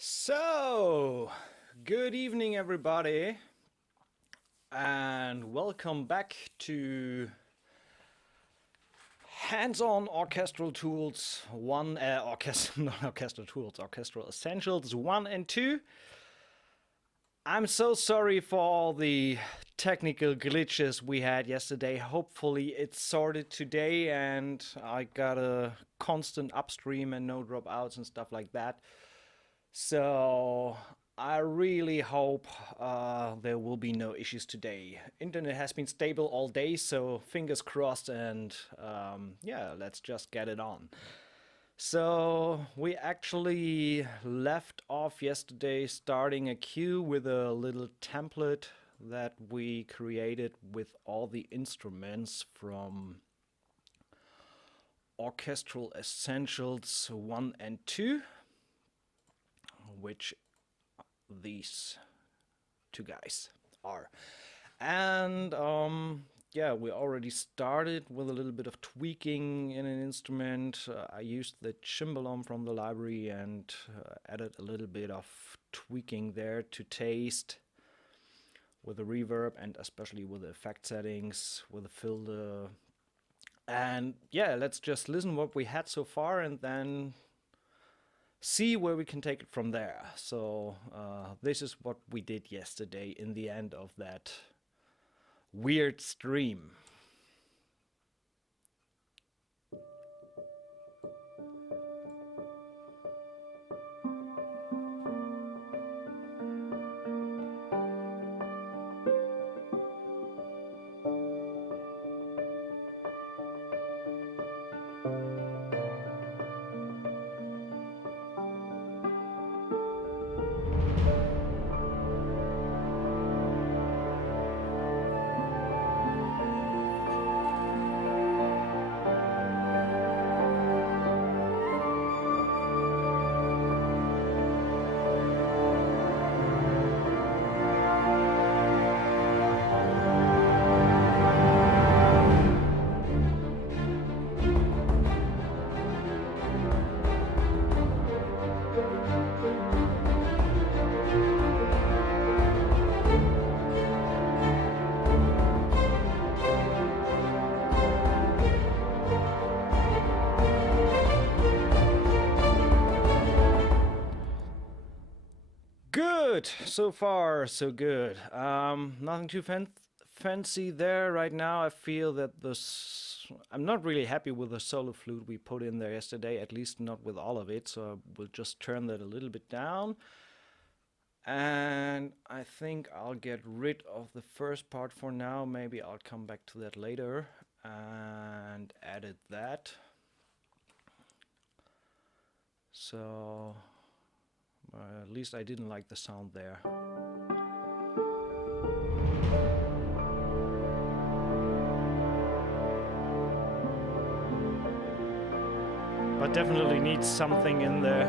So, good evening, everybody, and welcome back to Hands-on Orchestral Tools 1, not Orchestral Tools, Orchestral Essentials 1 and 2. I'm so sorry for all the technical glitches we had yesterday. Hopefully it's sorted today and I got a constant upstream and no dropouts and stuff like that. So I really hope there will be no issues today. Internet has been stable all day, so fingers crossed, and yeah, let's just get it on. So we actually left off yesterday starting a cue with a little template that we created with all the instruments from Orchestral Essentials 1 and 2, which these two guys are. And yeah, we already started with a little bit of tweaking in an instrument. I used the cimbalom from the library and added a little bit of tweaking there to taste with the reverb and especially with the effect settings, with the filter. And yeah, let's just listen what we had so far and then see where we can take it from there. So this is what we did yesterday in the end of that weird stream. Good, so far so good. Nothing too fancy there right now. I feel that I'm not really happy with the solo flute we put in there yesterday, at least not with all of it, so we'll just turn that a little bit down. And I think I'll get rid of the first part for now. Maybe I'll come back to that later and edit that. So at least I didn't like the sound there. But definitely needs something in there.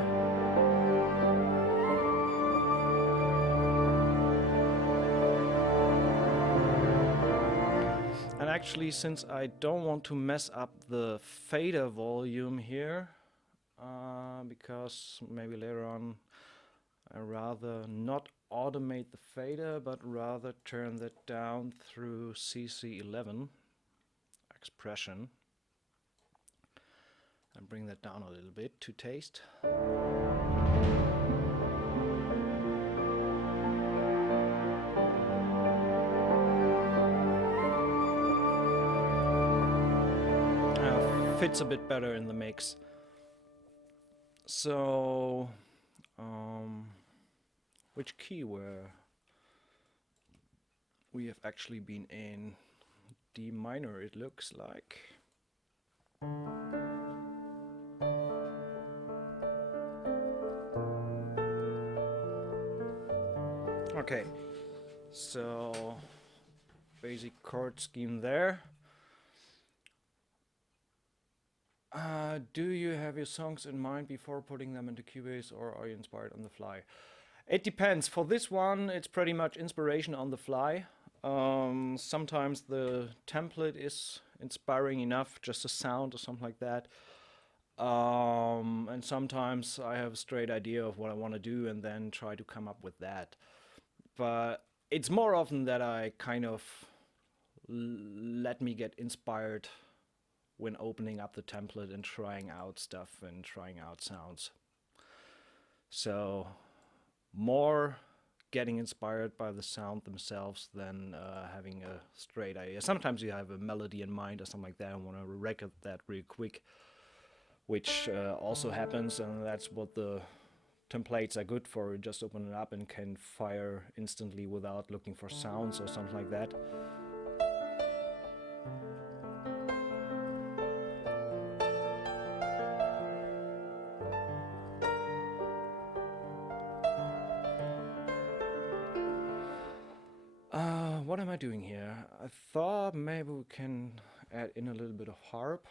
And actually, since I don't want to mess up the fader volume here, because maybe later on I rather not automate the fader, but rather turn that down through CC11 expression and bring that down a little bit to taste. Fits a bit better in the mix. So, which key were we have actually been in? D minor, it looks like. Okay, so basic chord scheme there. Do you have your songs in mind before putting them into Cubase, or are you inspired on the fly? It depends. For this one, it's pretty much inspiration on the fly. Sometimes the template is inspiring enough, just a sound or something like that. And and sometimes I have a straight idea of what I want to do and then try to come up with that. But it's more often that I kind of let me get inspired when opening up the template and trying out stuff and trying out sounds. So more getting inspired by the sound themselves than having a straight idea. Sometimes you have a melody in mind or something like that and want to record that real quick, which also happens, and that's what the templates are good for. You just open it up and can fire instantly without looking for sounds or something like that. What am I doing here? I thought maybe we can add in a little bit of harp.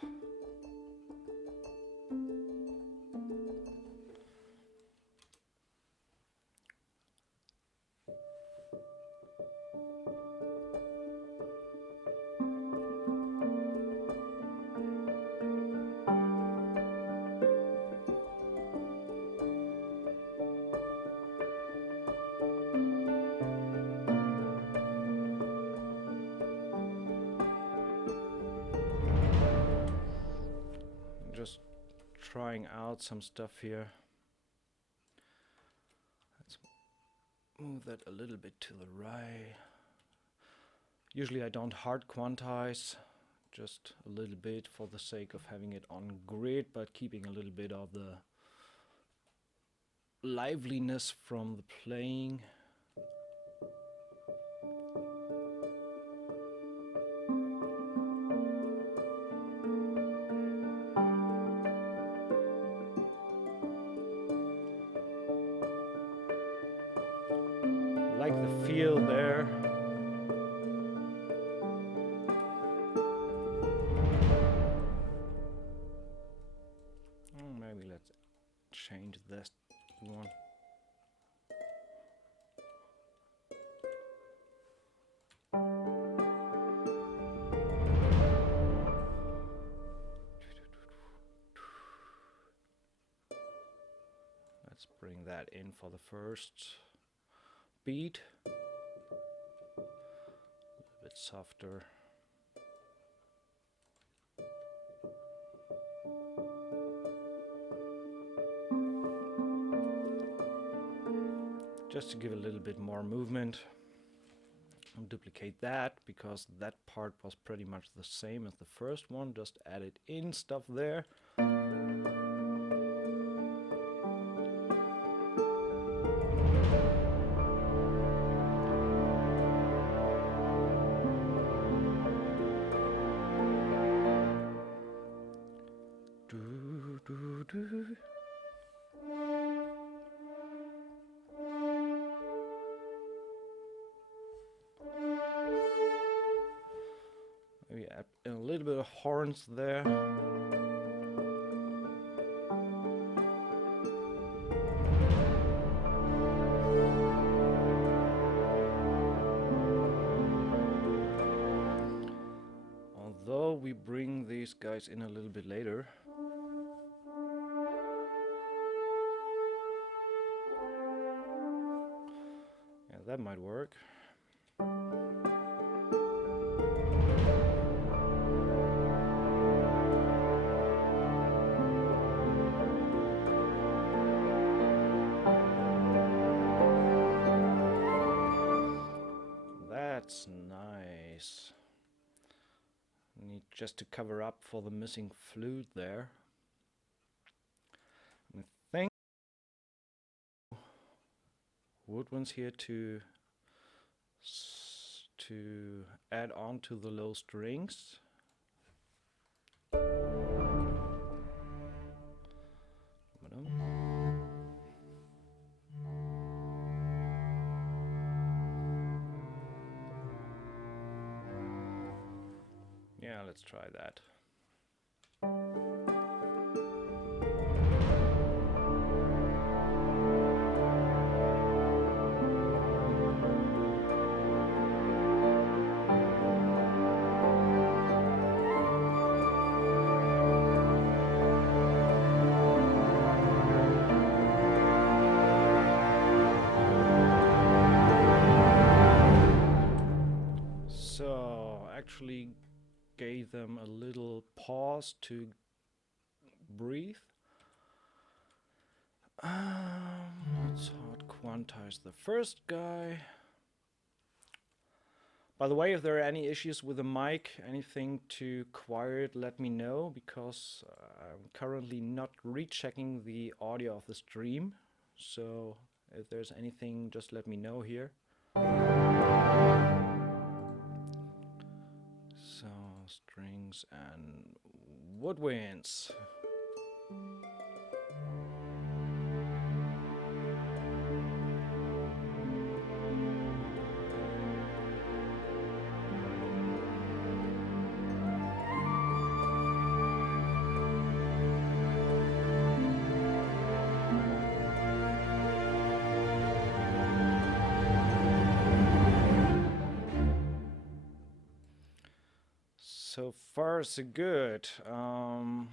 Just trying out some stuff here. Let's move that a little bit to the right. Usually I don't hard quantize, just a little bit for the sake of having it on grid, but keeping a little bit of the liveliness from the playing. Like the feel there. Maybe let's change this one. Let's bring that in for the first beat. A little bit softer. Just to give a little bit more movement. I'll duplicate that because that part was pretty much the same as the first one, just added in stuff there. Maybe add a little bit of horns there. Although we bring these guys in a little bit later. Yeah, that might work. That's nice. Need just to cover up for the missing flute there. I think woodwinds here to add on to the low strings. Yeah, let's try that. actually gave them a little pause to breathe. Let's hard quantize the first guy. By the way, if there are any issues with the mic, anything to quiet, let me know, because I'm currently not rechecking the audio of the stream. So if there's anything, just let me know here. So strings and woodwinds. So far, so good. I'll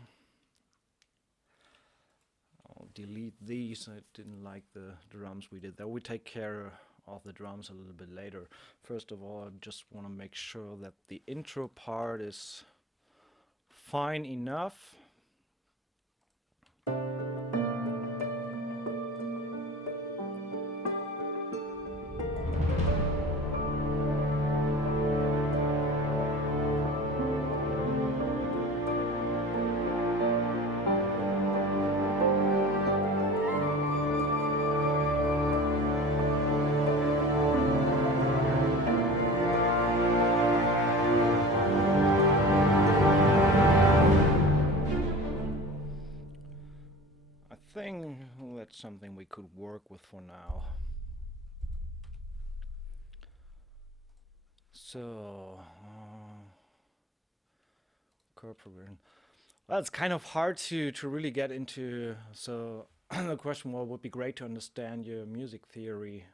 delete these. I didn't like the drums we did there. We take care of the drums a little bit later. First of all, I just want to make sure that the intro part is fine enough. I think that's something we could work with for now. So, chord progression. Well, it's kind of hard to really get into. So the question would be great to understand your music theory.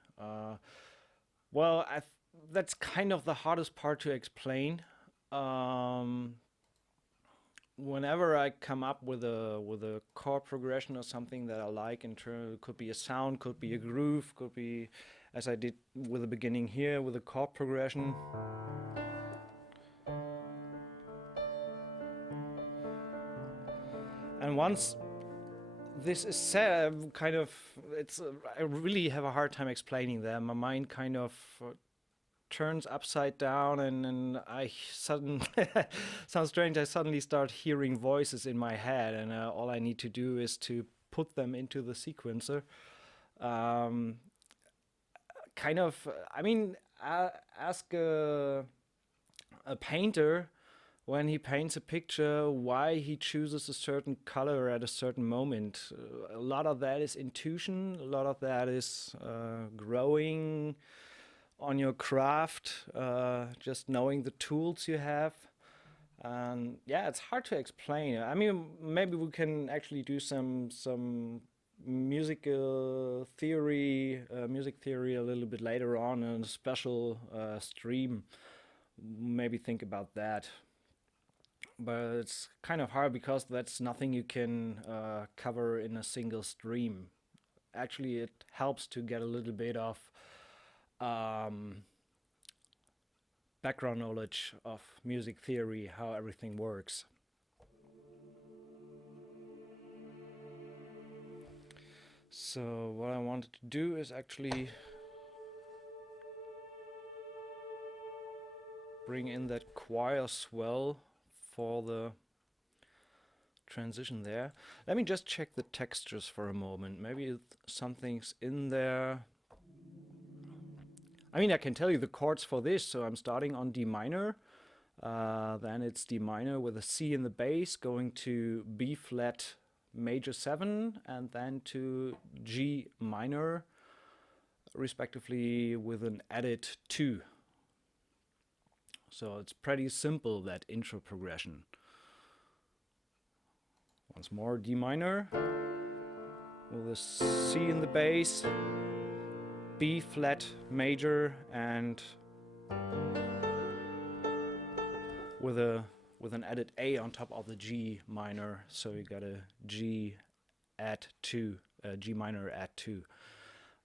Well, that's kind of the hardest part to explain. Whenever I come up with a chord progression or something that I like, in turn, it could be a sound, could be a groove, could be, as I did with the beginning here, with a chord progression. And once this is said, kind of, I really have a hard time explaining that. My mind kind of turns upside down, and I suddenly sounds strange. I suddenly start hearing voices in my head, and all I need to do is to put them into the sequencer. Kind of, I mean, ask a painter when he paints a picture why he chooses a certain color at a certain moment. A lot of that is intuition. A lot of that is growing on your craft, just knowing the tools you have. And yeah, it's hard to explain. I mean, maybe we can actually do some music theory a little bit later on in a special stream. Maybe think about that. But it's kind of hard because that's nothing you can cover in a single stream. Actually, it helps to get a little bit of background knowledge of music theory, how everything works. So what I wanted to do is actually bring in that choir swell for the transition there. Let me just check the textures for a moment. Maybe something's in there. I mean, I can tell you the chords for this. So I'm starting on D minor. Then it's D minor with a C in the bass, going to B flat major 7, and then to G minor, respectively, with an added 2. So it's pretty simple, that intro progression. Once more, D minor with a C in the bass, B flat major, and with an added A on top of the G minor, so you got a G add 2, G minor add 2.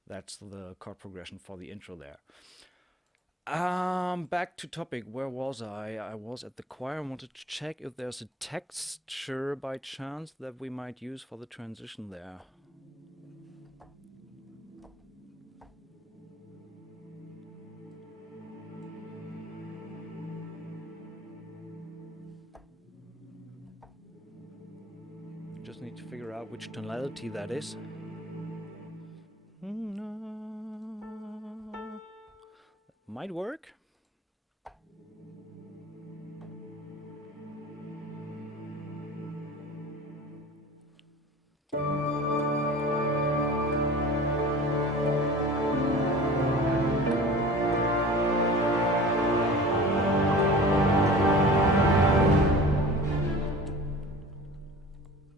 That's the chord progression for the intro there. Back to topic. Where was I? I was at the choir and wanted to check if there's a texture by chance that we might use for the transition there. Just need to figure out which tonality that is. Might work.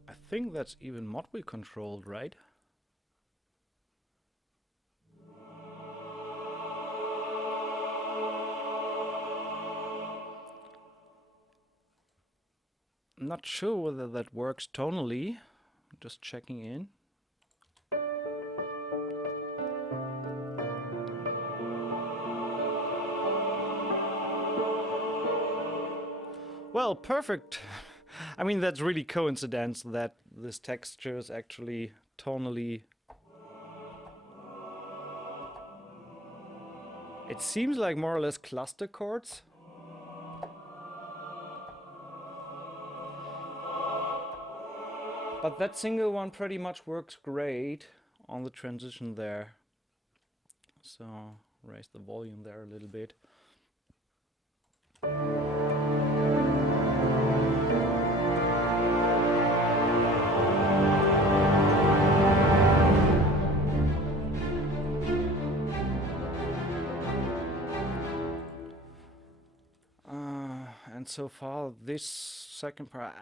I think that's even model controlled, right? I'm not sure whether that works tonally. Just checking in. Well, perfect. I mean, that's really coincidence that this texture is actually tonally. It seems like more or less cluster chords. But that single one pretty much works great on the transition there. So raise the volume there a little bit. And so far, this second part,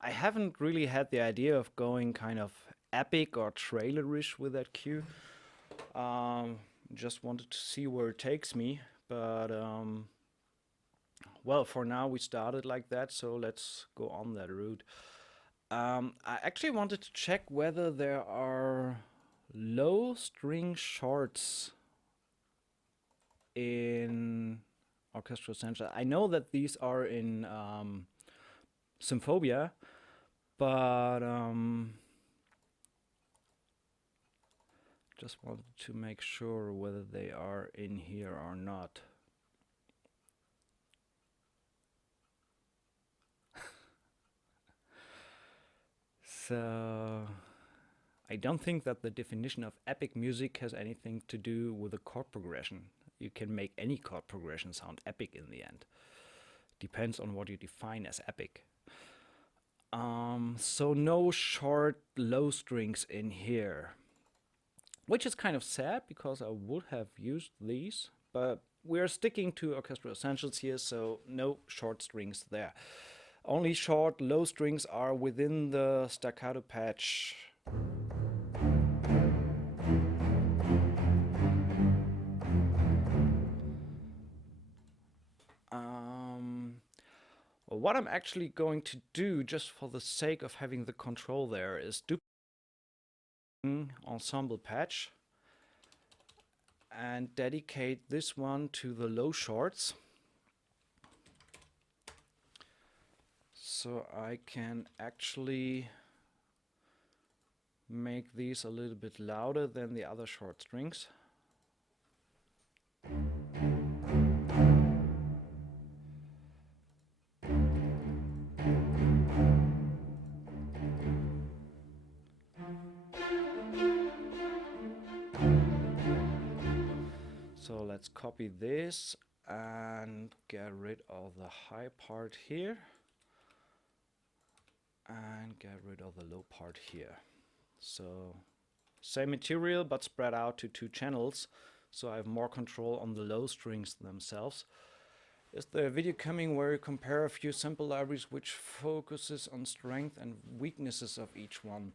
I haven't really had the idea of going kind of epic or trailerish with that cue. Just wanted to see where it takes me, but well, for now we started like that, so let's go on that route. I actually wanted to check whether there are low string shorts in Orchestral Essentials. I know that these are in Symphobia, but just wanted to make sure whether they are in here or not. So I don't think that the definition of epic music has anything to do with a chord progression. You can make any chord progression sound epic in the end. Depends on what you define as epic. So no short low strings in here, which is kind of sad because I would have used these, but we're sticking to Orchestral Essentials here, so no short strings there. Only short low strings are within the staccato patch. What I'm actually going to do, just for the sake of having the control there, is duplicate ensemble patch and dedicate this one to the low shorts. So I can actually make these a little bit louder than the other short strings. So let's copy this and get rid of the high part here and get rid of the low part here. So same material but spread out to two channels, so I have more control on the low strings themselves. Is there a video coming where you compare a few sample libraries which focuses on strength and weaknesses of each one?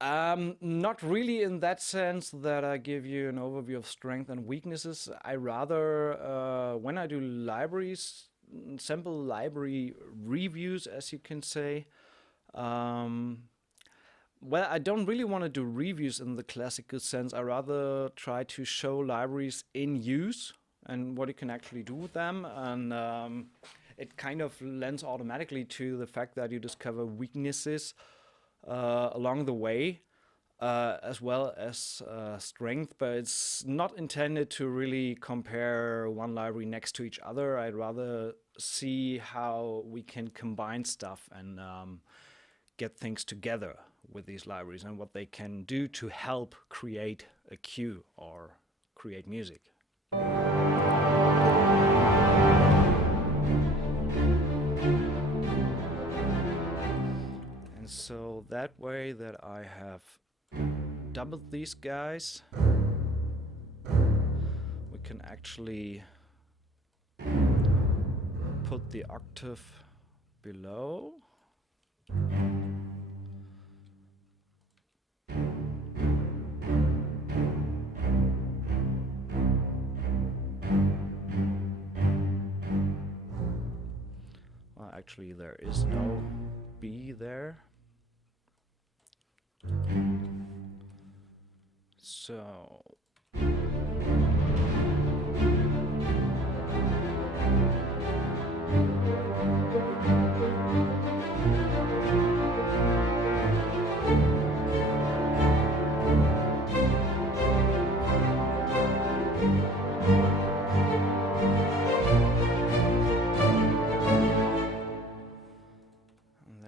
Not really in that sense that I give you an overview of strength and weaknesses. I rather, when I do libraries, sample library reviews, as you can say, well, I don't really want to do reviews in the classical sense. I rather try to show libraries in use and what you can actually do with them. And it kind of lends automatically to the fact that you discover weaknesses along the way, as well as strength, but it's not intended to really compare one library next to each other. I'd rather see how we can combine stuff and get things together with these libraries and what they can do to help create a cue or create music. And so that way that I have doubled these guys, we can actually put the octave below. Well, actually there is no B there. So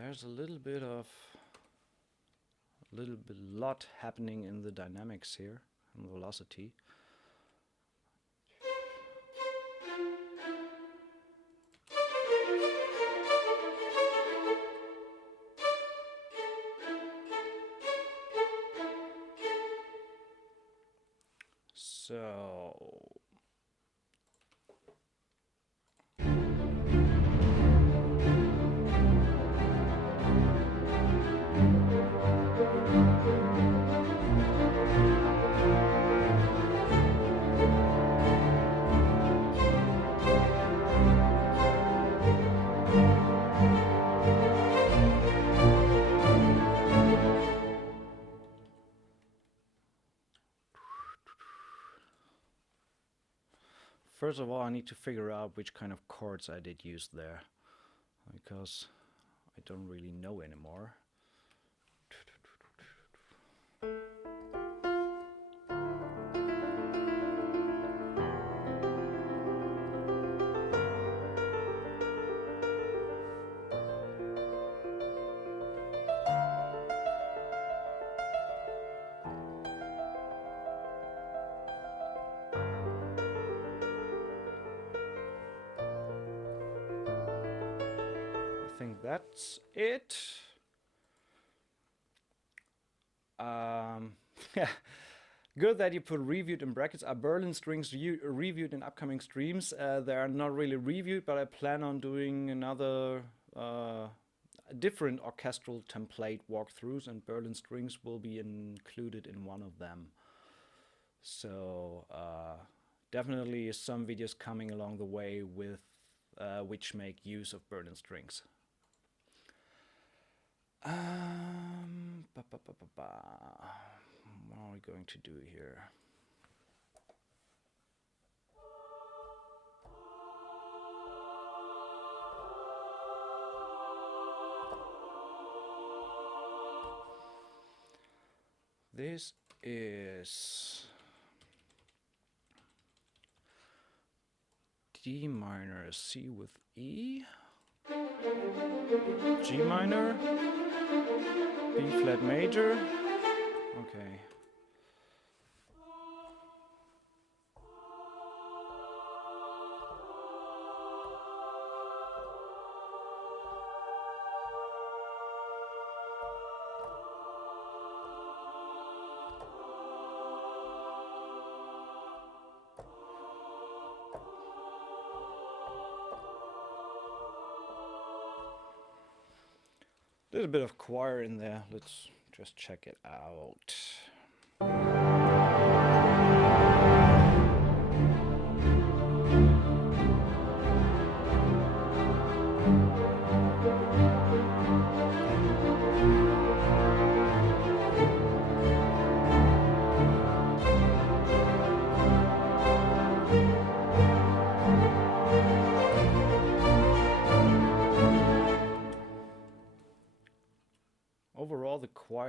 there's a lot happening in the dynamics here, and the velocity. So first of all, I need to figure out which kind of chords I did use there, because I don't really know anymore. I think that's it. Yeah, good that you put reviewed in brackets. Are Berlin strings reviewed in upcoming streams? They are not really reviewed, but I plan on doing another different orchestral template walkthroughs, and Berlin strings will be included in one of them. So definitely some videos coming along the way with which make use of Berlin strings. What are we going to do here? This is D minor, C with E, G minor, B flat major. Okay. Little bit of choir in there. Let's just check it out.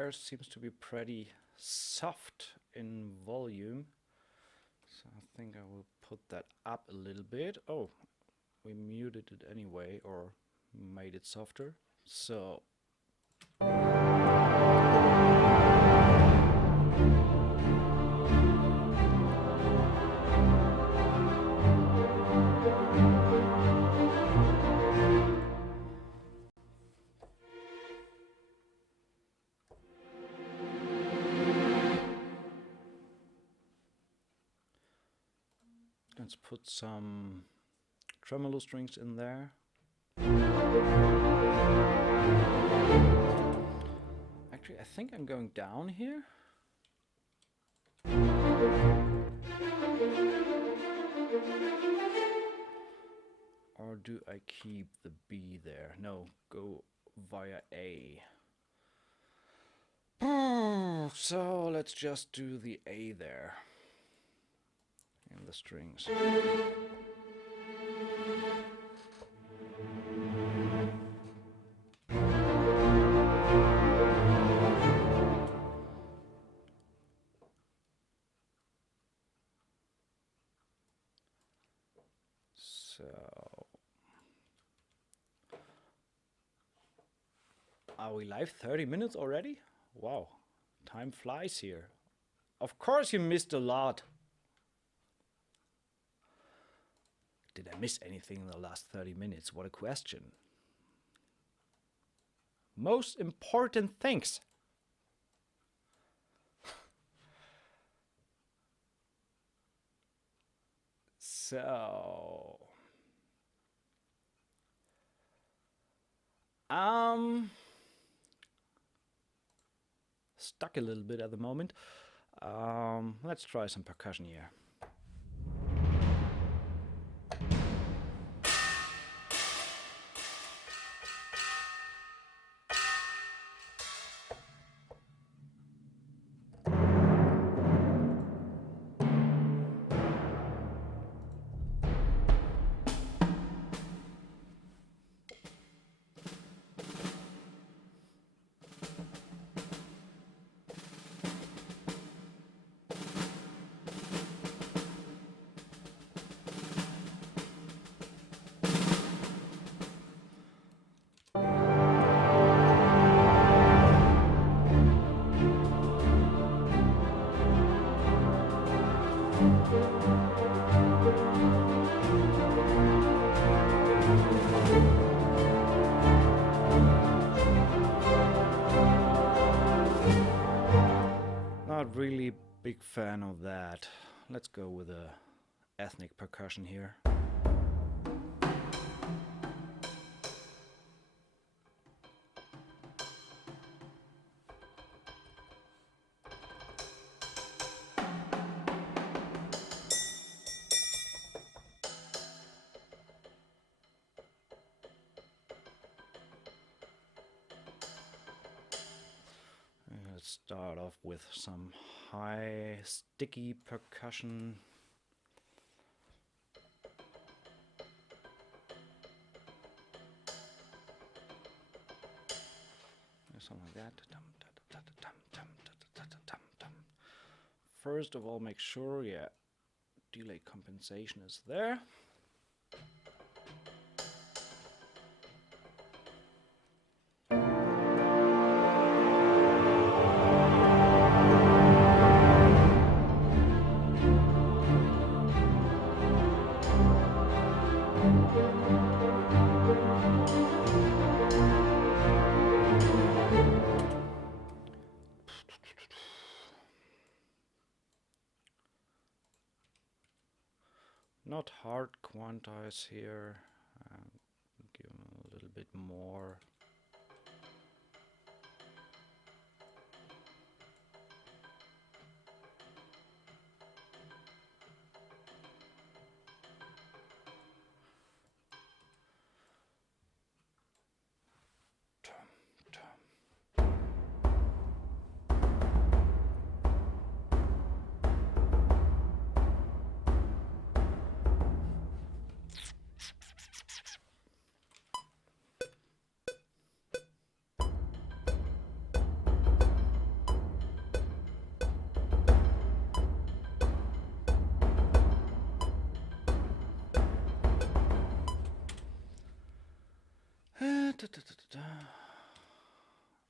there seems to be pretty soft in volume. So I think I will put that up a little bit. Oh, we muted it anyway, or made it softer. So let's put some tremolo strings in there. Actually, I think I'm going down here. Or do I keep the B there? No, go via A. So let's just do the A there in the strings. So are we live 30 minutes already? Wow, time flies here. Of course you missed a lot. Did I miss anything in the last 30 minutes? What a question. Most important things. So stuck a little bit at the moment. Let's try some percussion here. Not really big fan of that. Let's go with a ethnic percussion here. Let's start off with some high sticky percussion. Something like that. First of all, make sure, delay compensation is there. Not hard quantize here, give them a little bit more.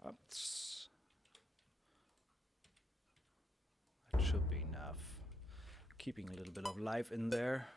Oops. That should be enough. Keeping a little bit of life in there.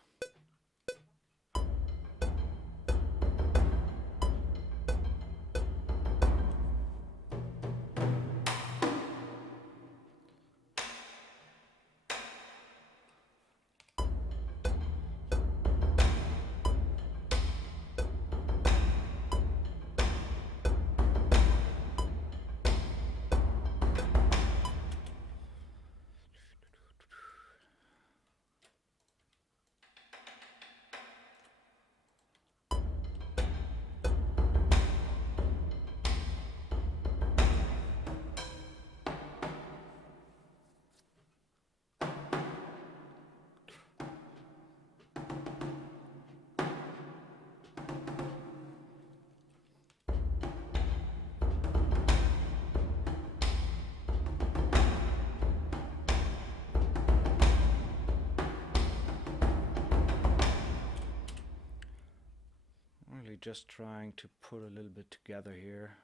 Just trying to put a little bit together here.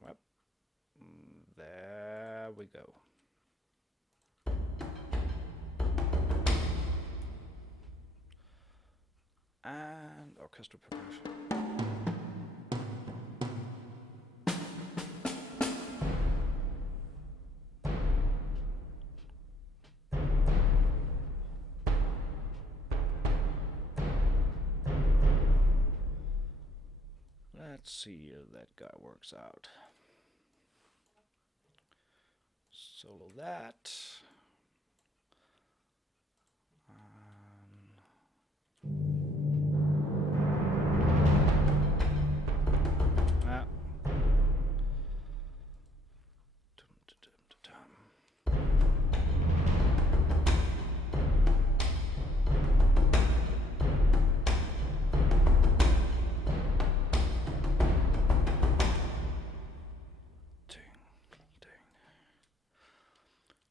Yep. There we go. And orchestral percussion. Let's see if that guy works out. Solo that.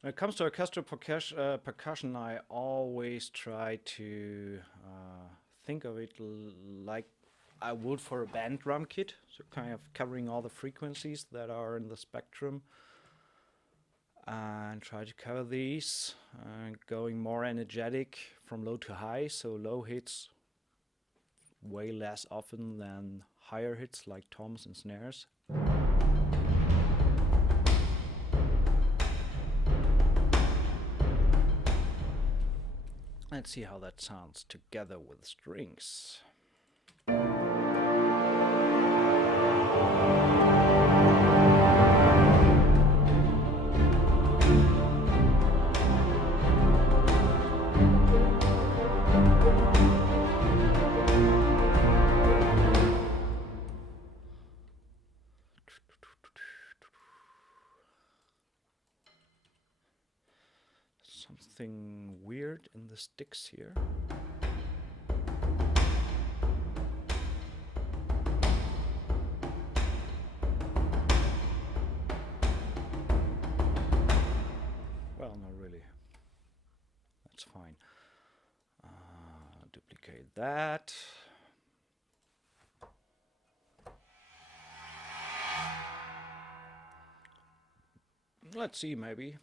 When it comes to orchestral percussion, I always try to think of it like I would for a band drum kit, so kind of covering all the frequencies that are in the spectrum, and try to cover these, going more energetic from low to high, so low hits way less often than higher hits like toms and snares. Let's see how that sounds together with strings. Something weird in the sticks here. Well, not really. That's fine. Duplicate that. Let's see, maybe.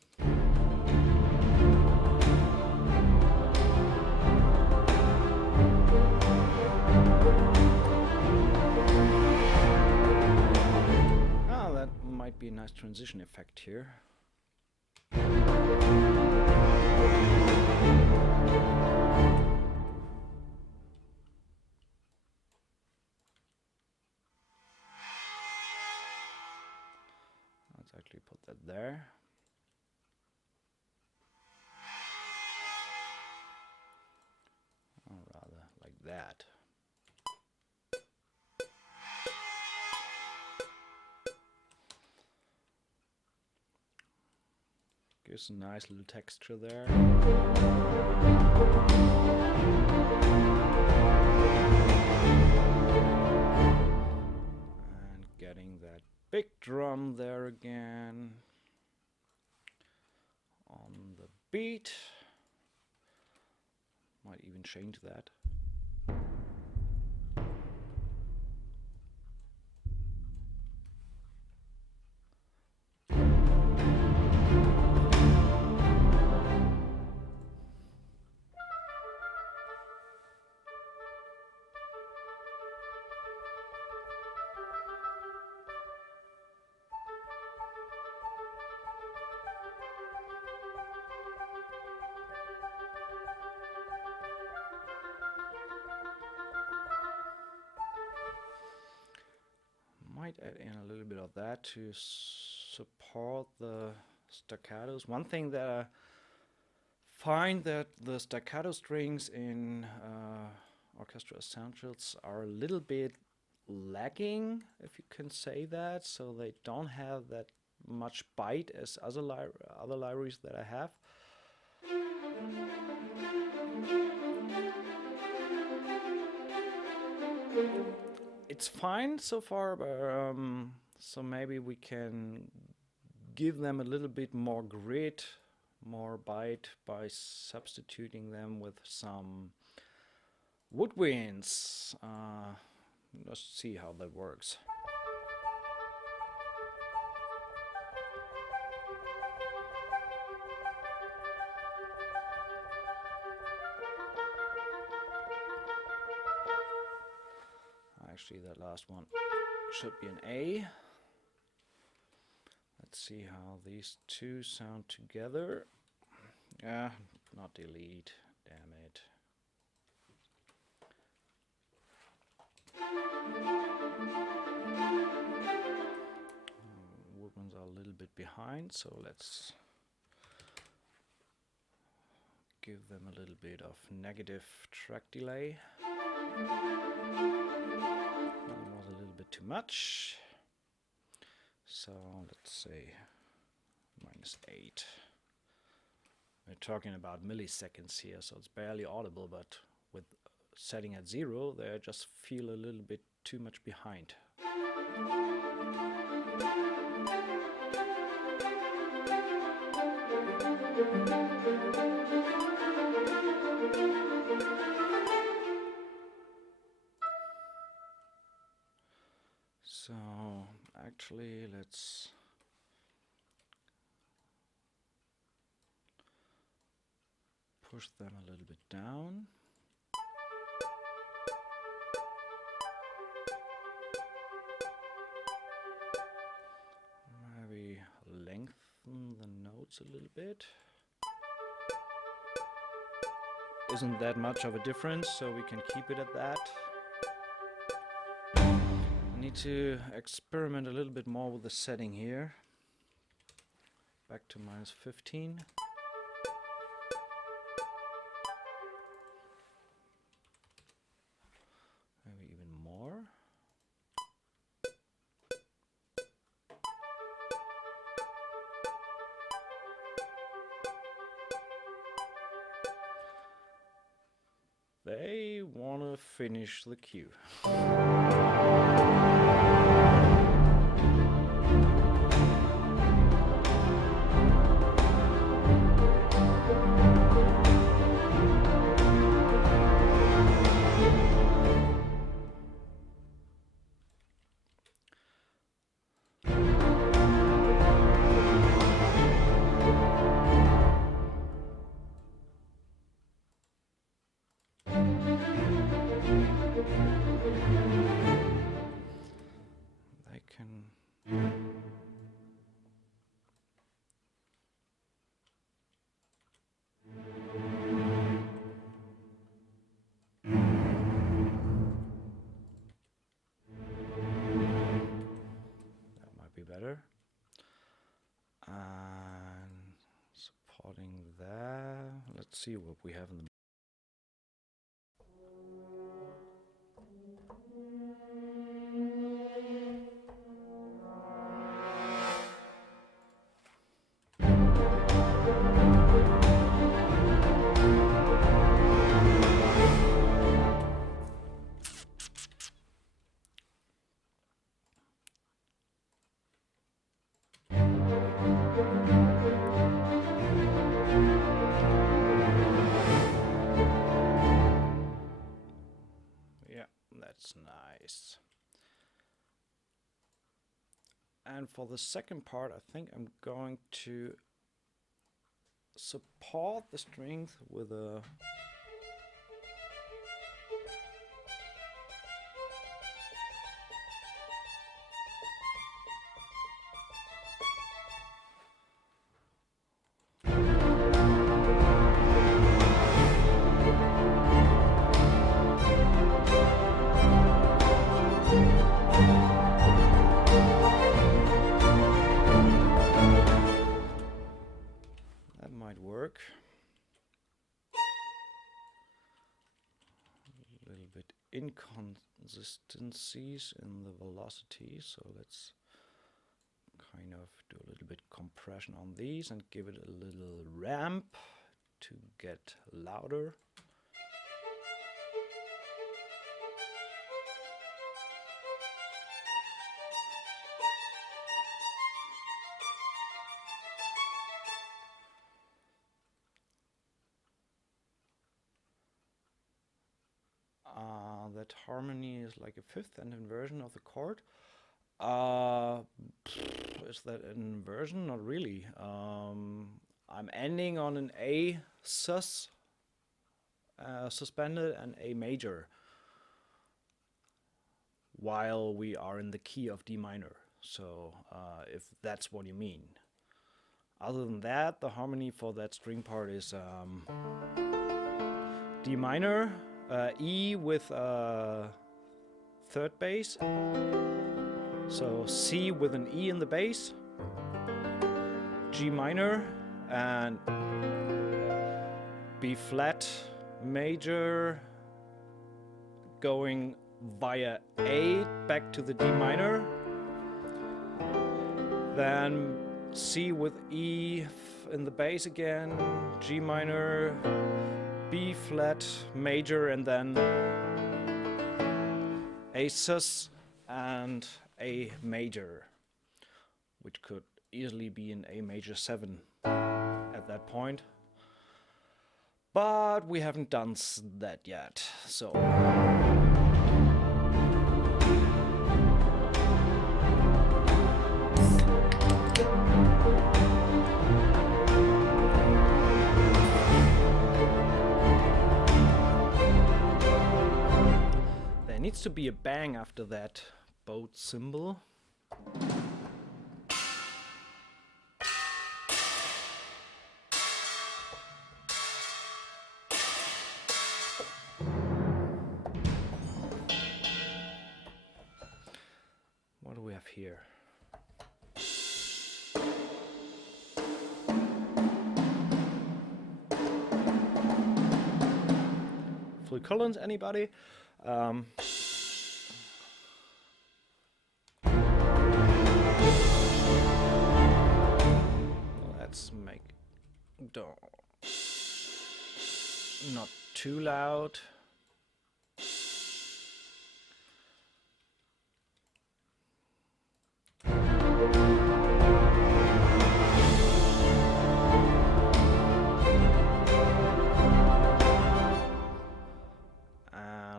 Might be a nice transition effect here. Let's actually put that there. Or rather, like that. Gives a nice little texture there. And getting that big drum there again on the beat. Might even change that. add in a little bit of that to support the staccatos. One thing that I find that the staccato strings in Orchestral Essentials are a little bit lacking, if you can say that, so they don't have that much bite as other libraries that I have. It's fine so far, but so maybe we can give them a little bit more grit, more bite by substituting them with some woodwinds. Let's see how that works. Actually, that last one should be an A. Let's see how these two sound together. Not delete, damn it. Woodwinds are a little bit behind, so let's give them a little bit of negative track delay. That was a little bit too much. So let's say -8. We're talking about milliseconds here, so it's barely audible, but with setting at 0, they just feel a little bit too much behind. So actually, let's push them a little bit down. Maybe lengthen the notes a little bit. Isn't that much of a difference, so we can keep it at that. Need to experiment a little bit more with the setting here. Back to -15. Maybe even more. They want to finish the cue. Better. And supporting that, let's see what we have in the nice. And for the second part, I think I'm going to support the strings with a inconsistencies in the velocity, so let's kind of do a little bit compression on these and give it a little ramp to get louder. That harmony is like a fifth and inversion of the chord. Is that an inversion? Not really. I'm ending on an A sus suspended and A major while we are in the key of D minor. So if that's what you mean. Other than that, the harmony for that string part is D minor, E with third bass, so C with an E in the bass, G minor, and B flat major going via A back to the D minor, then C with E in the bass again, G minor, B flat major, and then A sus and A major, which could easily be an A major 7 at that point. But we haven't done that yet, so. Needs to be a bang after that boat symbol. What do we have here? Phil Collins, anybody? Let's make not too loud.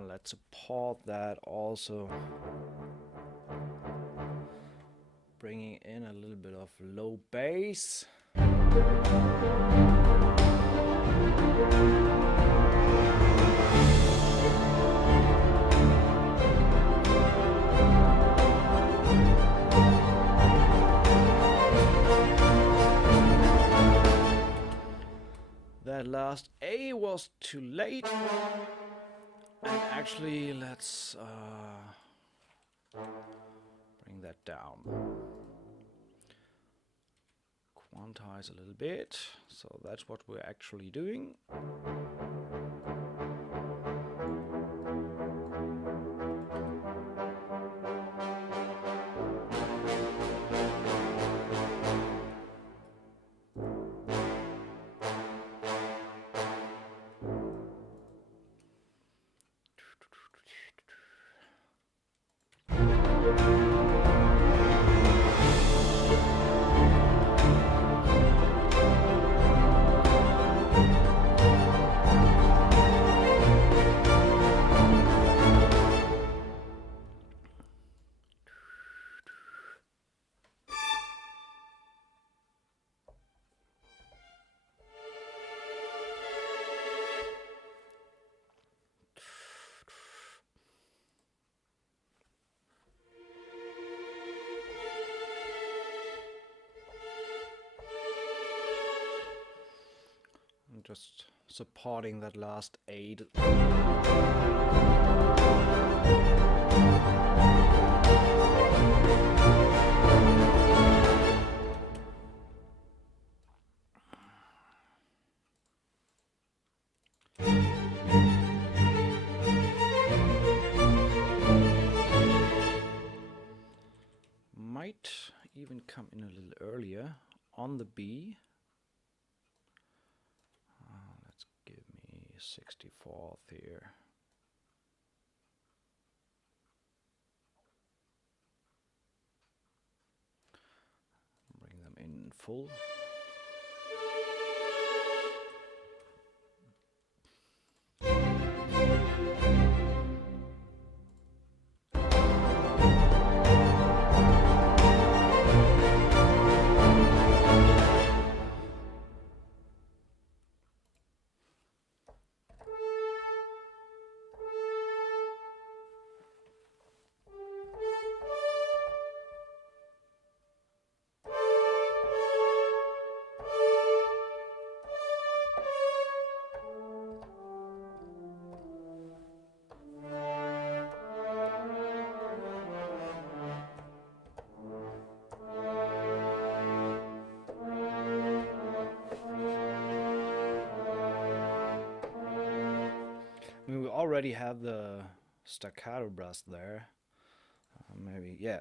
Let's support that also, bringing in a little bit of low bass. That last A was too late. And actually, let's bring that down. Quantize a little bit. So that's what we're actually doing. Just supporting that last aid. even come in a little earlier on the B. Let's give me 64th here. Bring them in full. I mean, we already have the staccato brass there. Maybe, yeah.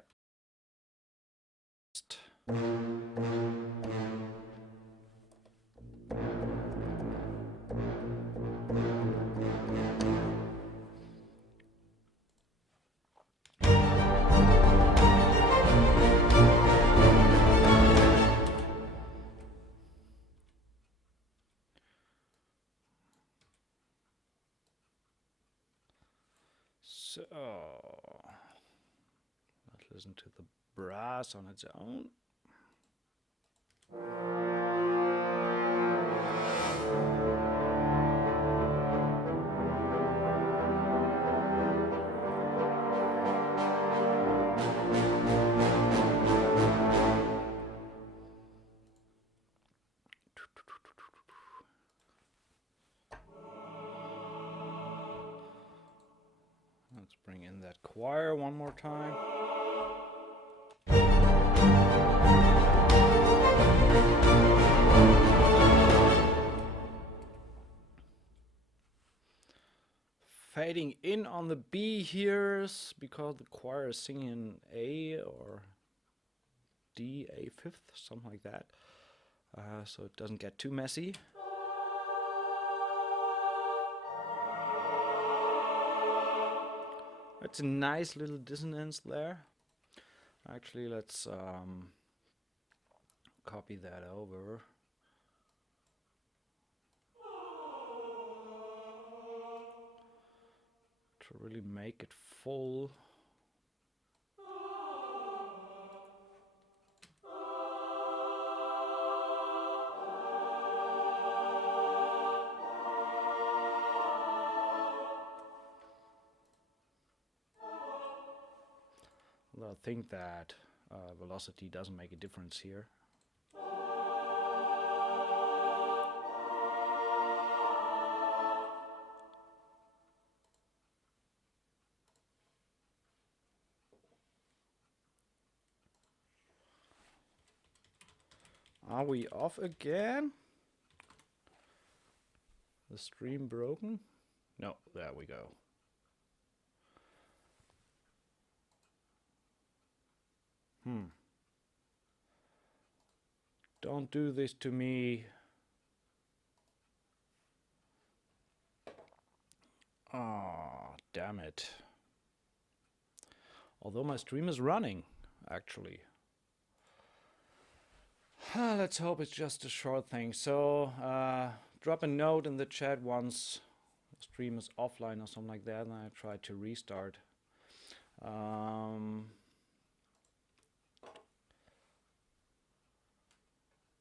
So, let's listen to the brass on its own. Let's bring in that choir one more time. Fading in on the B here because the choir is singing in A or D, A fifth, something like that. So it doesn't get too messy. It's a nice little dissonance there. Actually, let's copy that over. To really make it full. I think that velocity doesn't make a difference here. Are we off again? The stream broken? No, there we go. Don't do this to me. Ah, damn it. Although my stream is running, actually. Let's hope it's just a short thing. So, drop a note in the chat once the stream is offline or something like that, and I try to restart.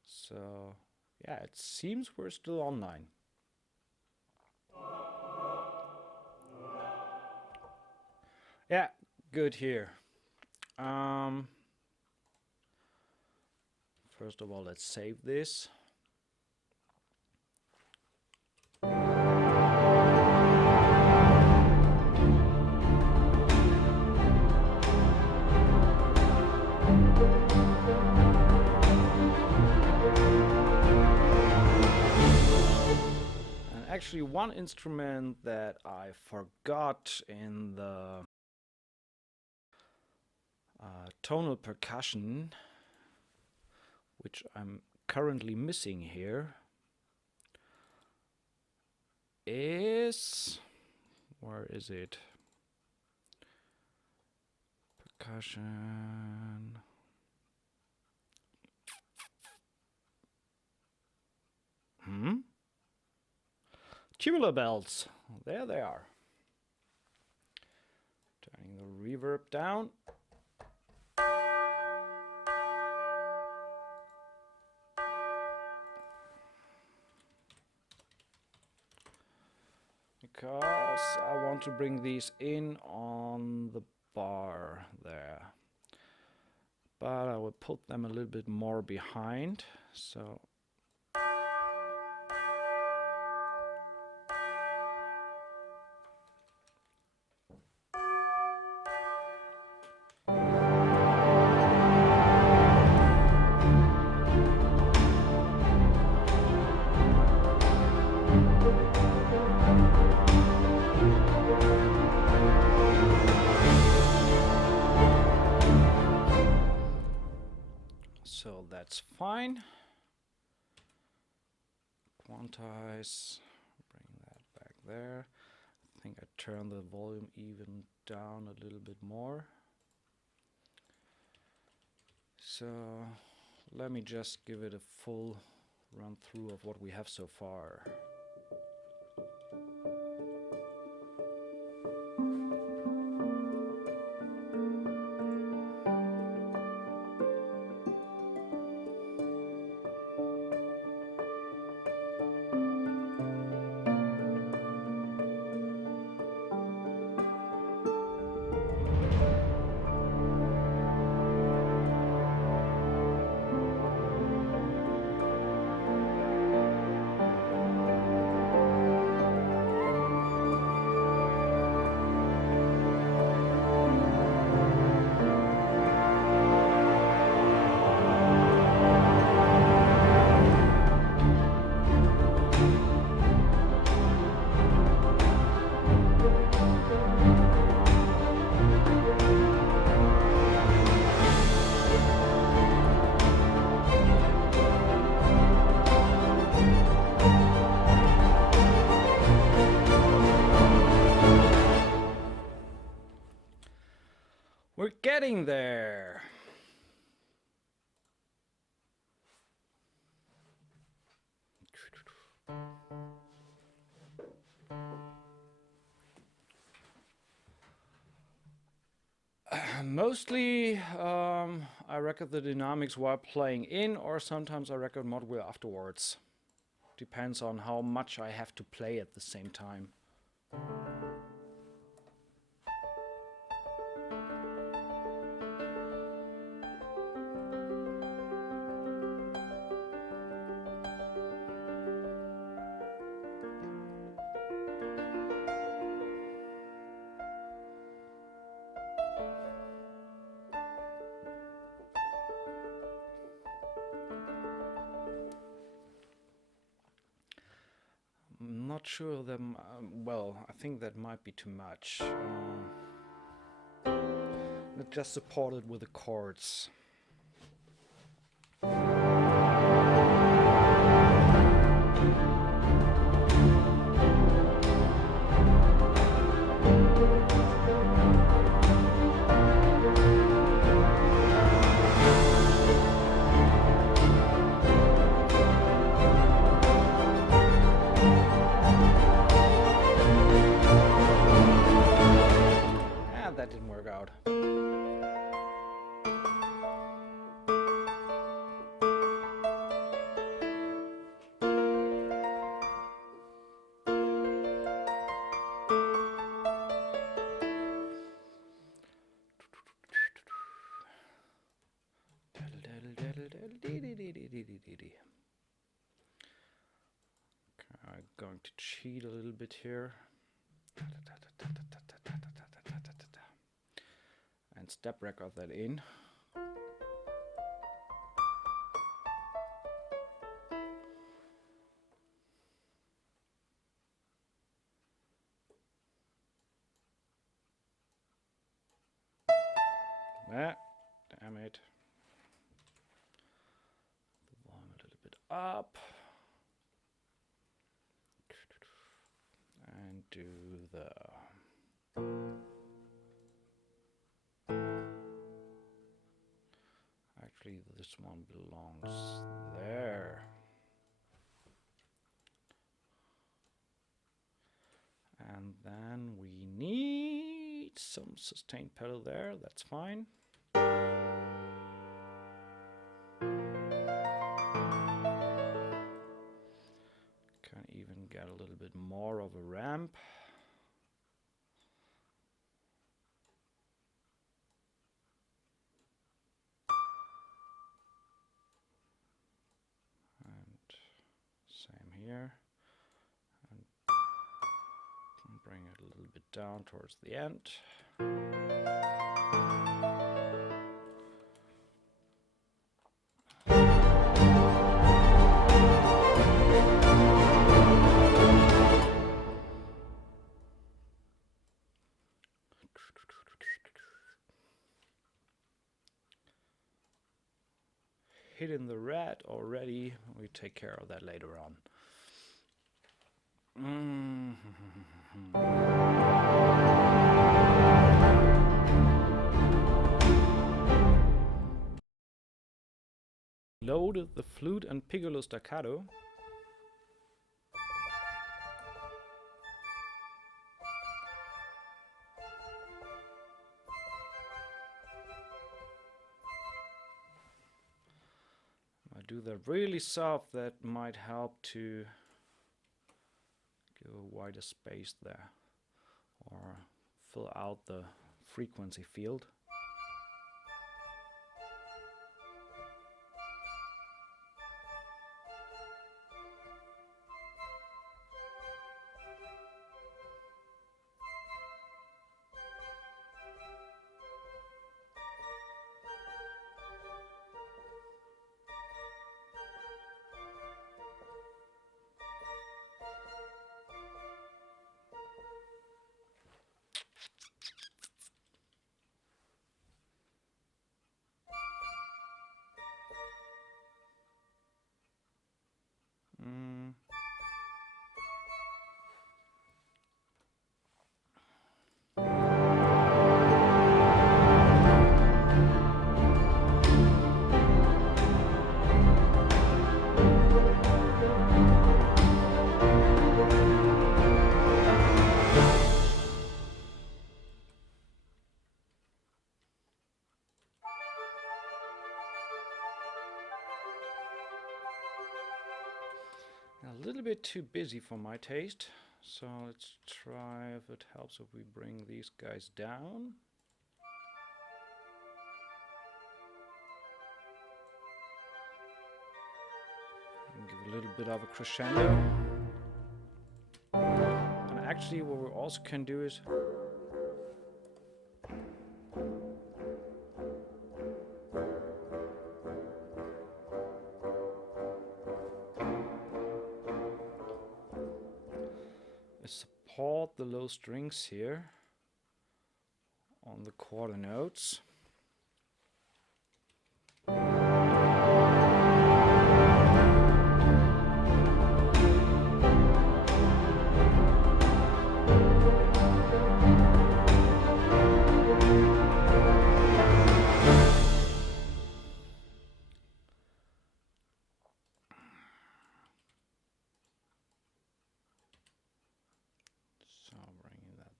So, yeah, it seems we're still online. Yeah, good here. First of all, let's save this. Actually, one instrument that I forgot in the tonal percussion which I'm currently missing here, is, where is it? Percussion. Tubular bells. There they are. Turning the reverb down. Because I want to bring these in on the bar there. But I will put them a little bit more behind. So that's fine. Quantize, bring that back there. I think I turn the volume even down a little bit more. So let me just give it a full run through of what we have so far. We're getting there. Mostly I record the dynamics while playing in, or sometimes I record mod wheel afterwards. Depends on how much I have to play at the same time. Not sure them. Well, I think that might be too much. Let's just support it with the chords. That didn't work out. I'm going to cheat a little bit here. And step record that in. Ah, damn it. up and do the actually this one belongs there. And then we need some sustain pedal there, that's fine. Can even get a little bit more of a ramp. And same here. And bring it a little bit down towards the end. Hitting the red already, we take care of that later on. Loaded the flute and piccolo staccato. I do that really soft, that might help to give a wider space there or fill out the frequency field. A little bit too busy for my taste, so let's try if it helps if we bring these guys down. And give a little bit of a crescendo. And actually what we also can do is support the low strings here on the quarter notes.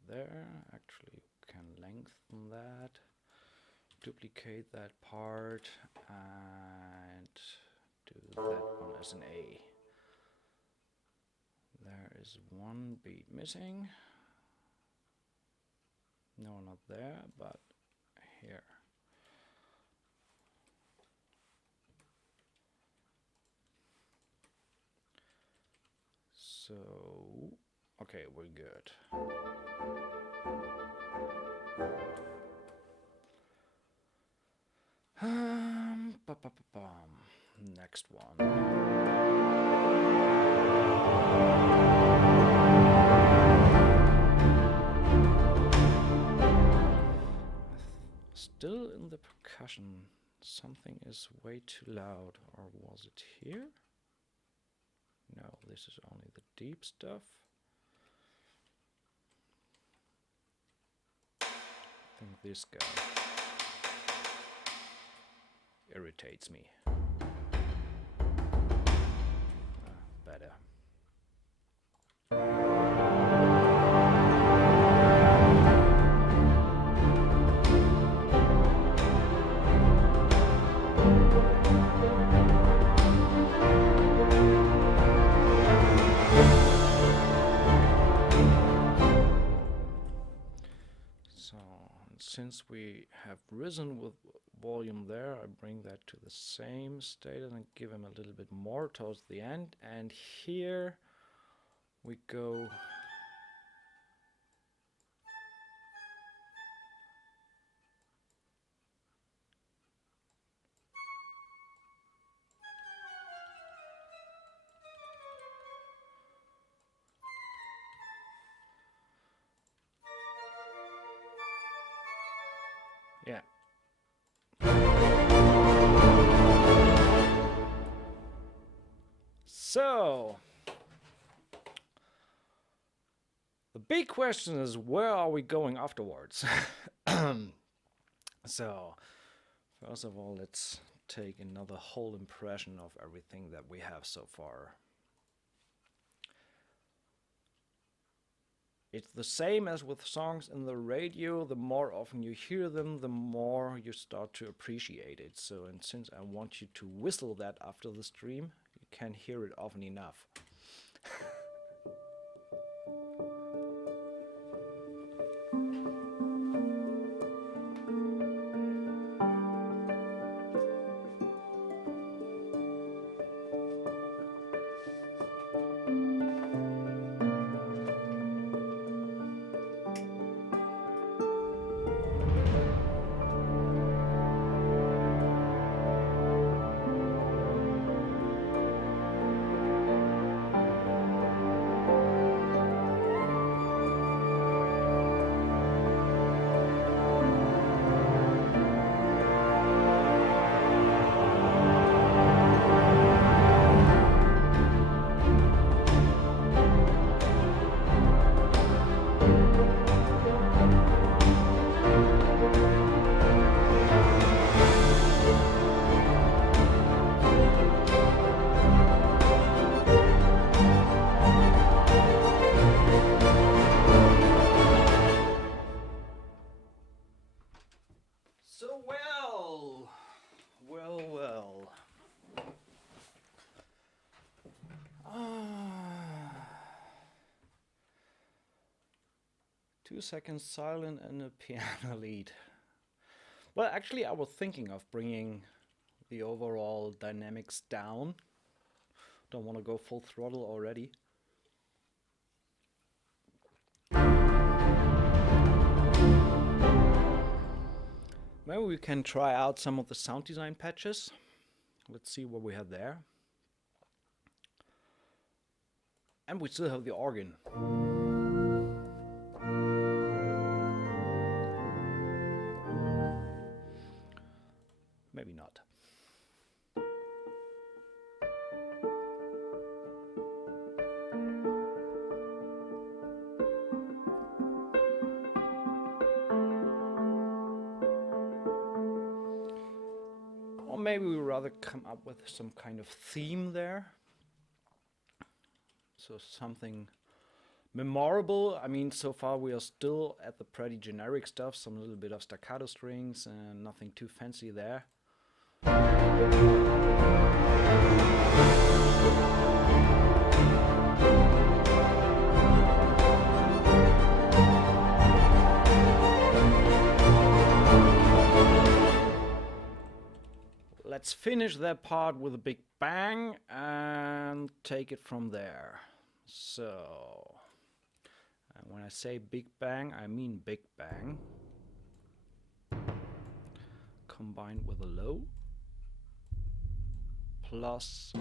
There, actually can lengthen that, duplicate that part and do that one as an A. There is one beat missing. No, not there, but here. So, okay, we're good. Next one. Still in the percussion, something is way too loud, or was it here? No, this is only the deep stuff. I think this guy irritates me. Better. Since we have risen with volume there, I bring that to the same state and give him a little bit more towards the end. And here we go. Yeah. So, the big question is, where are we going afterwards? So, first of all, let's take another whole impression of everything that we have so far. It's the same as with songs in the radio. The more often you hear them, the more you start to appreciate it. So, and since I want you to whistle that after the stream, you can't hear it often enough. Well. 2 seconds silent and a piano lead. Well, actually, I was thinking of bringing the overall dynamics down. Don't want to go full throttle already. Maybe we can try out some of the sound design patches. Let's see what we have there. And we still have the organ. Maybe not. Or maybe we rather come up with some kind of theme there. So something memorable. I mean, so far we are still at the pretty generic stuff, some little bit of staccato strings and nothing too fancy there. Let's finish that part with a big bang and take it from there. So, and when I say big bang, I mean big bang combined with a low plus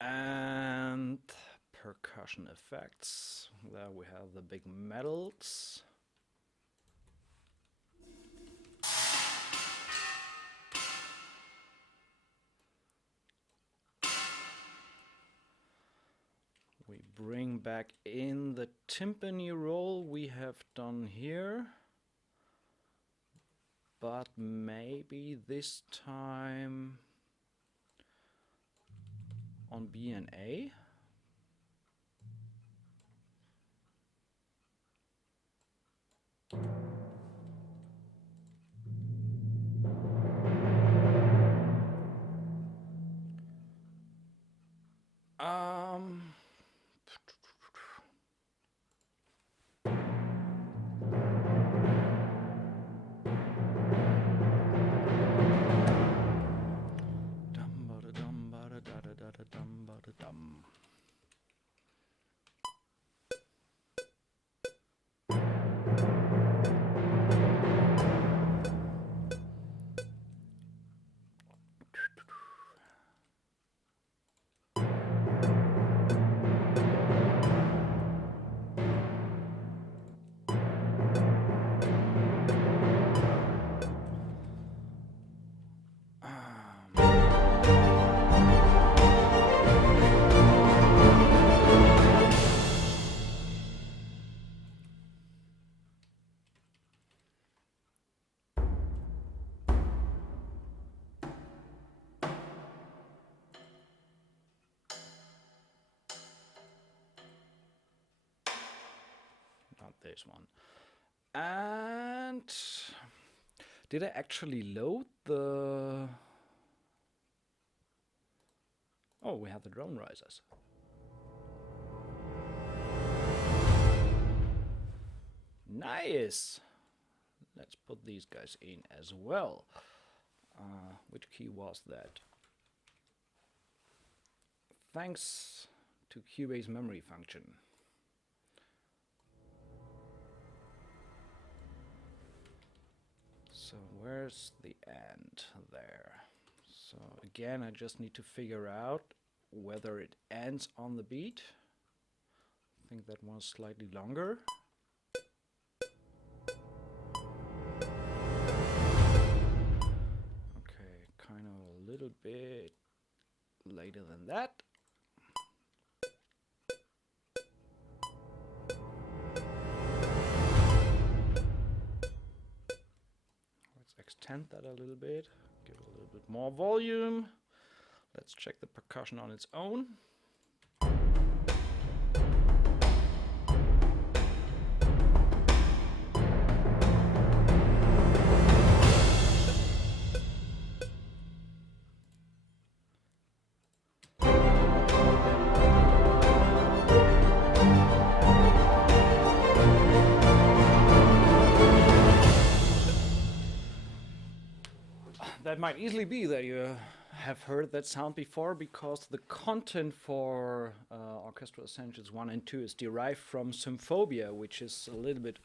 and percussion effects. There we have the big metals. bring back in the timpani roll we have done here. But maybe this time on B and A. Not this one. And did I actually load the... Oh, we have the drone risers. Nice! Let's put these guys in as well. Which key was that? Thanks to Cubase memory function. So where's the end there? So again, I just need to figure out whether it ends on the beat. I think that one's slightly longer. Okay, kind of a little bit later than that. Let's extend that a little bit, give it a little bit more volume. Let's check the percussion on its own. That might easily be that you have heard that sound before, because the content for Orchestral Essentials 1 and 2 is derived from Symphobia, which is a little bit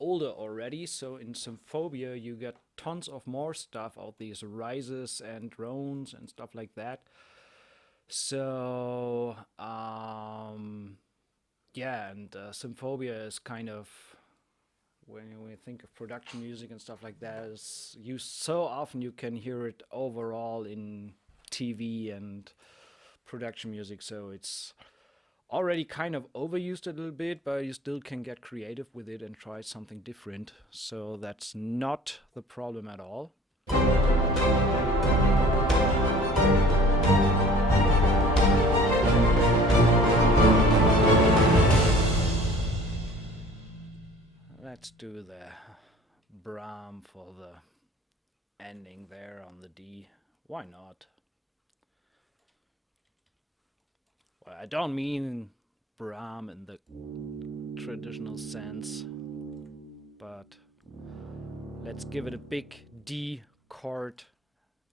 older already. So in Symphobia you get tons of more stuff out, these rises and drones and stuff like that. So yeah, and Symphobia is kind of, when you think of production music and stuff like that, is used so often you can hear it overall in TV and production music. So it's already kind of overused a little bit, but you still can get creative with it and try something different. So that's not the problem at all. Let's do the Brahm for the ending there on the D. Why not? Well, I don't mean Brahm in the traditional sense, but let's give it a big D chord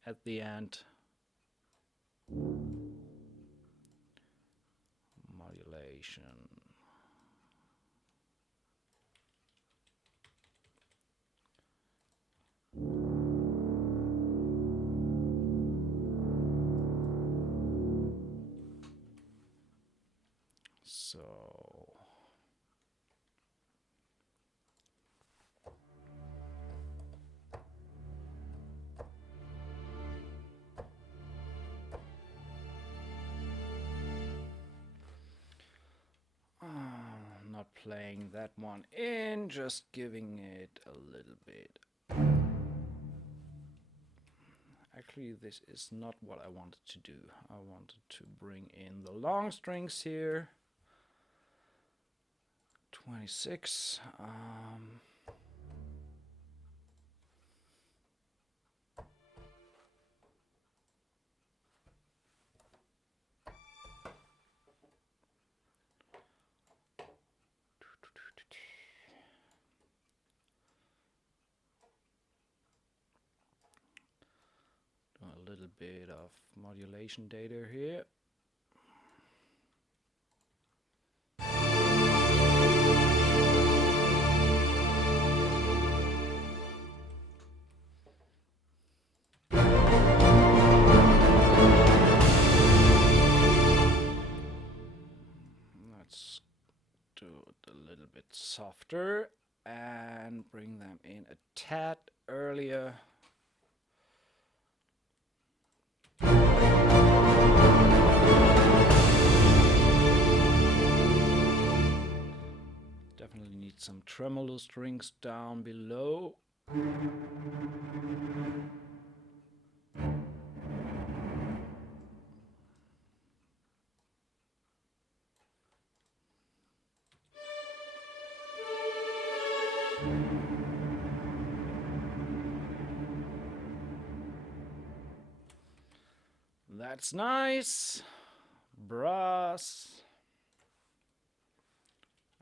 at the end. Modulation. So playing that one in, just giving it a little bit. Actually, this is not what I wanted to do. I wanted to bring in the long strings here. 26. A little bit of modulation data here. Let's do it a little bit softer and bring them in a tad earlier. Definitely need some tremolo strings down below. That's nice. Brass.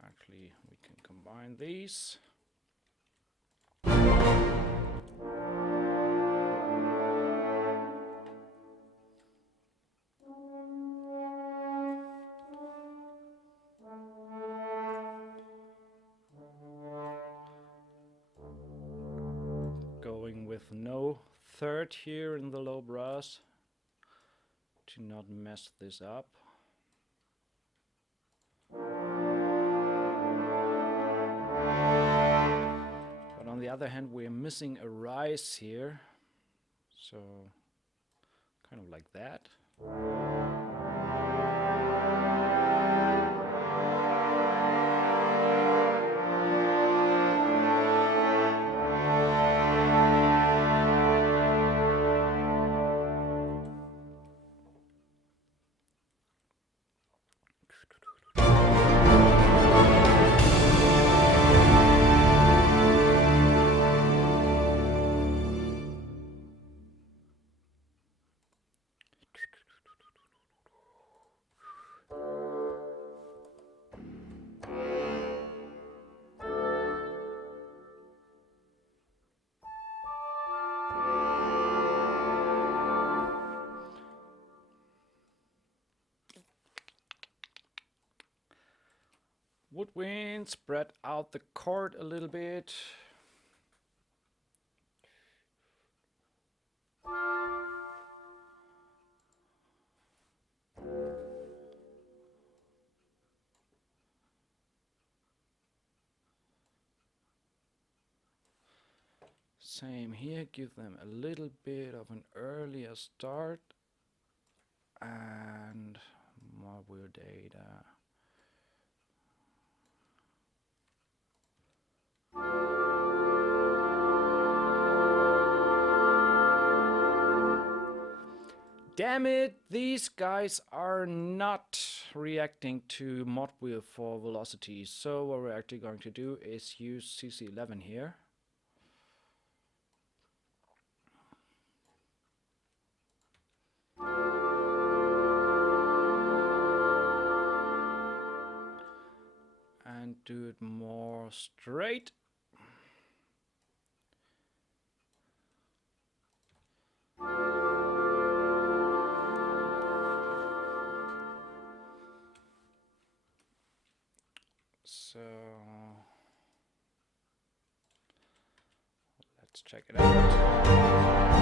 Actually, we can combine these. Going with no third here in the low brass to not mess this up. But on the other hand, we're missing a rise here, so kind of like that. Woodwind, spread out the chord a little bit. Same here, give them a little bit of an earlier start and more weird data. Damn it, these guys are not reacting to mod wheel for velocity. So what we're actually going to do is use CC11 here. And do it more straight. So let's check it out.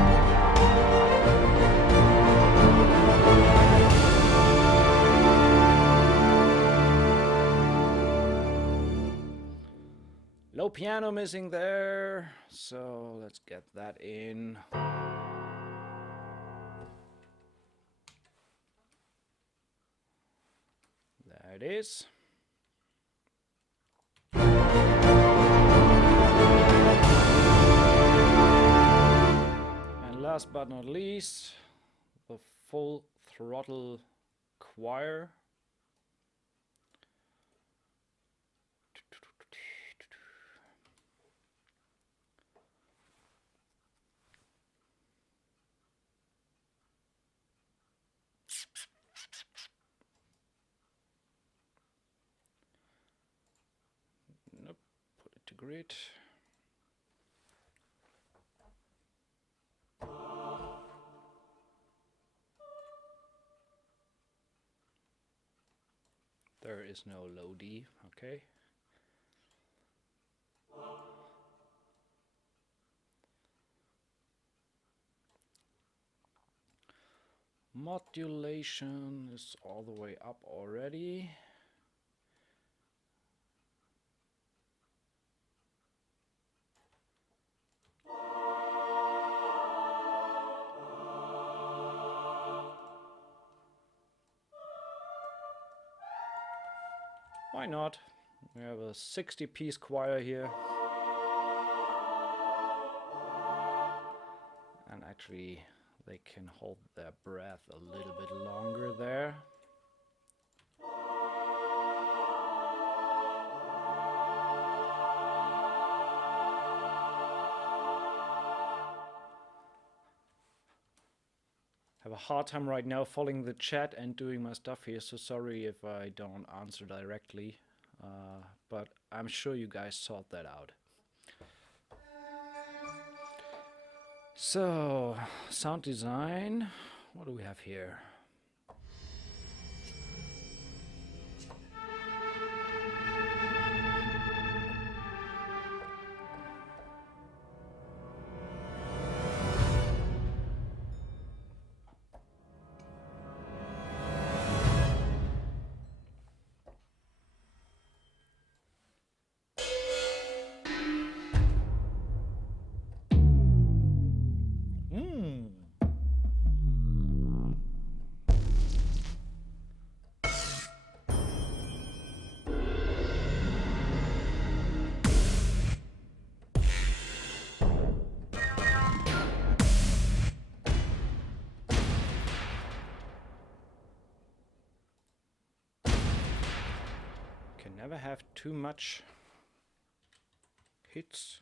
Low piano missing there, so let's get that in. There it is. last but not least, the full throttle choir. Nope, put it to grid. There is no low D, okay. Modulation is all the way up already. Why not? We have a 60-piece choir here. And actually, they can hold their breath a little bit longer there. Have a hard time right now following the chat and doing my stuff here, so sorry if I don't answer directly, but I'm sure you guys sort that out. So, sound design, what do we have here? Can never have too much hits.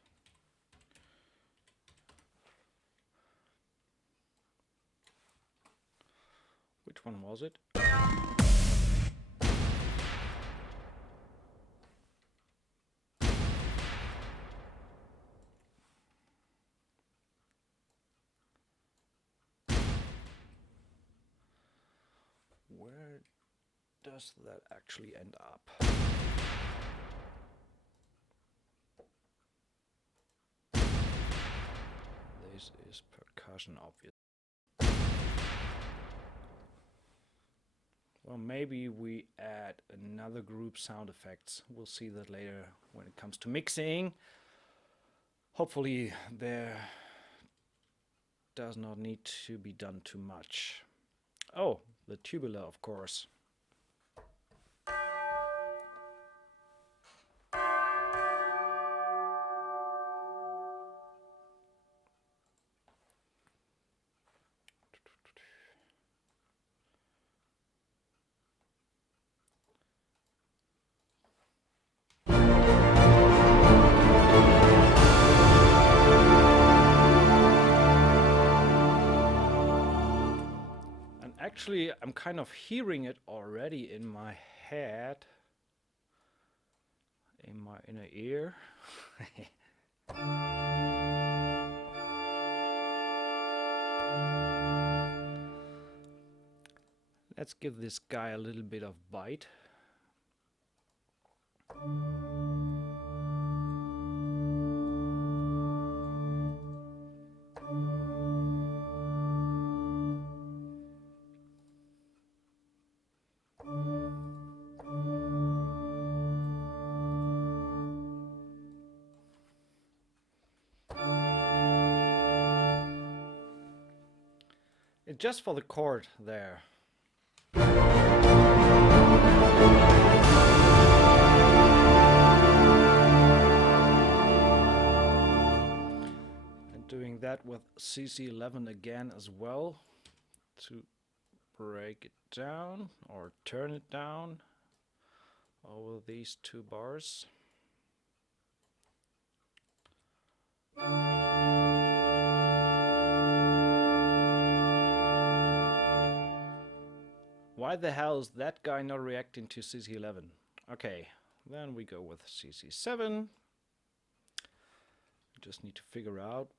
Which one was it? Where does that actually end up? This is percussion, obviously. Well, maybe we add another group sound effects. We'll see that later when it comes to mixing. Hopefully there does not need to be done too much. Oh, the tubular, of course. Actually, I'm kind of hearing it already in my head, in my inner ear. Let's give this guy a little bit of bite. Just for the chord there. And doing that with CC11 again as well to break it down or turn it down over these two bars. Why the hell is that guy not reacting to CC11? Okay, then we go with CC7. Just need to figure out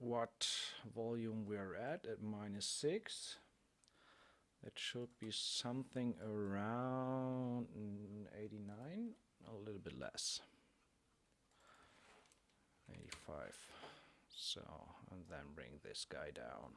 what volume we're at -6. That should be something around 89, a little bit less. 85. So, and then bring this guy down.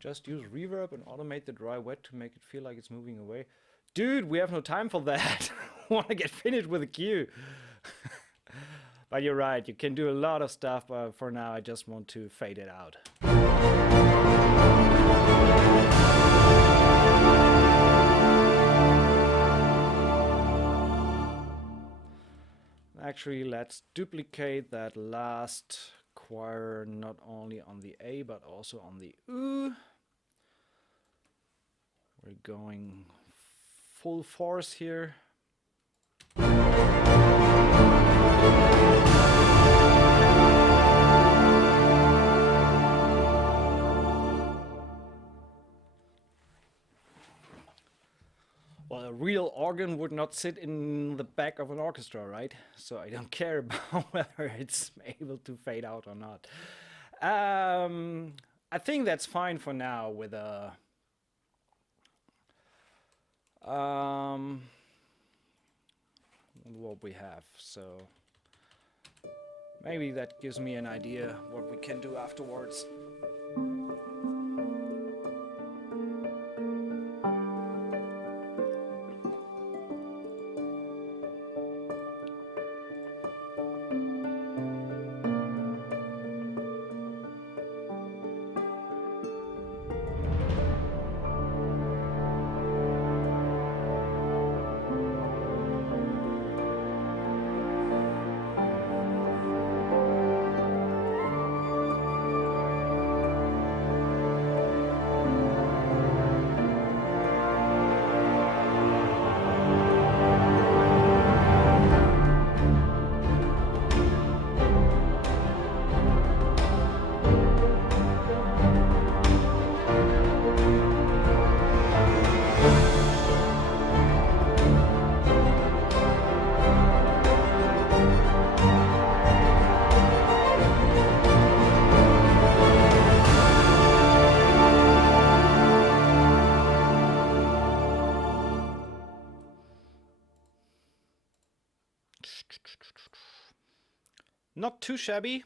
Just use reverb and automate the dry wet to make it feel like it's moving away. Dude, we have no time for that. I want to get finished with the cue. But you're right, you can do a lot of stuff, but for now I just want to fade it out. Actually, let's duplicate that last choir not only on the A but also on the U. We're going full force here. Well, a real organ would not sit in the back of an orchestra, right? So I don't care about whether it's able to fade out or not. I think that's fine for now with a what we have. So maybe that gives me an idea what we can do afterwards. Not too shabby.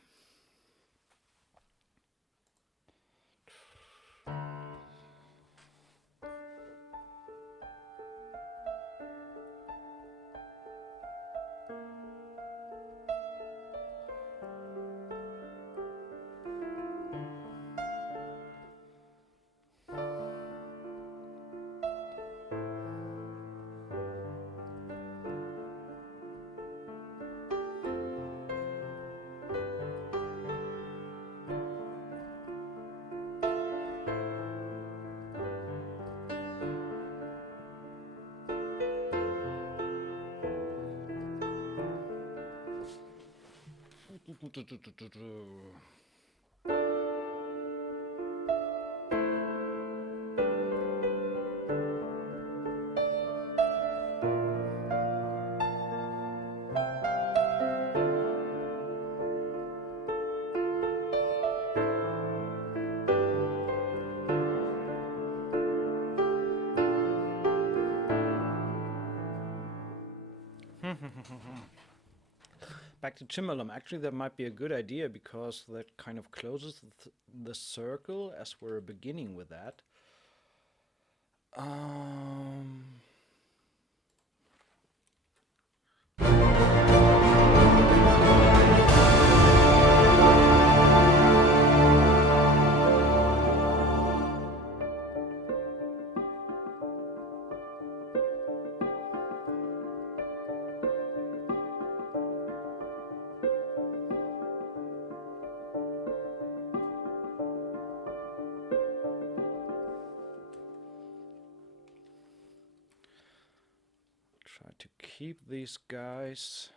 Back to cimbalom. Actually, that might be a good idea because that kind of closes the circle as we're beginning with that. keep these guys.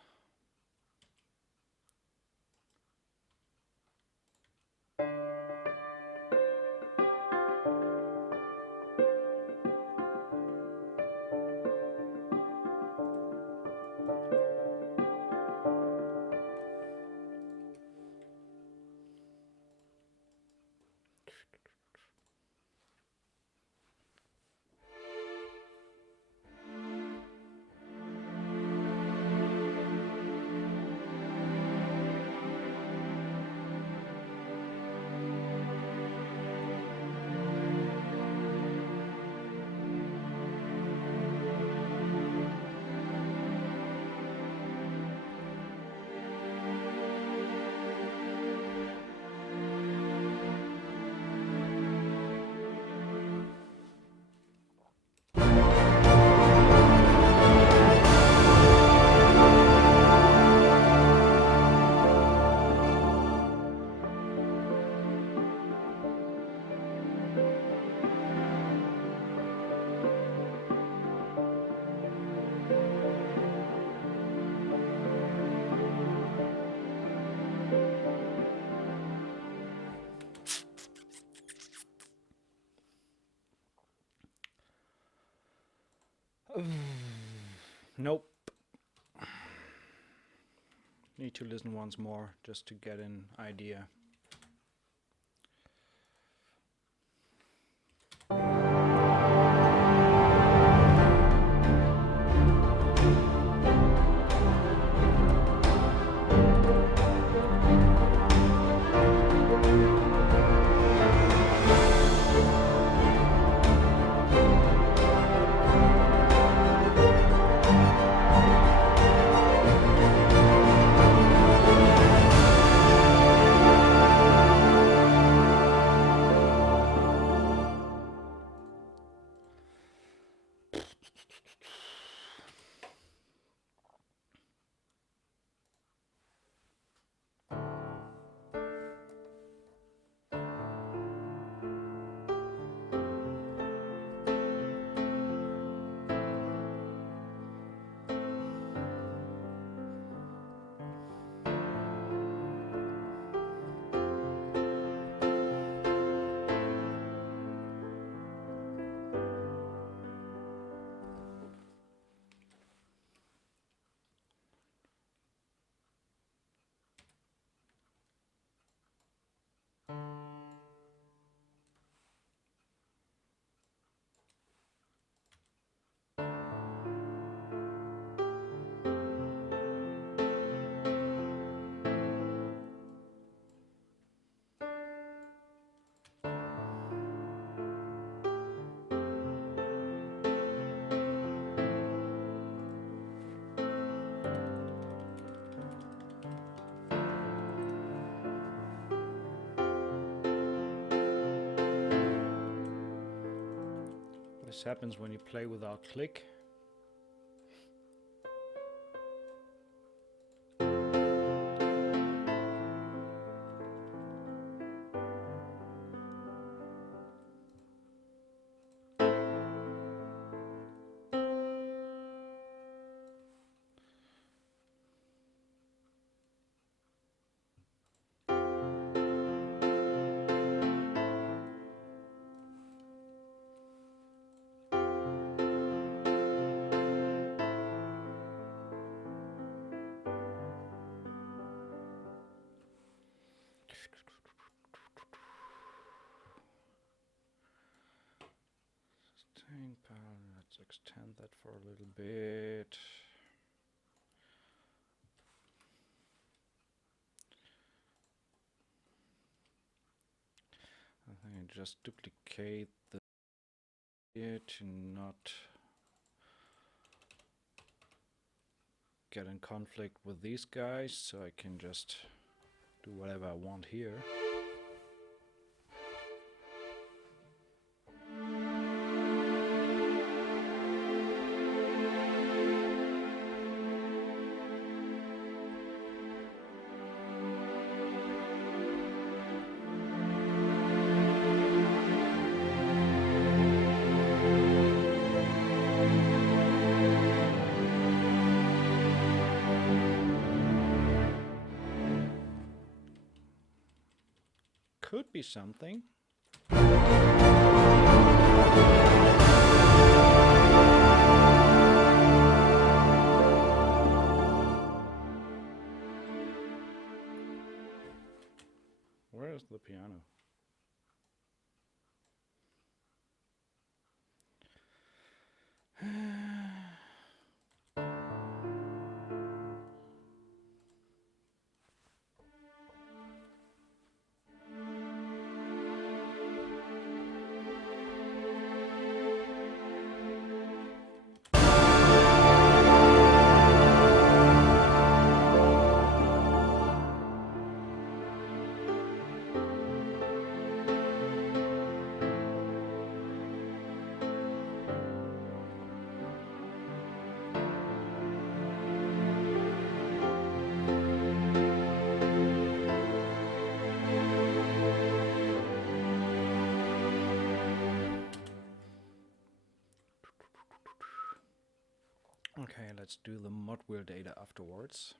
Nope. Need to listen once more just to get an idea. This happens when you play without click. Let's extend that for a little bit. I think I just duplicate the here to not get in conflict with these guys, so I can just do whatever I want here. could be something. Where is the piano? Okay, let's do the mod wheel data afterwards.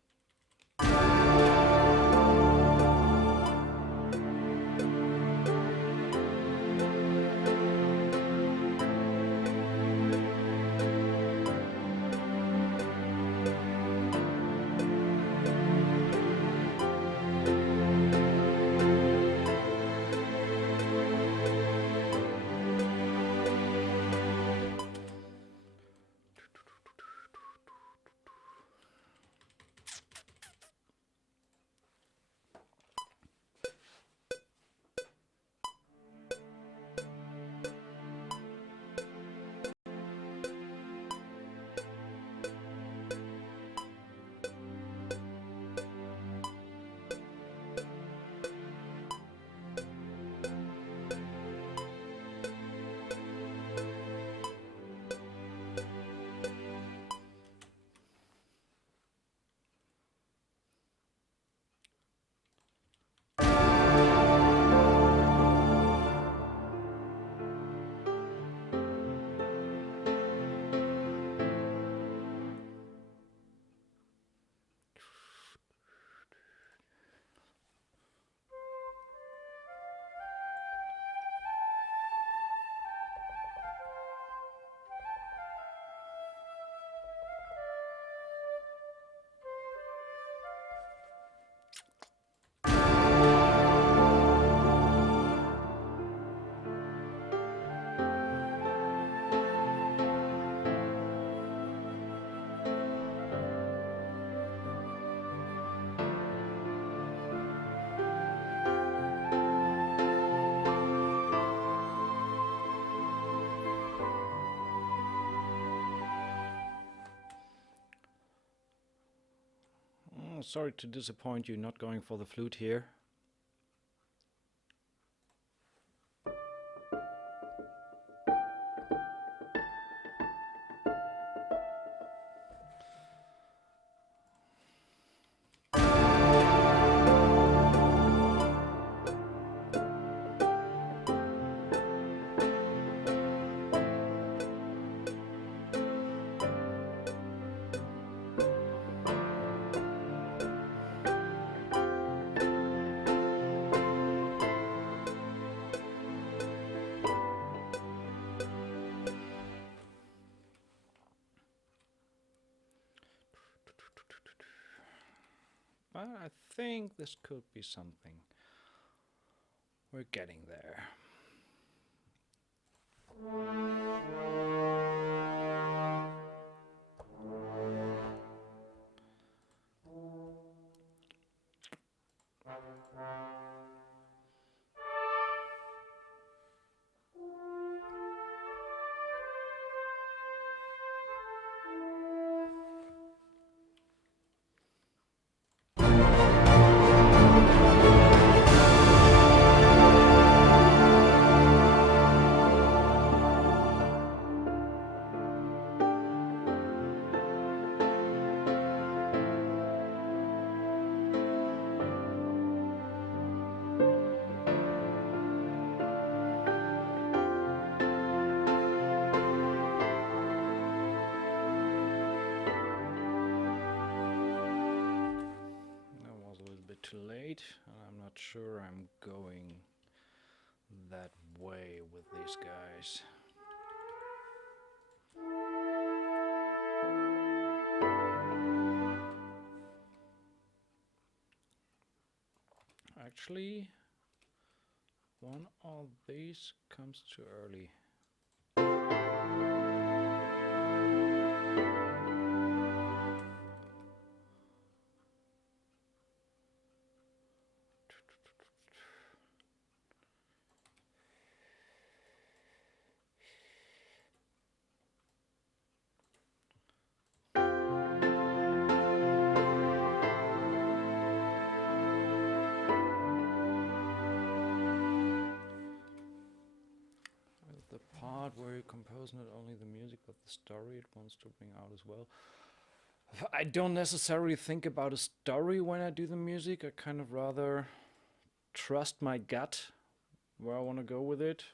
Sorry to disappoint you, not going for the flute here. But I think this could be something. We're getting there. Too late, and I'm not sure I'm going that way with these guys. Actually, one of these comes too early. The part where you compose not only the music but the story it wants to bring out as well. I don't necessarily think about a story when I do the music. I kind of rather trust my gut where I want to go with it.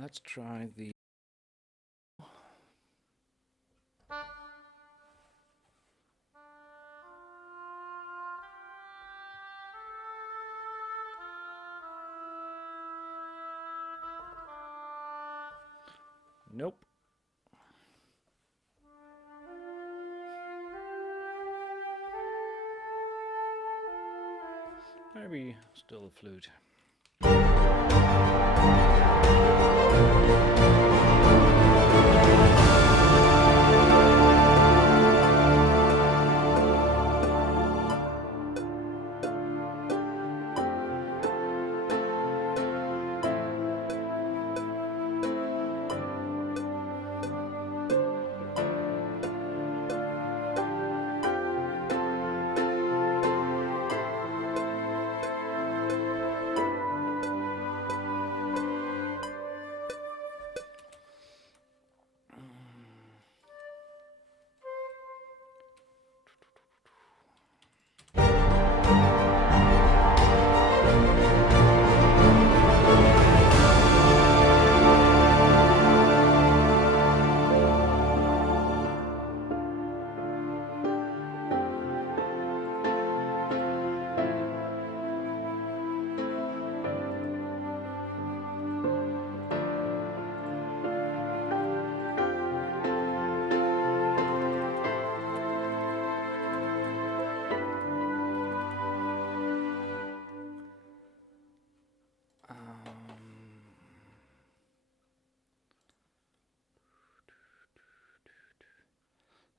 Let's try the... Nope. Maybe still a flute.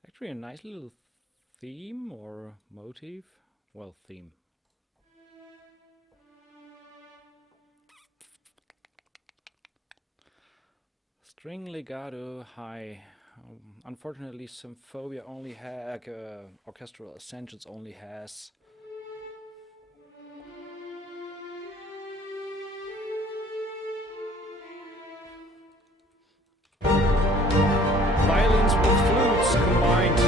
Actually a nice little theme or motif. Well, theme. String legato high. Unfortunately, Symphonia only has Orchestral Essentials only has violins with flutes combined.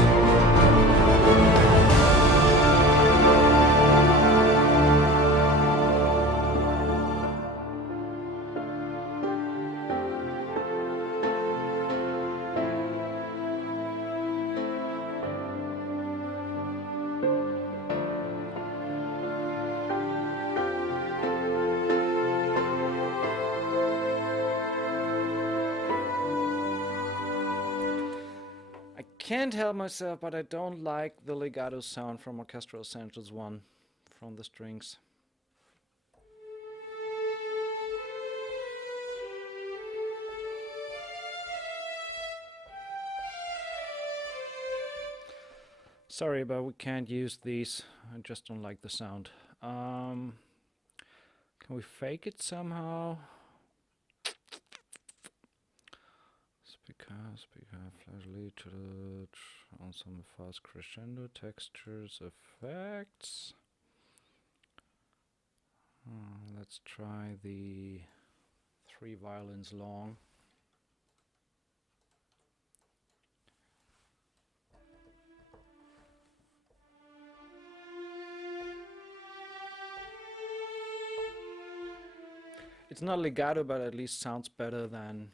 Can't help myself, but I don't like the legato sound from Orchestral Essentials 1 from the strings. Sorry, but we can't use these. I just don't like the sound. Can we fake it somehow? Speaker, flash lead to the on some fast crescendo textures, effects. Let's try the 3 violins long. It's not legato, but at least sounds better than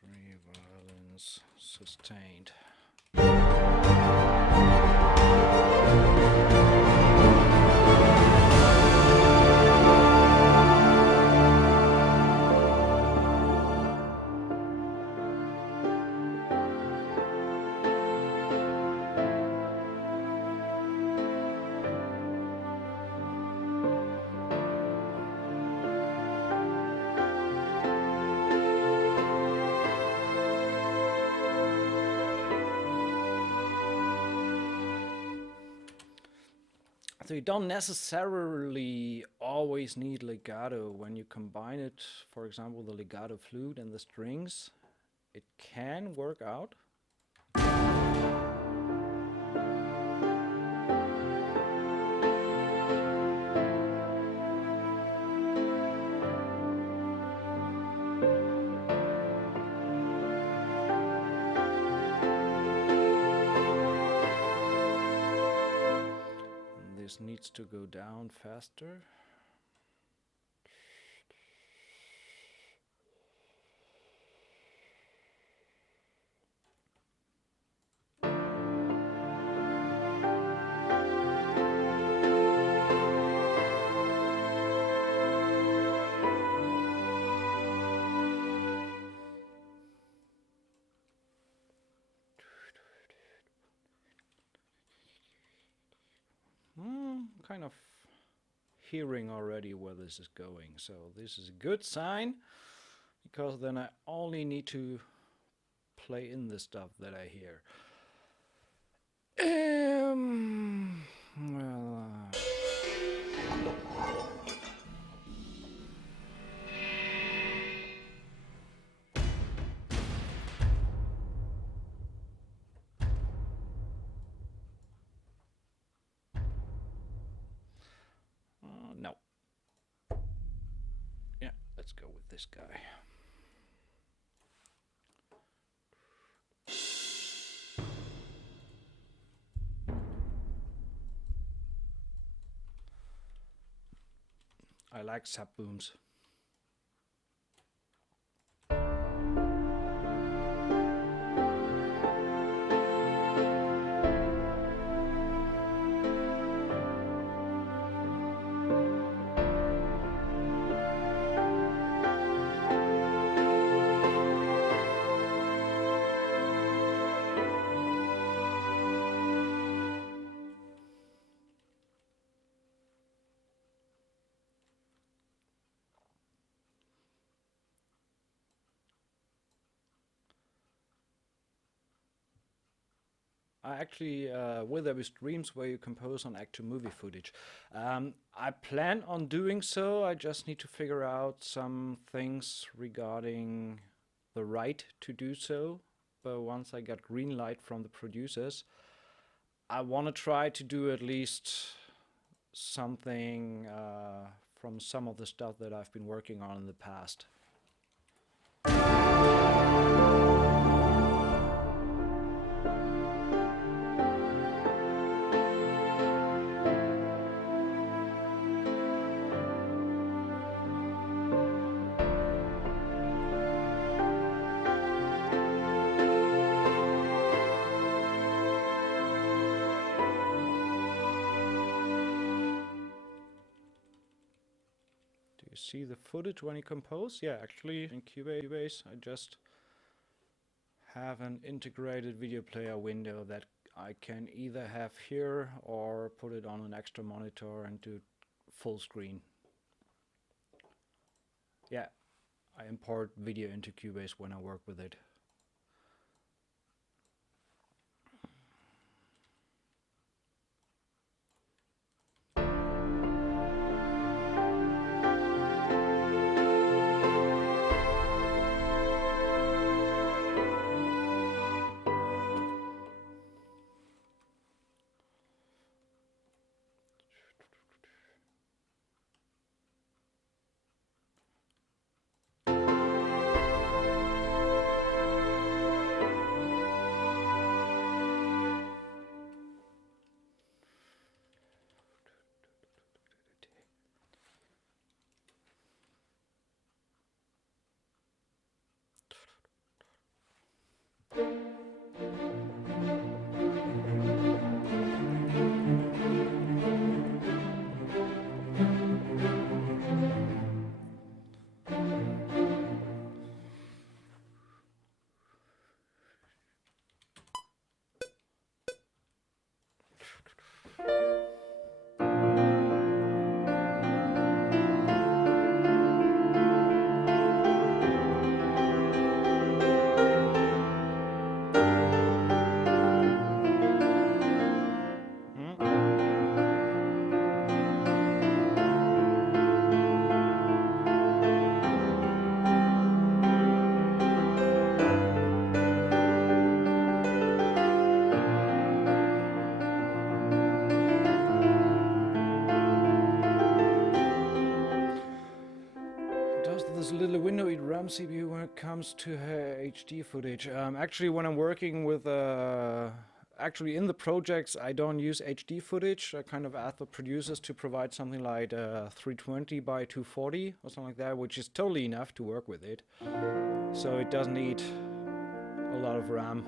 3 violins sustained. So you don't necessarily always need legato when you combine it, for example, the legato flute and the strings. It can work out. Needs to go down faster. Kind of hearing already where this is going, so this is a good sign, because then I only need to play in the stuff that I hear. No. Yeah, let's go with this guy. I like sub booms. I actually, will there be streams where you compose on actual movie footage? I plan on doing so. I just need to figure out some things regarding the right to do so. But once I get green light from the producers, I want to try to do at least something from some of the stuff that I've been working on in the past. See the footage when you compose? Yeah, actually in Cubase I just have an integrated video player window that I can either have here or put it on an extra monitor and do full screen. Yeah, I import video into Cubase when I work with it. Will the window eat RAM CPU when it comes to HD footage? Actually, when I'm working with actually in the projects, I don't use HD footage. I kind of ask the producers to provide something like 320 by 240 or something like that, which is totally enough to work with it. So it doesn't need a lot of RAM.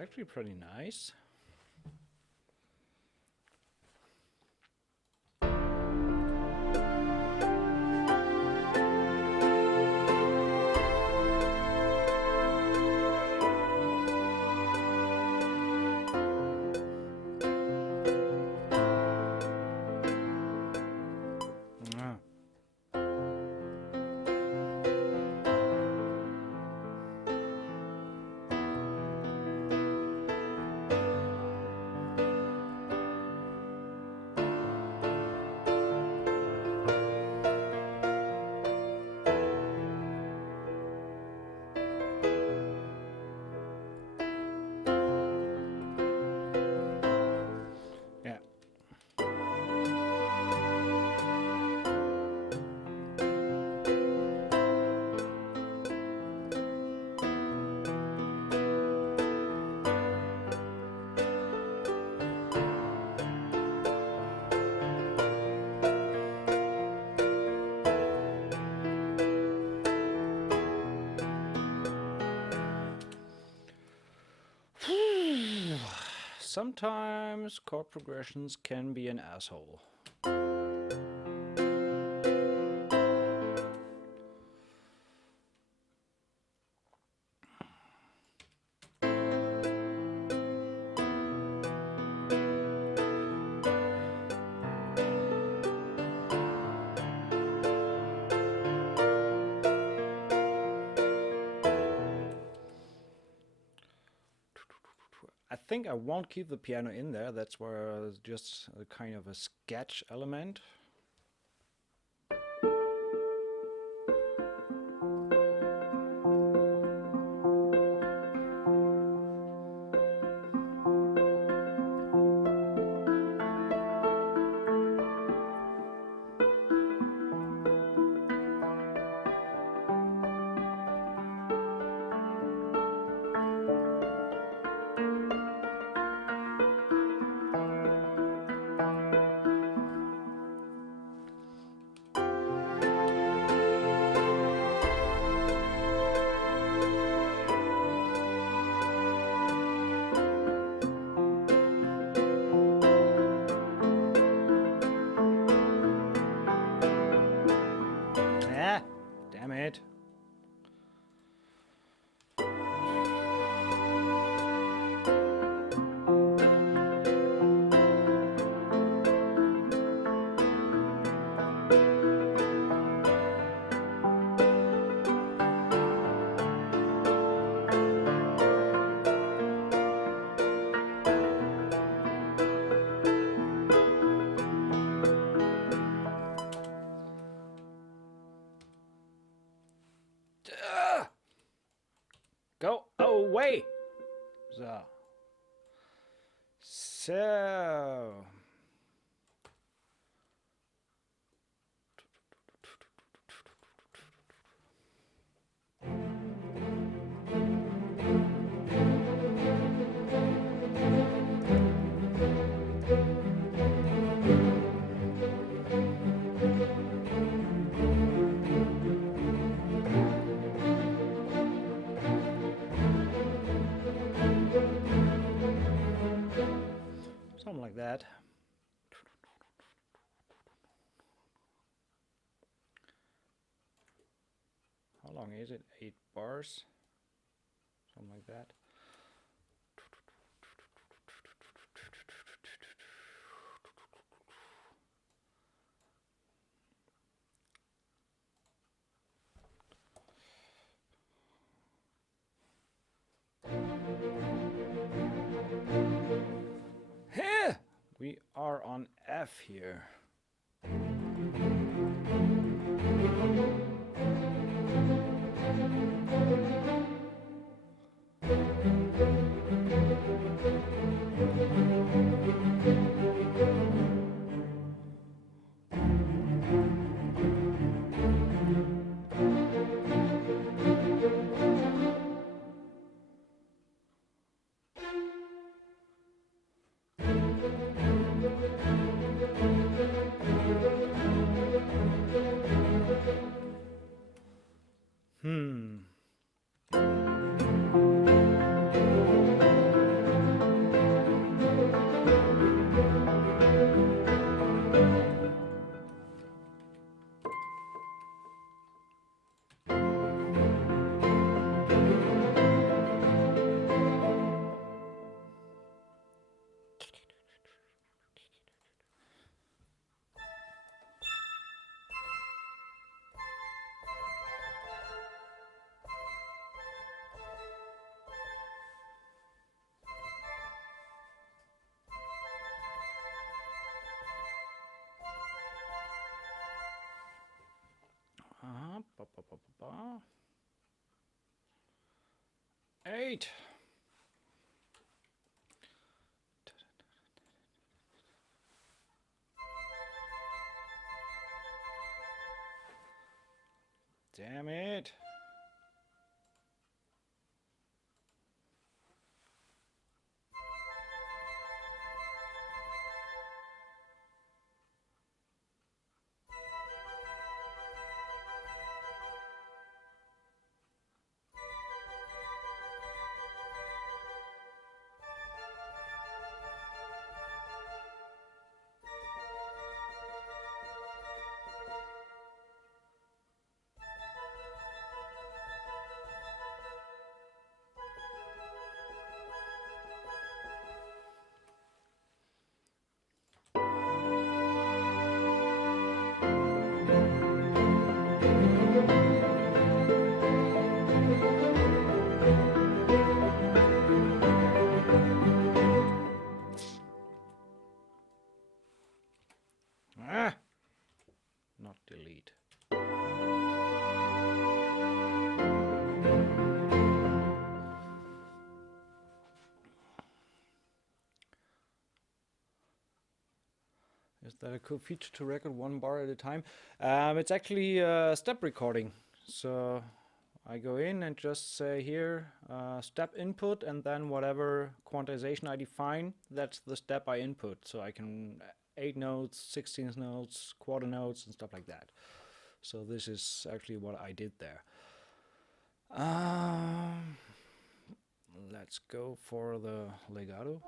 Actually pretty nice. Sometimes chord progressions can be an asshole. think I won't keep the piano in there. That's where just a kind of a sketch element. Damn it. Go away! So... something like that. How long is it? 8 bars? Something like that. We are on F here. Ba, ba, ba, ba, ba. 8. Damn it. delete. Is that a cool feature to record one bar at a time? It's actually step recording. So I go in and just say here, step input, and then whatever quantization I define, that's the step I input. So I can 8 notes, 16th notes, quarter notes, and stuff like that. So this is actually what I did there. Let's go for the legato.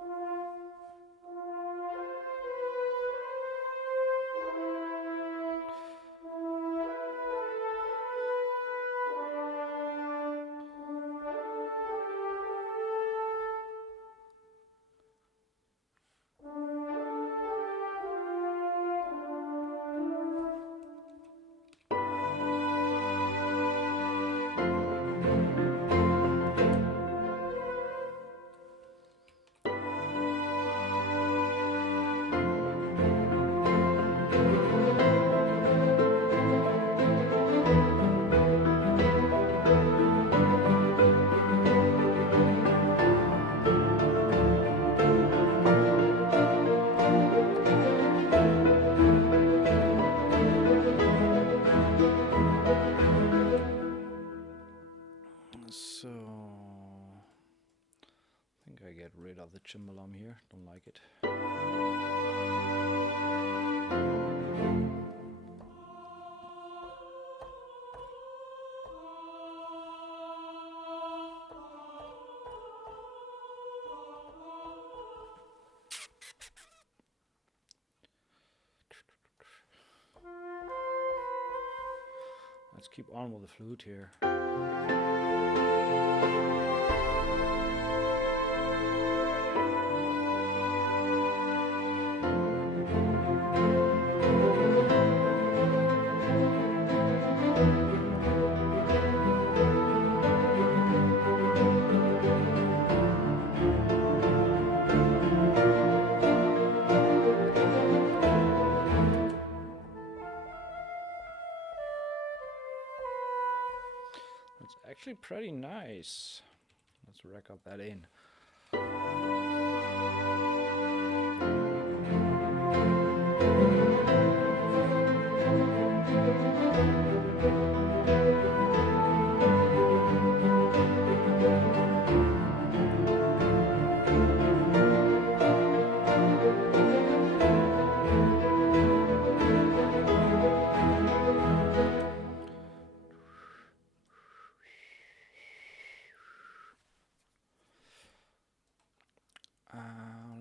So I think I get rid of the cimbalom here, don't like it. Let's keep on with the flute here. It's actually pretty nice. Let's record that in.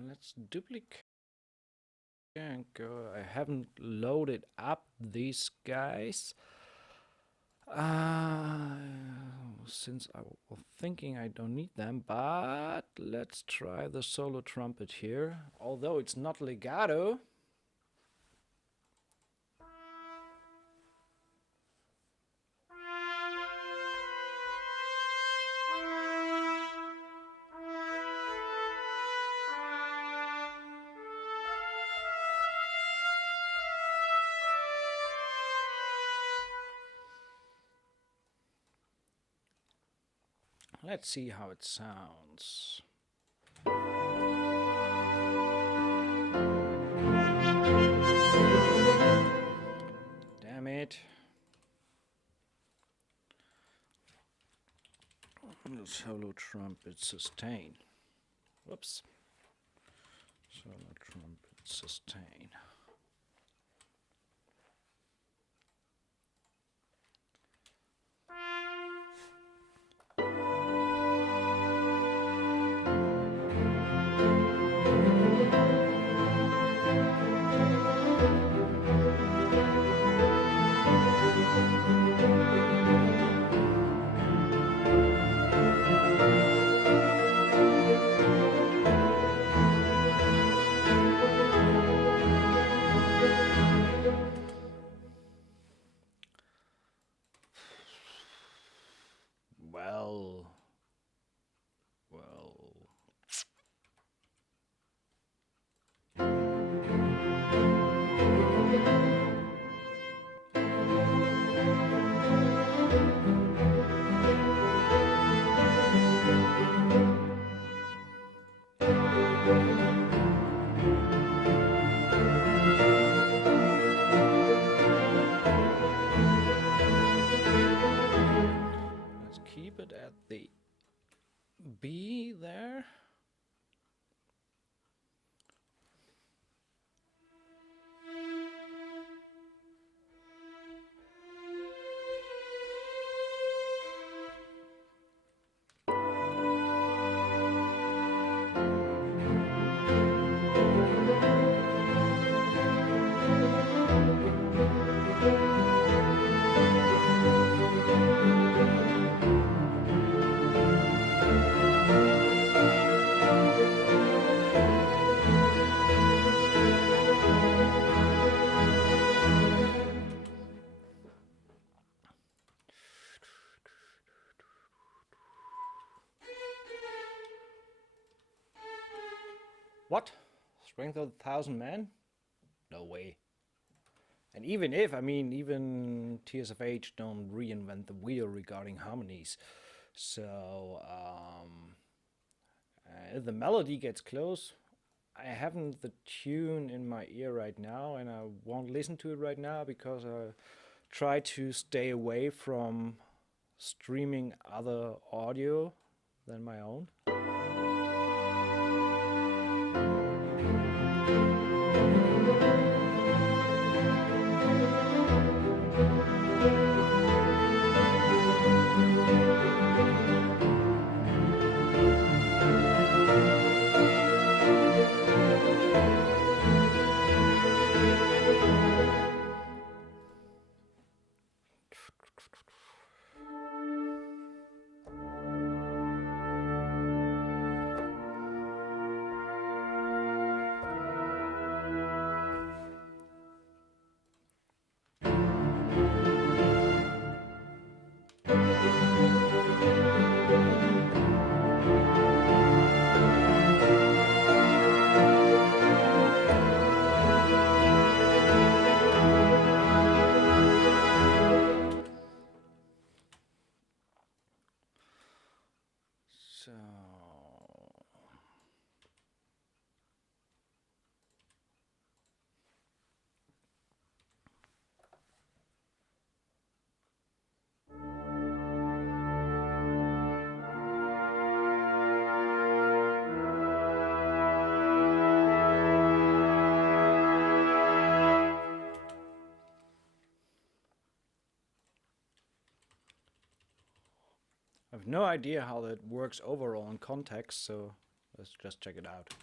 Let's duplicate and go. I haven't loaded up these guys since I was thinking I don't need them, but let's try the solo trumpet here, although it's not legato. Let's see how it sounds. Damn it. Solo trumpet sustain. Whoops. Solo trumpet sustain. B there. What? Strength of 1,000 men? No way. And even if, I mean, even Tears of Age don't reinvent the wheel regarding harmonies. So, if the melody gets close, I haven't the tune in my ear right now, and I won't listen to it right now because I try to stay away from streaming other audio than my own. So I have no idea how that works overall in context, so let's just check it out.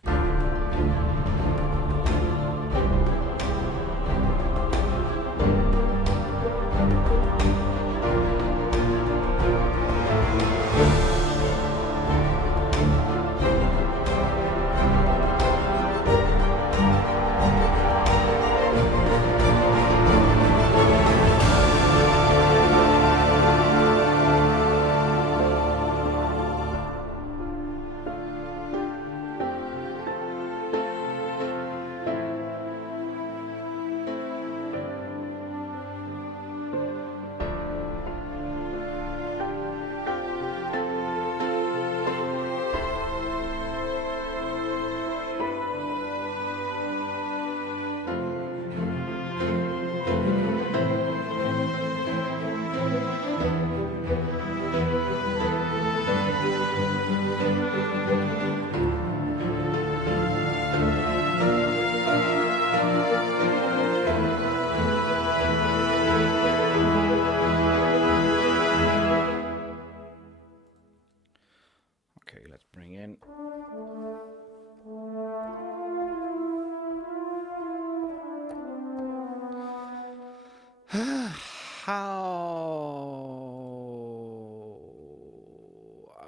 Okay, let's bring in. How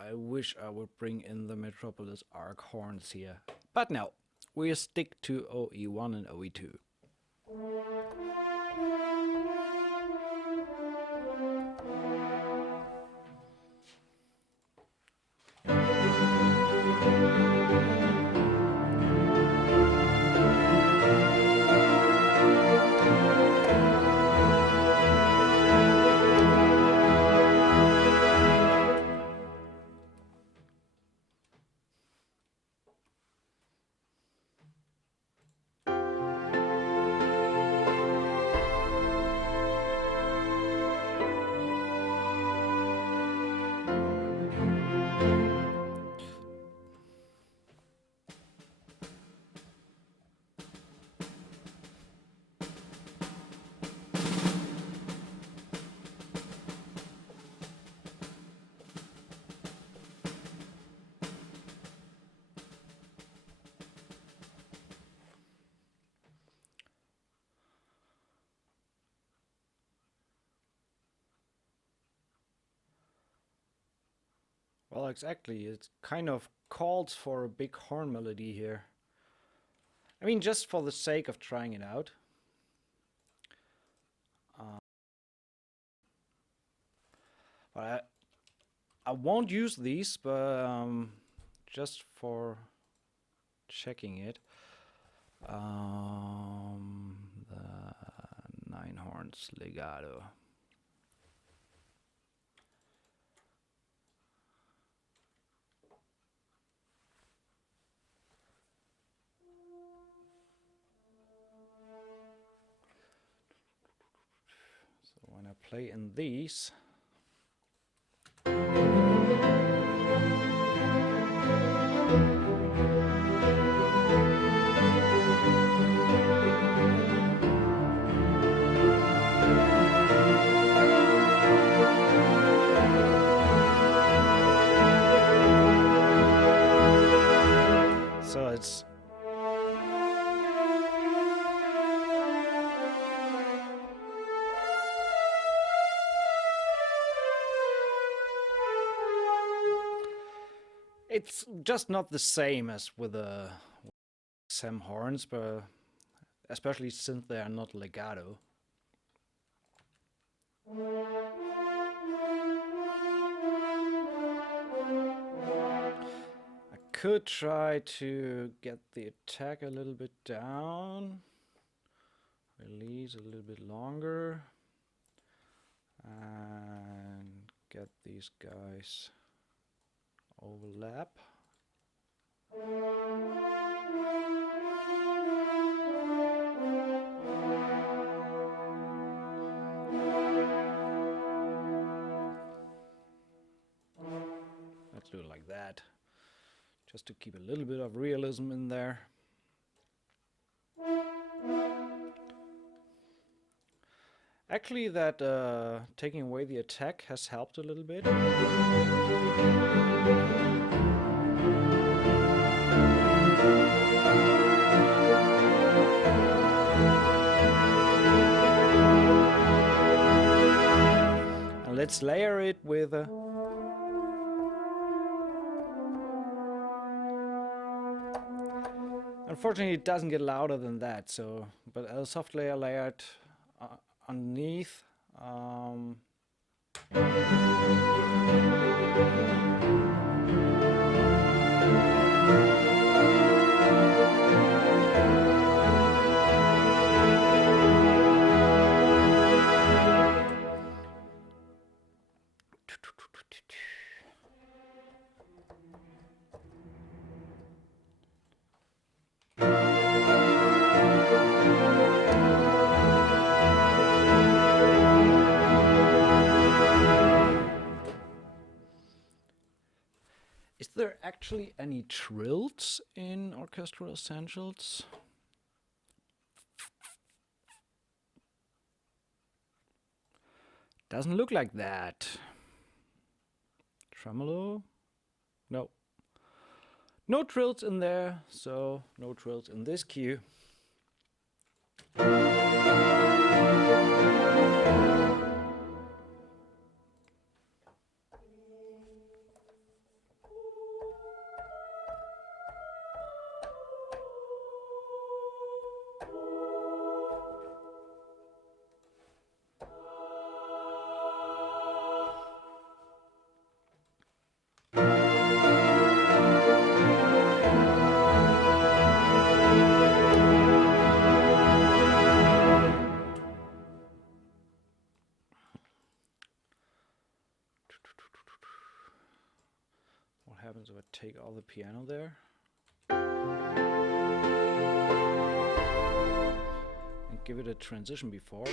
I wish I would bring in the Metropolis arc horns here. But no, we stick to OE1 and OE2. Well, exactly. It kind of calls for a big horn melody here. I mean, just for the sake of trying it out. But I won't use these, but just for checking it. The 9 horns legato. So when I play in these, so it's just not the same as with the Sam horns, but especially since they are not legato. I could try to get the attack a little bit down, release a little bit longer, and get these guys overlap. Let's do it like that, just to keep a little bit of realism in there. Actually, that taking away the attack has helped a little bit. And let's layer it with a unfortunately, it doesn't get louder than that. So, but a soft layer layered underneath. Is there actually any trills in Orchestral Essentials? Doesn't look like that. Tremolo? No. No trills in there, so no trills in this cue. What happens if I take all the piano there? And give it a transition before.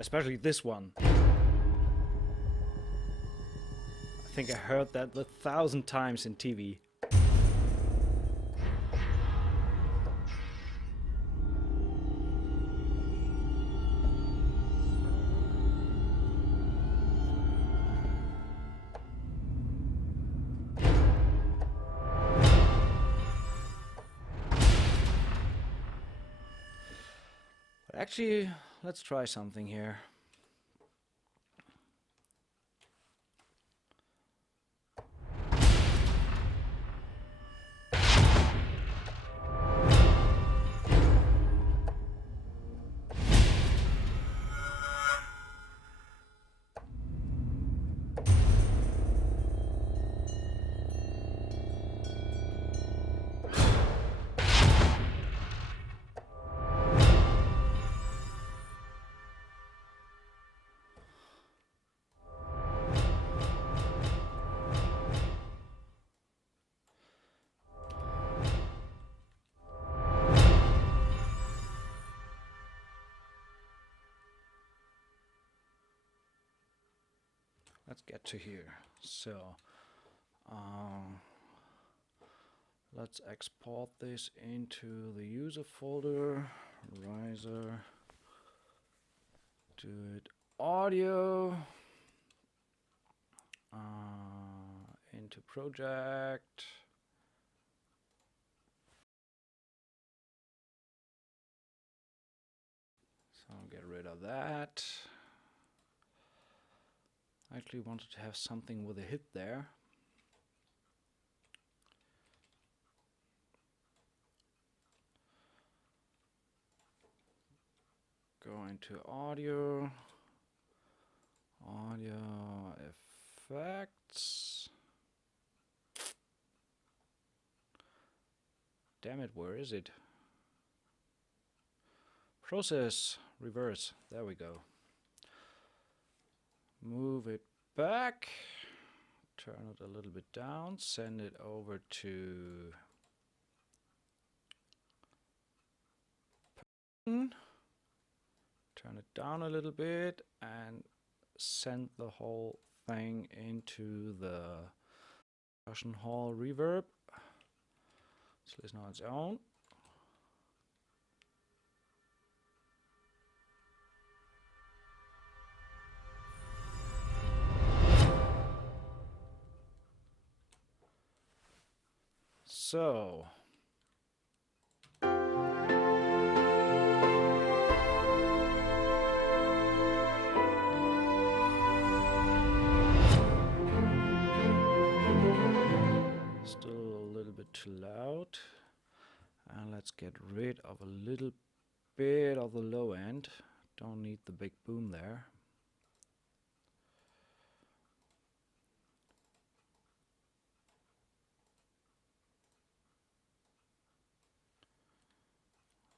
Especially this one. I think I heard that 1,000 times in TV. Actually, let's try something here. Let's get to here. So let's export this into the user folder, riser, do it audio, into project. So I'll get rid of that. I actually wanted to have something with a hit there. Go into audio, audio effects. Damn it, where is it? Process, reverse, there we go. Move it back, turn it a little bit down, send it over to turn it down a little bit and send the whole thing into the Percussion Hall reverb. So listen on its own. So still a little bit too loud, and let's get rid of a little bit of the low end. Don't need the big boom there.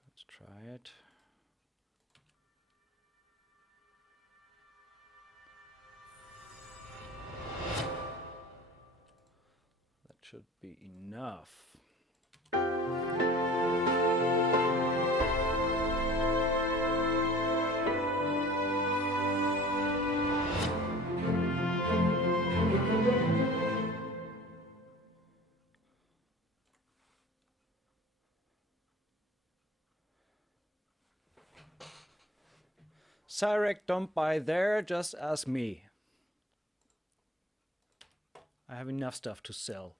Let's try it. That should be enough. Cyrec, don't buy there, just ask me. I have enough stuff to sell.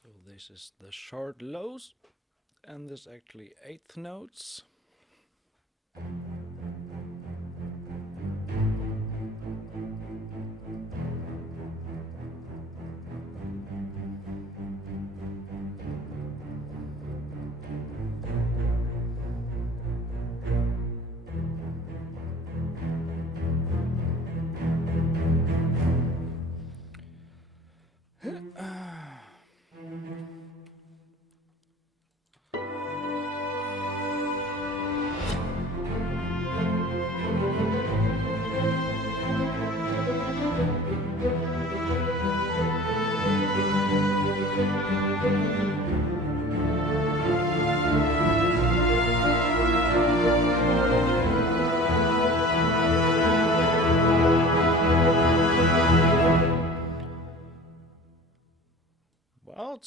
So this is the short lows, and this actually eighth notes.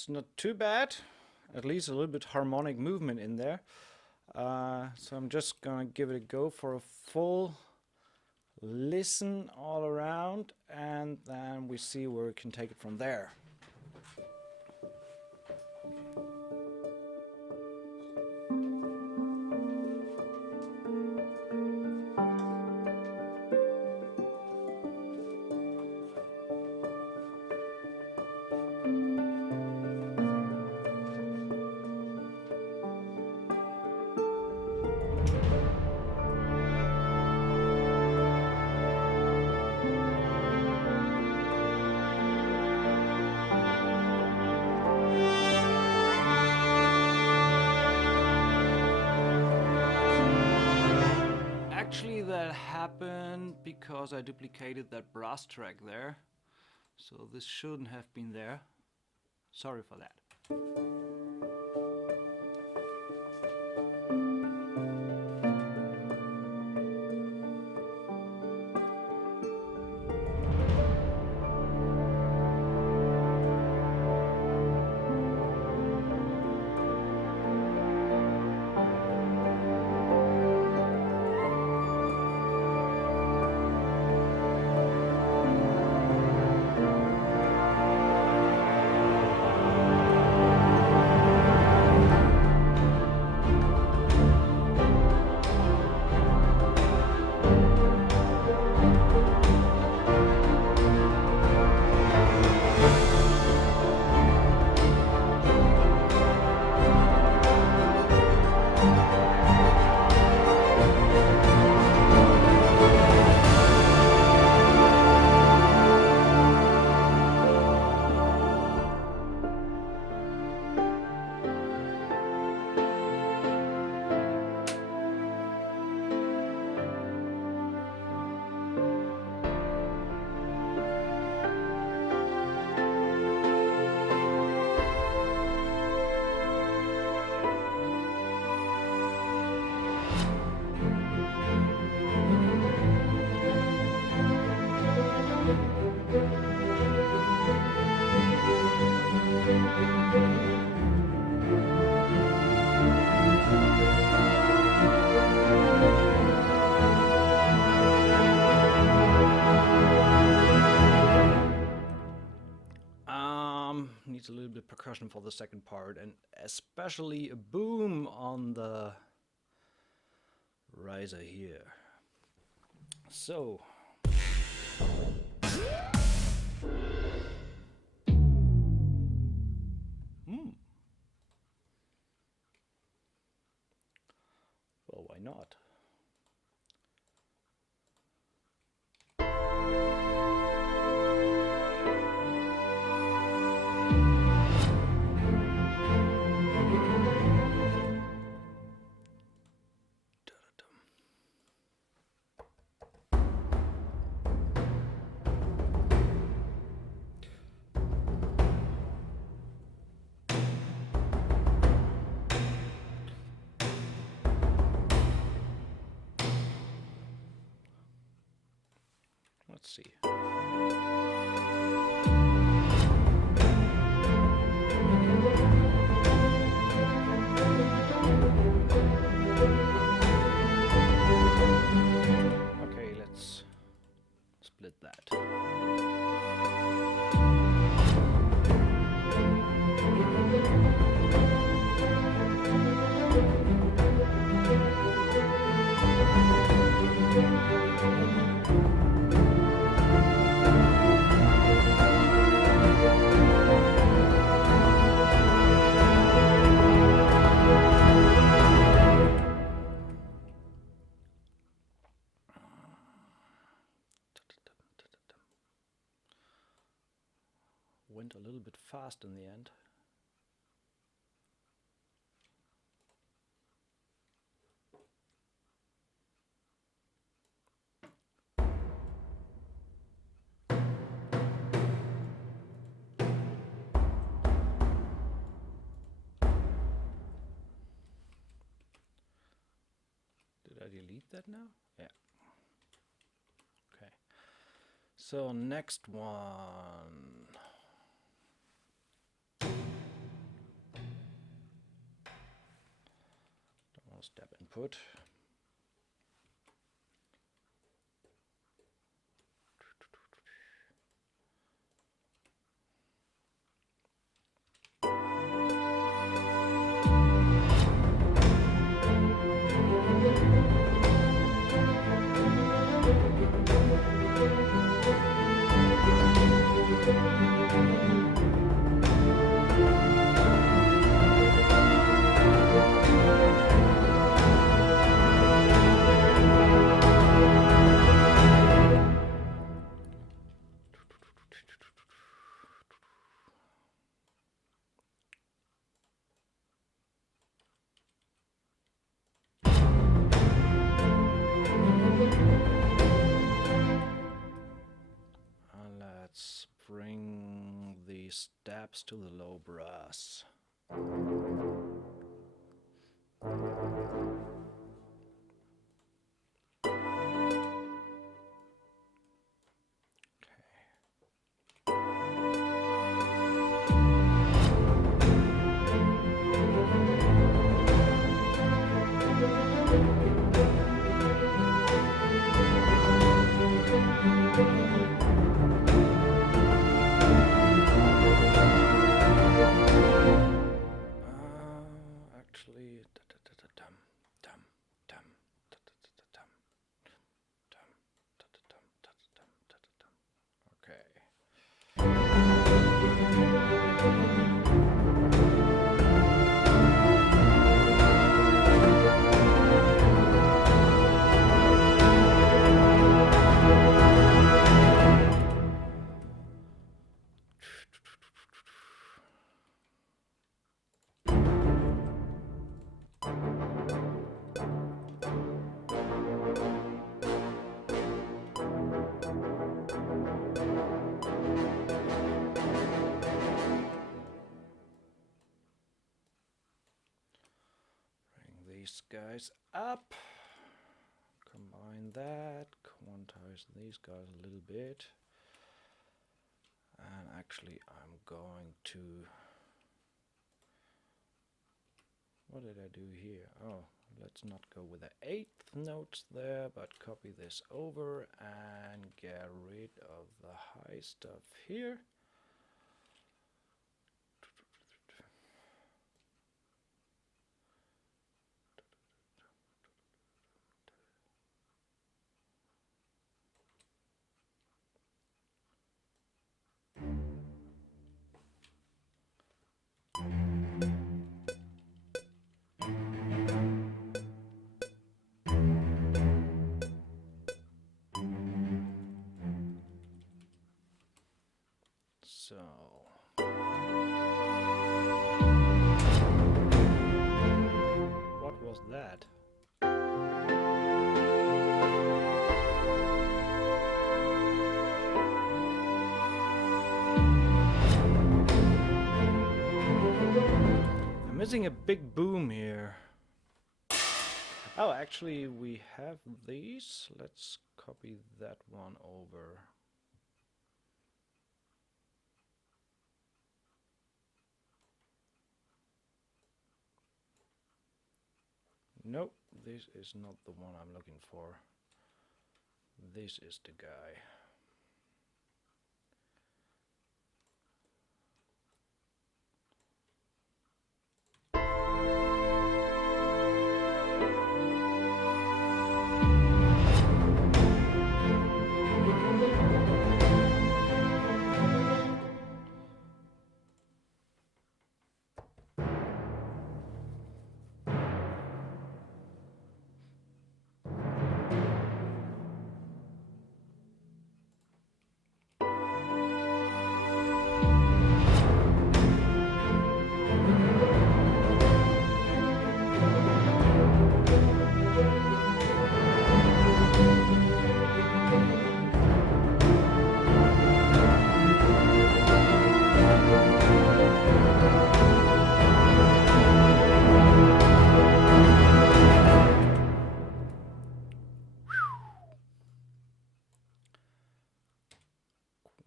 That's not too bad. At least a little bit harmonic movement in there. So I'm just gonna give it a go for a full listen all around, and then we see where we can take it from there. Actually, that happened because I duplicated that brass track there. So this shouldn't have been there. Sorry for that. Needs a little bit of percussion for the second part, and especially a boom on the riser here. So well, why not? Let's see. Okay, let's split that. Went a little bit fast in the end. Did I delete that now? Yeah. Okay. So next one. no step input. Let's bring the steps to the low brass. These guys up, combine that, quantize these guys a little bit, and actually I'm going to, what did I do here? Oh, let's not go with the 8th notes there, but copy this over and get rid of the high stuff here. So what was that? I'm missing a big boom here. Oh, actually we have these. Let's copy that one over. Nope, this is not the one I'm looking for. This is the guy.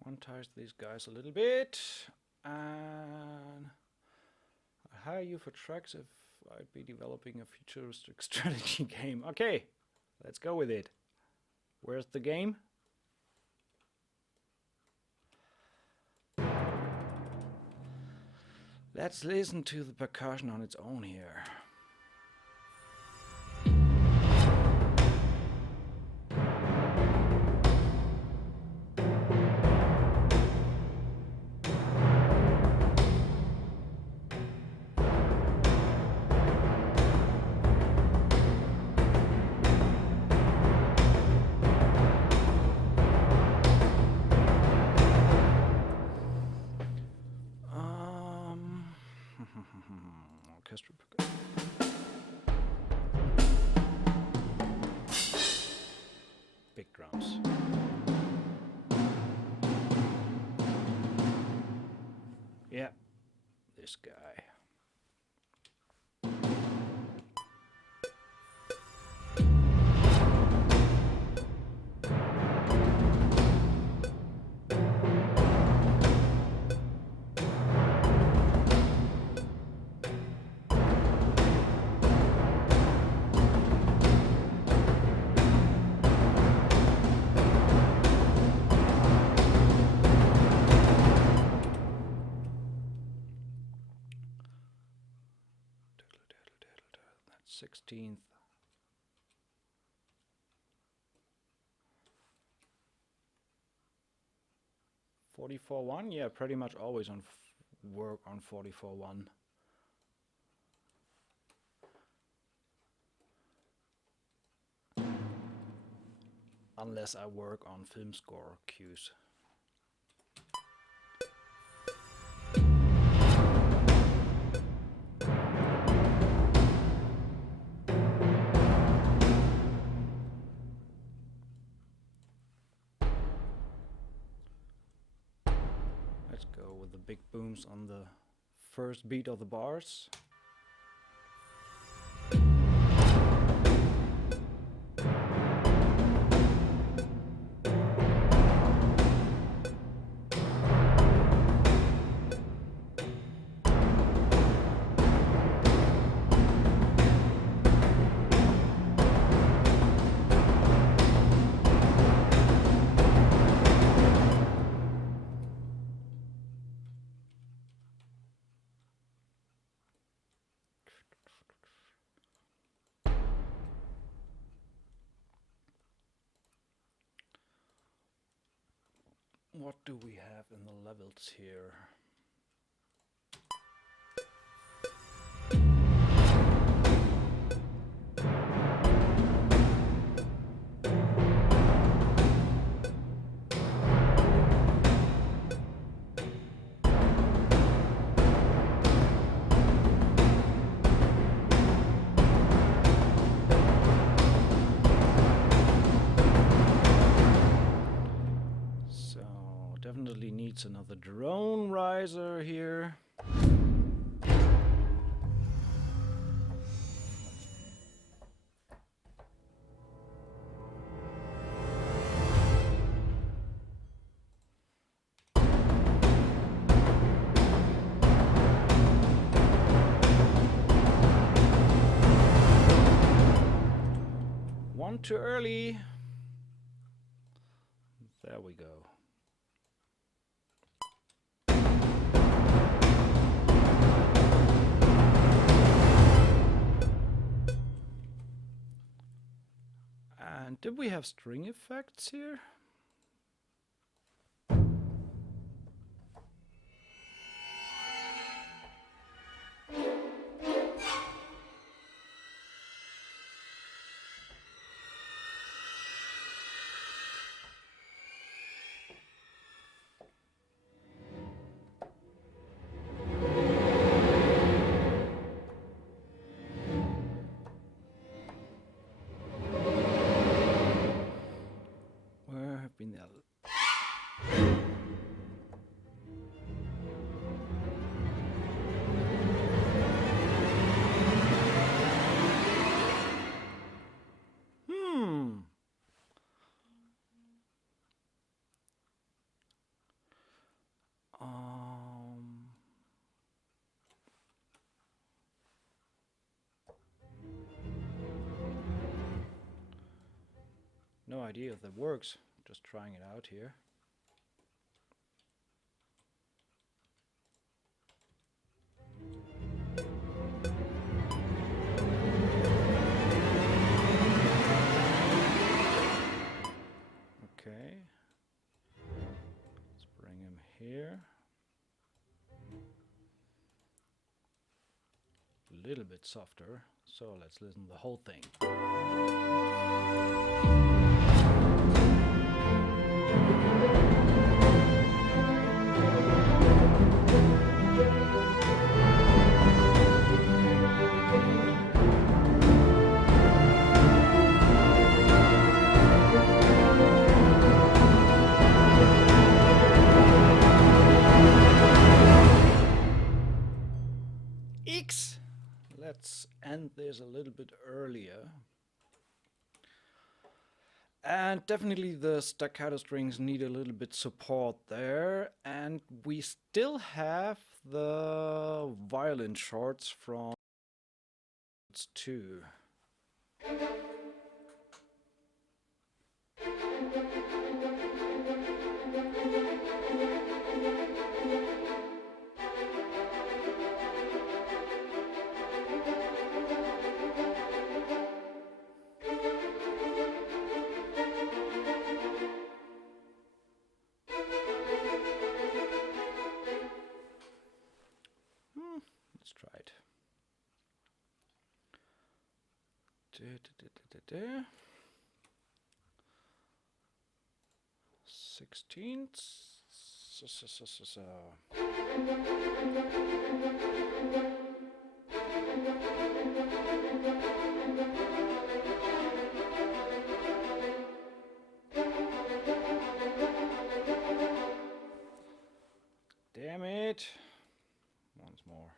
Quantize these guys a little bit, and I hire you for tracks if I'd be developing a futuristic strategy game. Okay, let's go with it. Where's the game? Let's listen to the percussion on its own here. Orchestral percussion. Big drums. Yeah, this guy. That's 16th. (44.1). Yeah, pretty much always on work on 44.1. Unless I work on film score cues. Let's go with the big booms on the first beat of the bars. What do we have in the levels here? Definitely needs another drone riser here. One too early. There we go. And did we have string effects here? idea if that works. Just trying it out here. Okay. Let's bring him here. A little bit softer. So let's listen to the whole thing. Let's end this a little bit earlier. And definitely the staccato strings need a little bit support there. And we still have the violin shorts from 2. Let's try it. 16th. So. Damn it. Once more.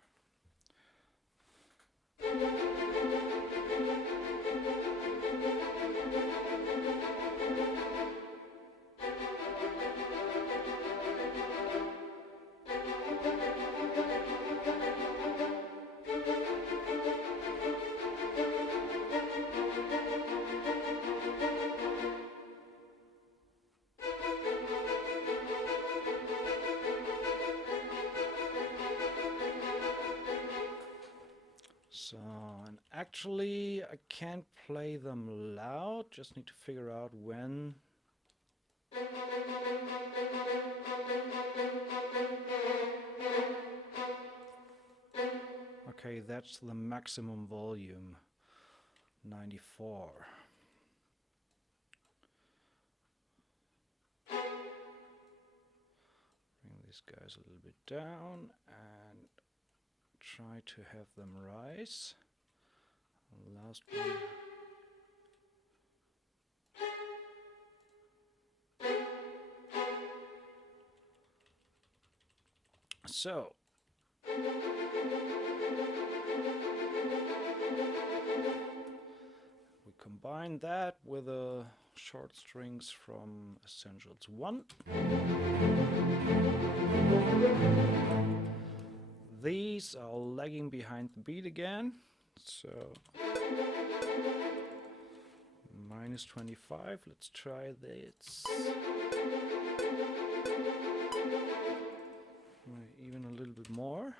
So, and actually I can't play them loud, just need to figure out when. Okay, that's the maximum volume, 94. Bring these guys a little bit down and try to have them rise. Last one. So we combine that with the short strings from Essentials 1. These are lagging behind the beat again, so minus 25. Let's try this. Even a little bit more.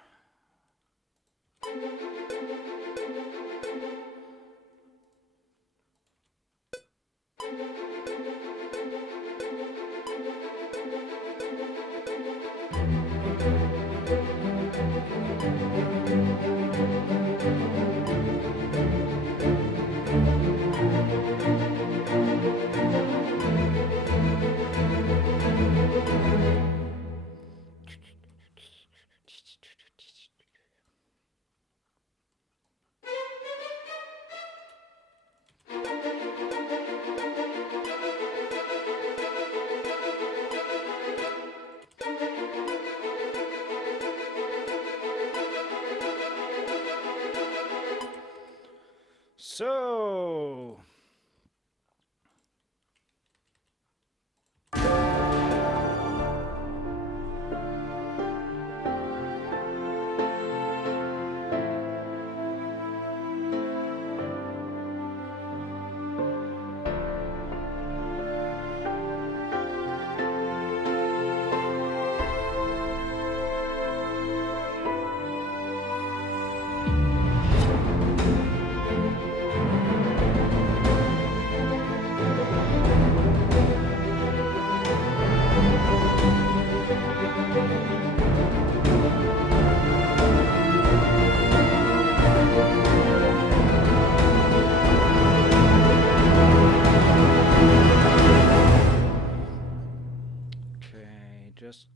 So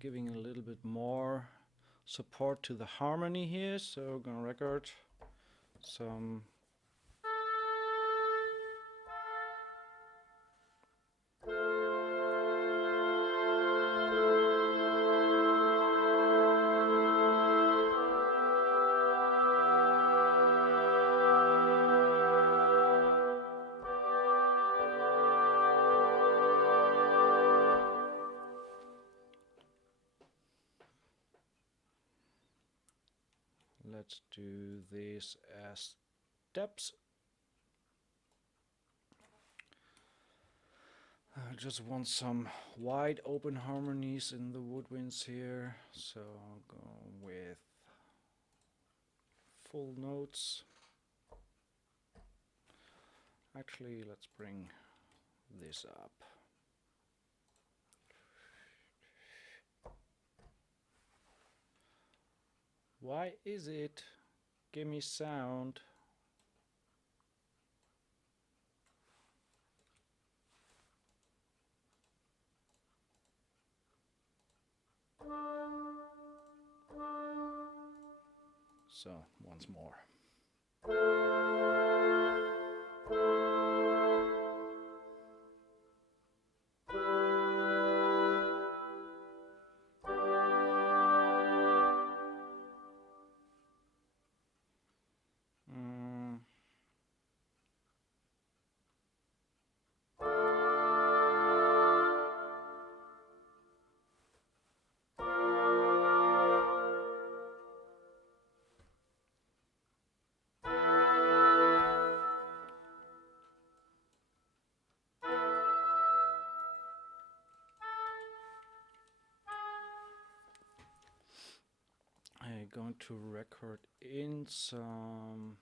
giving a little bit more support to the harmony here, so I'm gonna record some let's do this as steps. I just want some wide open harmonies in the woodwinds here, so I'll go with full notes. Actually, let's bring this up. Why is it? Give me sound. So, once more. I'm going to record in some,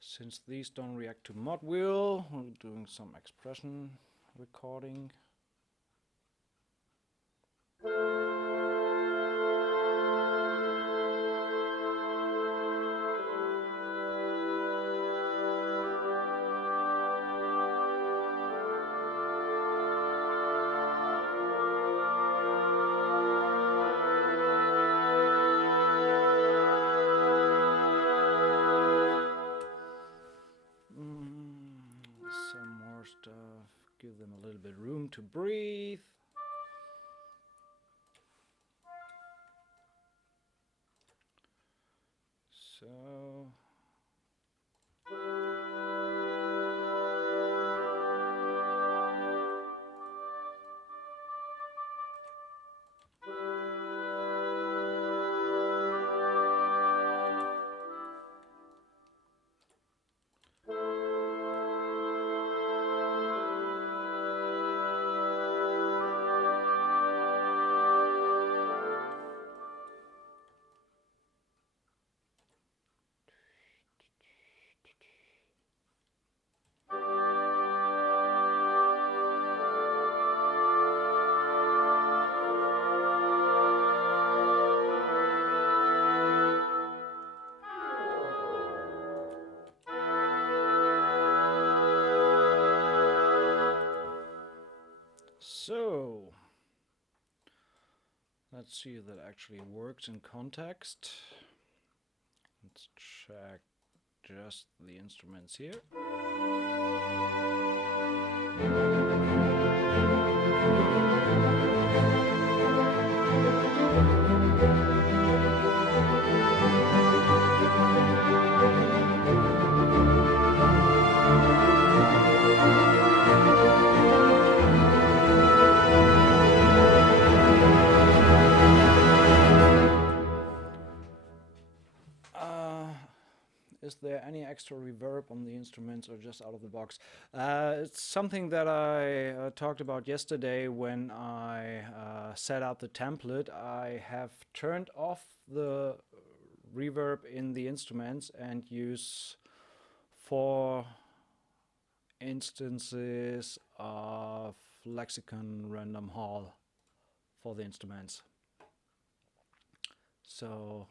since these don't react to mod wheel, we're doing some expression recording. Give them a little bit room to breathe. So let's see if that actually works in context. Let's check just the instruments here. Is there any extra reverb on the instruments or just out of the box? It's something that I talked about yesterday when I set out the template. I have turned off the reverb in the instruments and use 4 instances of Lexicon Random Hall for the instruments. So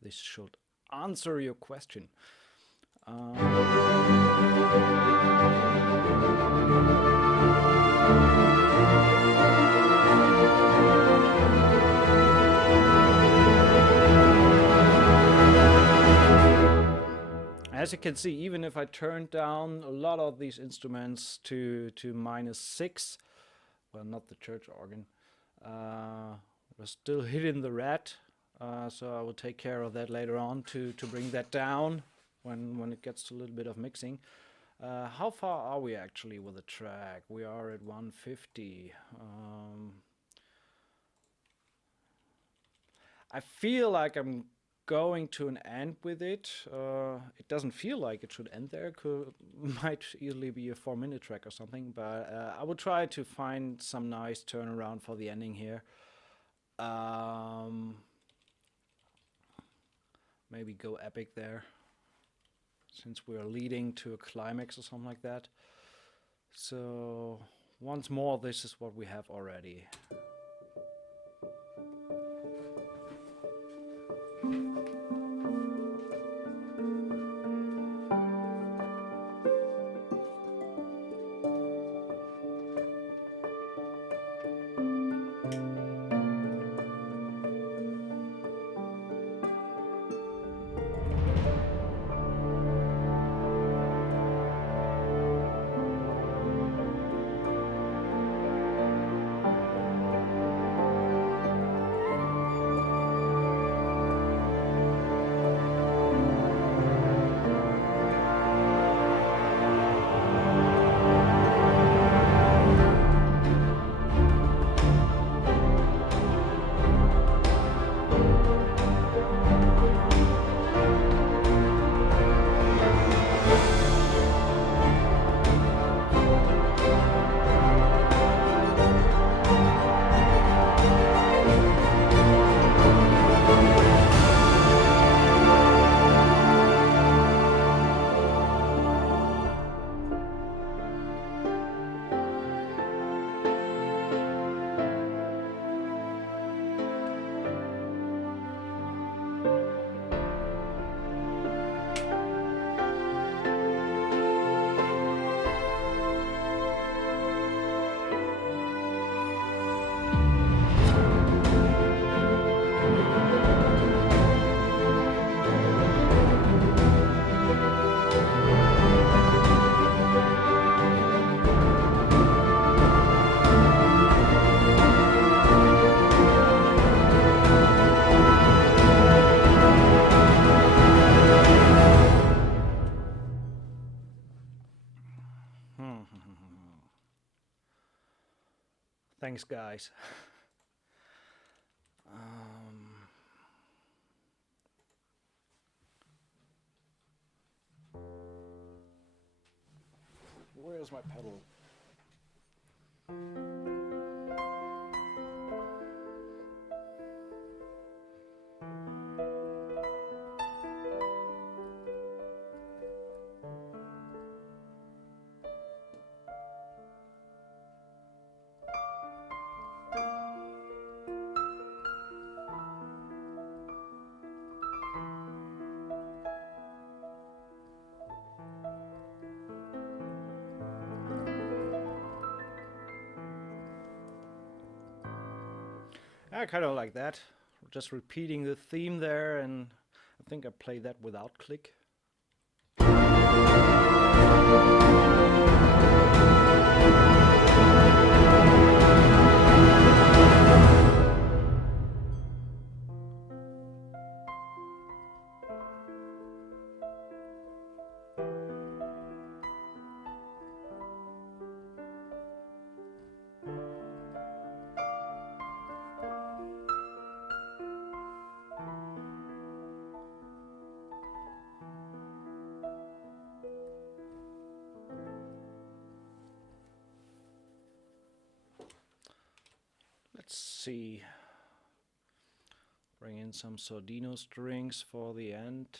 this should answer your question. As you can see, even if I turned down a lot of these instruments to -6, well, not the church organ, we're still hitting the red. So I will take care of that later on to bring that down when it gets to a little bit of mixing. How far are we actually with the track? We are at 150. I feel like I'm going to an end with it. It doesn't feel like it should end there. Might easily be a 4-minute track or something, but I will try to find some nice turnaround for the ending here. Maybe go epic there, since we're leading to a climax or something like that. So once more, this is what we have already. Thanks, guys. Where's my pedal? I kind of like that. Just repeating the theme there, and I think I play that without click. Let's see. Bring in some Sordino strings for the end.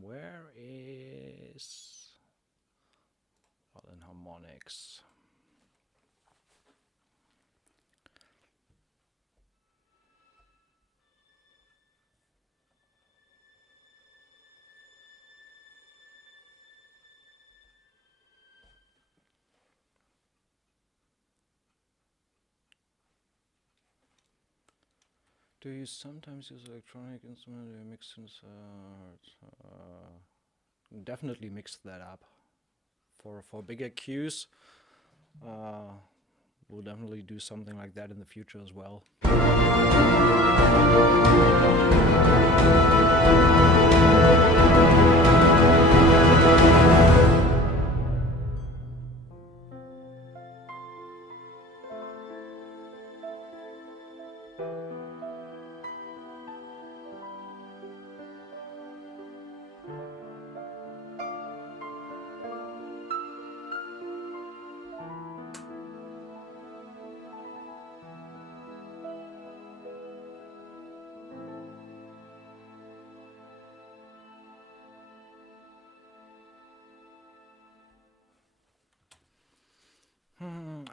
Where is in harmonics? Do you sometimes use electronic instrument to mix definitely mix that up for bigger cues. We'll definitely do something like that in the future as well.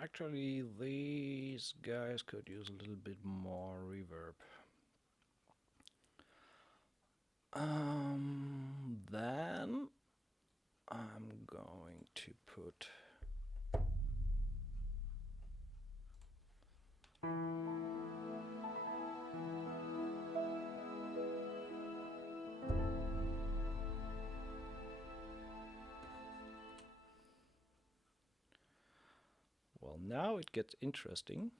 Actually, these guys could use a little bit more reverb. Then I'm going to put now it gets interesting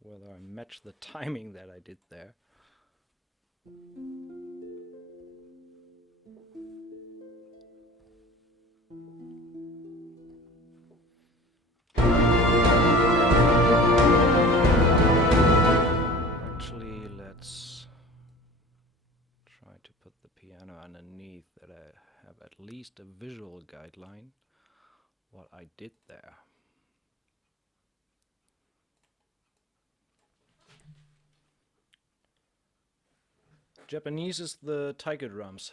whether I match the timing that I did there. Actually, let's try to put the piano underneath that I have at least a visual guideline what I did there. Japanese is the tiger drums.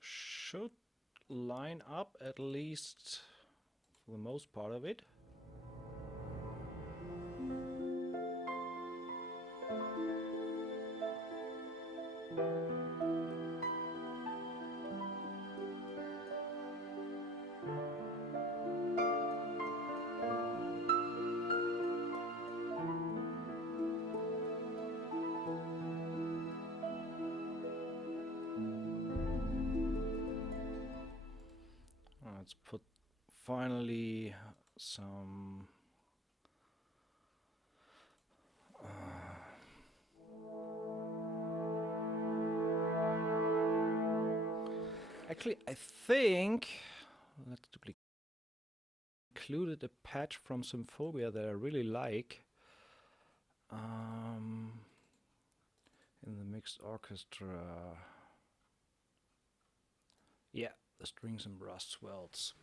Should line up at least for the most part of it. Let's put finally some actually I think let's included a patch from Symphonia that I really like in the mixed orchestra. Yeah, the strings and brass swells.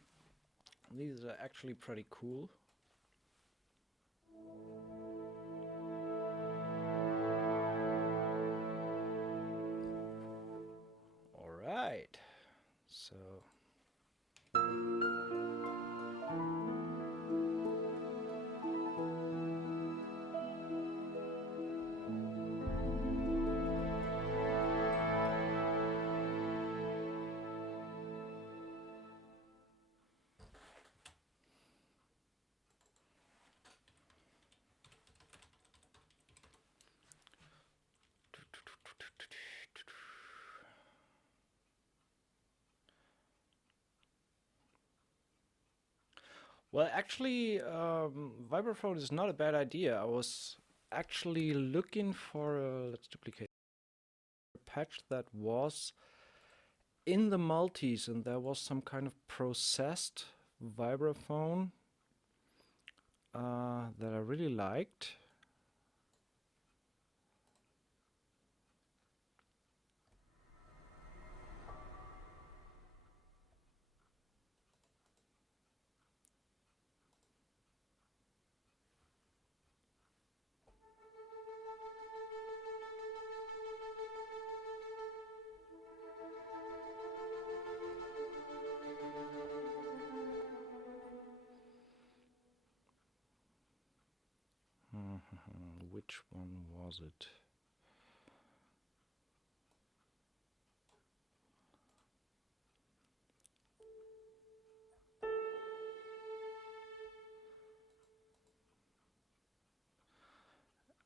These are actually pretty cool. All right, so Well, actually, vibraphone is not a bad idea. I was actually looking for a, let's duplicate a patch that was in the multis, and there was some kind of processed vibraphone that I really liked. Which one was it?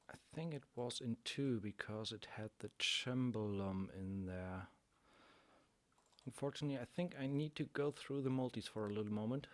I think it was in 2 because it had the cembalum in there. Unfortunately, I think I need to go through the multis for a little moment.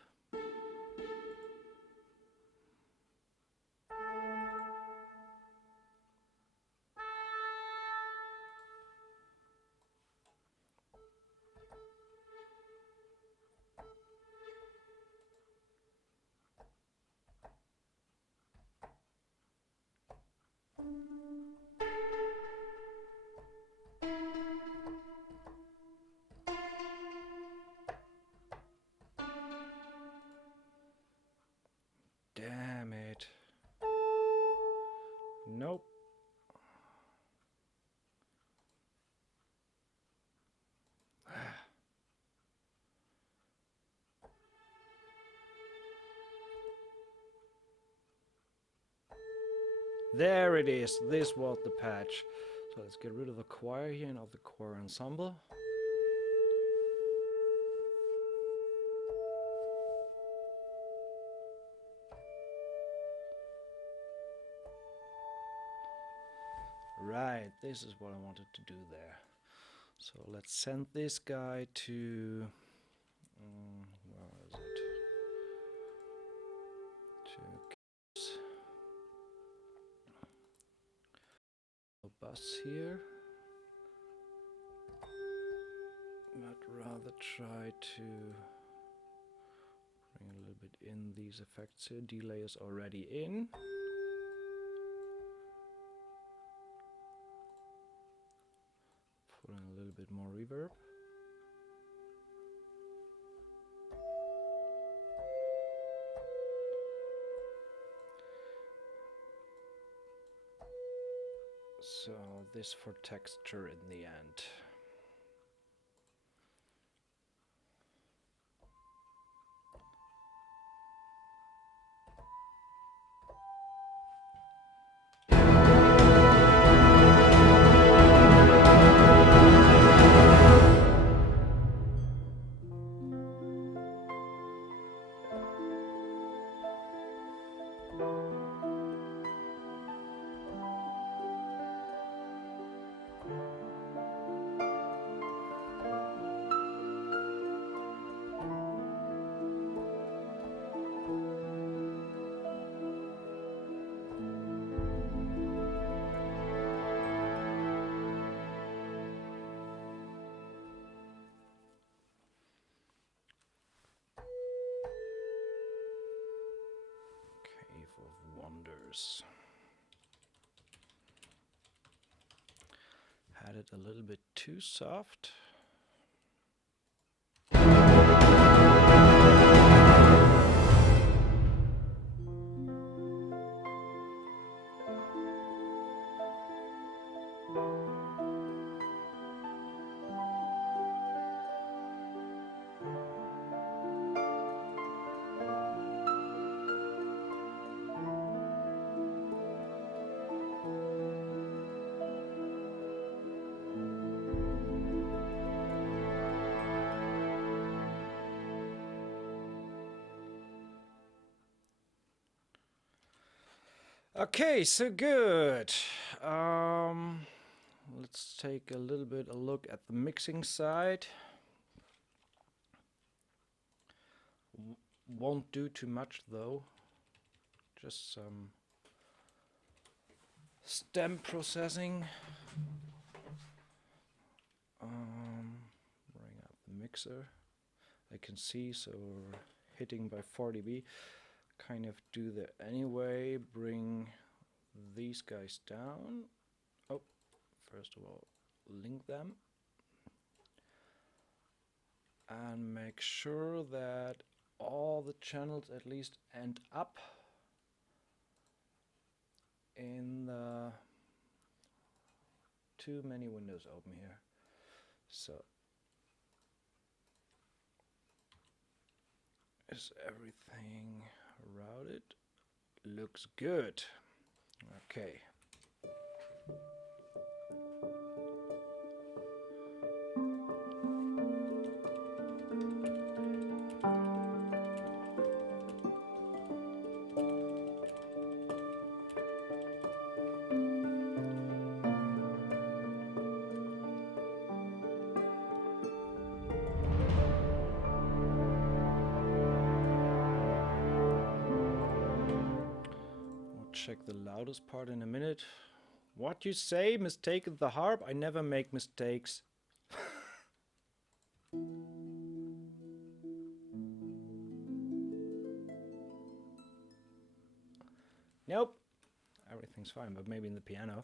Damn it. Nope. There it is. This was the patch. So let's get rid of the choir here and of the choir ensemble. Right, this is what I wanted to do there. So let's send this guy to where is it? To a bus here. I'd rather try to bring a little bit in these effects here. Delay is already in. Put in a little bit more reverb. So this for texture in the end. Wonders. Had it a little bit too soft. Okay, so good. Let's take a little bit a look at the mixing side. Won't do too much though. Just some stamp processing. Bring up the mixer. I can see, so we're hitting by 4 dB. Kind of do that anyway. Bring these guys down. Oh, first of all, link them. And make sure that all the channels at least end up in the too many windows open here. So is everything routed? Looks good. Okay. Check the loudest part in a minute. What you say? Mistaken the harp? I never make mistakes. Nope. Everything's fine, but maybe in the piano.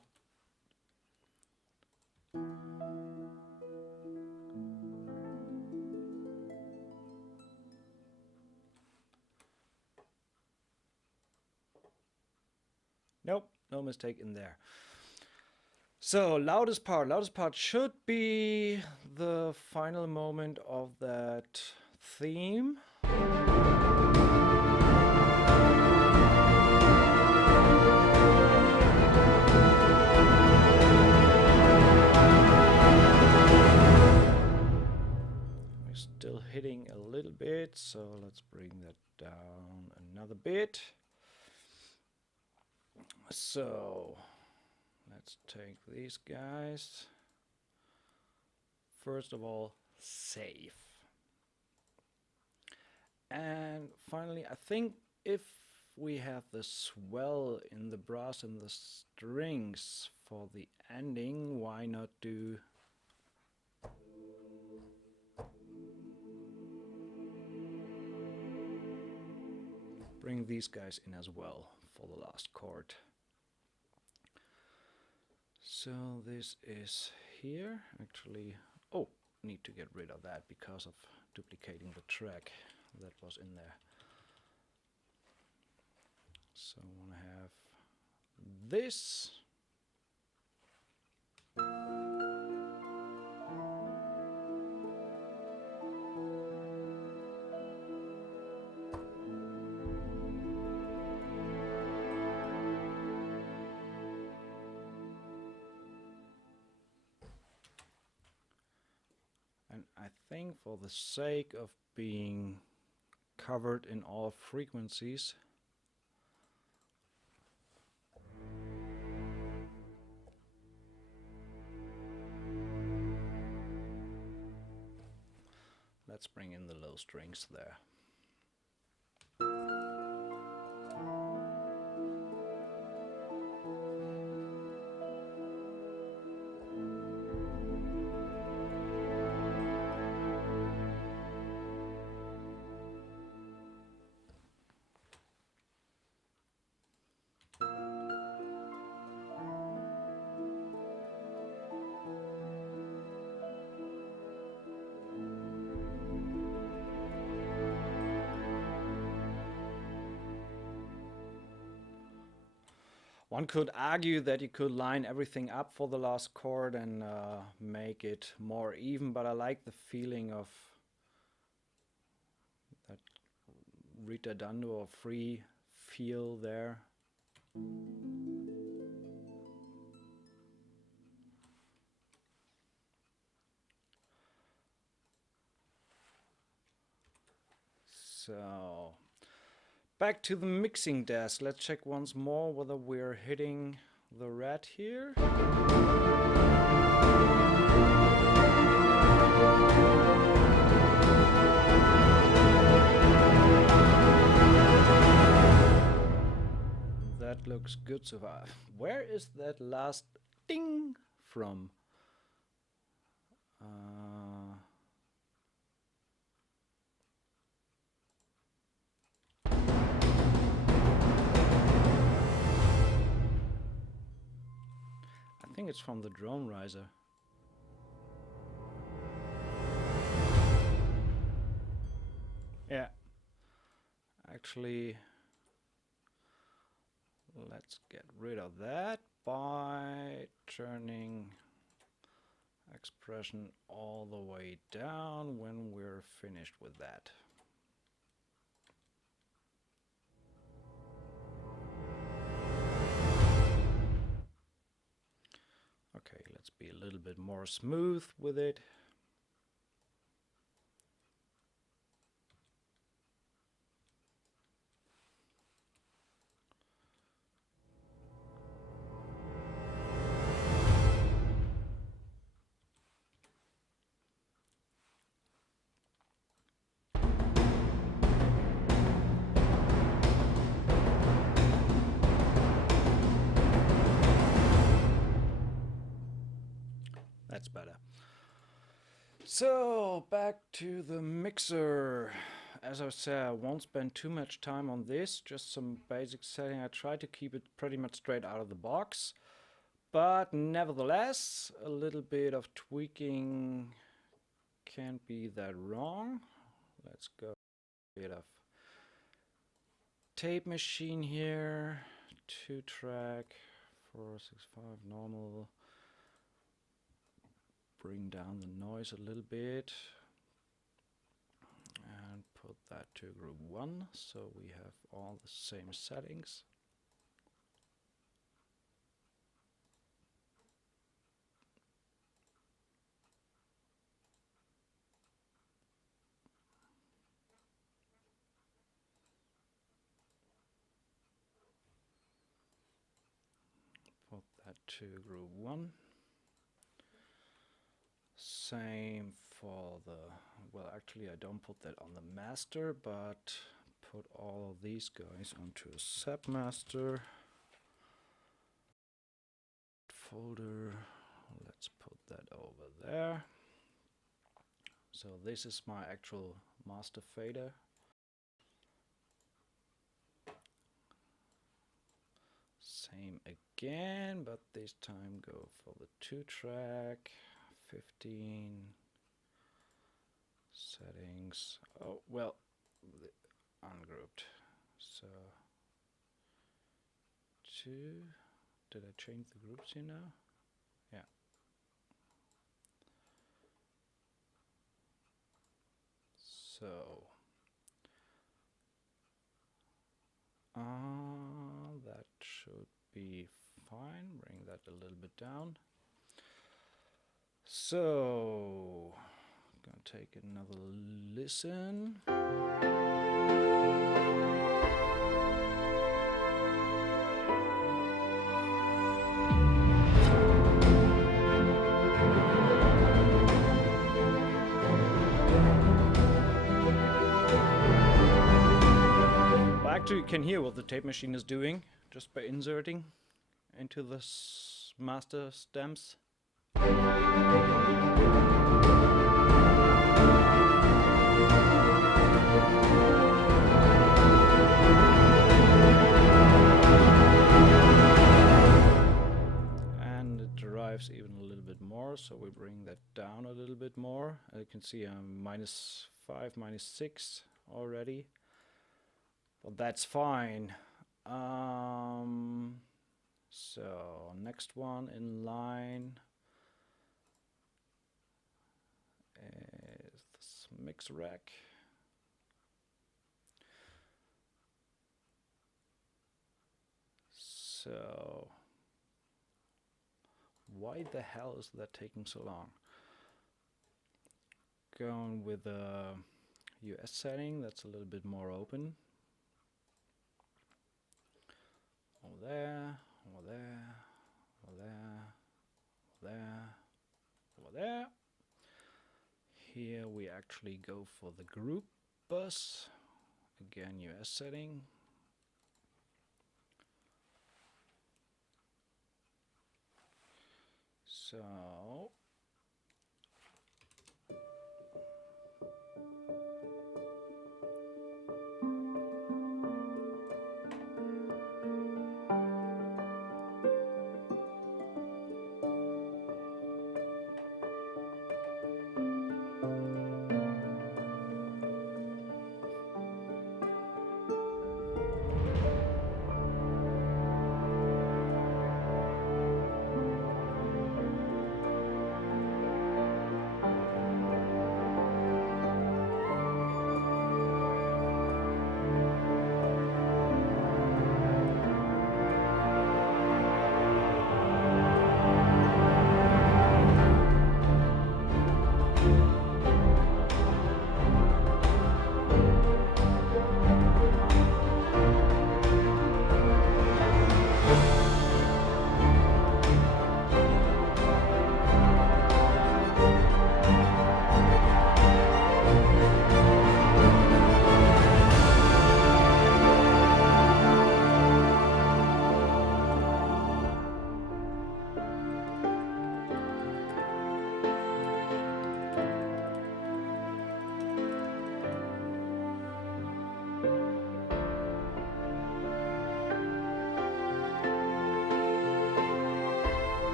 Nope, no mistake in there. So loudest part should be the final moment of that theme. We're still hitting a little bit, so let's bring that down another bit. So let's take these guys. First of all, safe. And finally, I think if we have the swell in the brass and the strings for the ending, why not do bring these guys in as well for the last chord. So this is here. Actually, oh, need to get rid of that because of duplicating the track that was in there. So I want to have this. I think for the sake of being covered in all frequencies, let's bring in the low strings there. One could argue that you could line everything up for the last chord and make it more even, but I like the feeling of that ritardando or free feel there. So back to the mixing desk. Let's check once more whether we're hitting the red here. looks good so far. Where is that last ding from? I think it's from the drone riser. Yeah. Actually, let's get rid of that by turning expression all the way down when we're finished with that. Okay, let's be a little bit more smooth with it. That's better. So back to the mixer. As I said, I won't spend too much time on this, just some basic setting. I try to keep it pretty much straight out of the box, but nevertheless, a little bit of tweaking can't be that wrong. Let's go a bit of tape machine here, 2-track, 465 normal. Bring down the noise a little bit and put that to group 1 so we have all the same settings. Put that to group 1. Same for the, well, actually I don't put that on the master, but put all of these guys onto a submaster folder. Let's put that over there. So this is my actual master fader. Same again, but this time go for the 2-track. 15 settings. Oh, well, ungrouped. So 2. Did I change the groups here now? Yeah. So that should be fine. Bring that a little bit down. So, gonna take another listen. Well, actually you can hear what the tape machine is doing just by inserting into the master stems. And it derives even a little bit more, so we bring that down a little bit more. As you can see, I'm -5, -6 already, but that's fine. So next one in line is this mix rack. So why the hell is that taking so long? Going with the US setting, that's a little bit more open. Over there, over there, over there, over there, over there. Here we actually go for the group bus. Again, US setting. So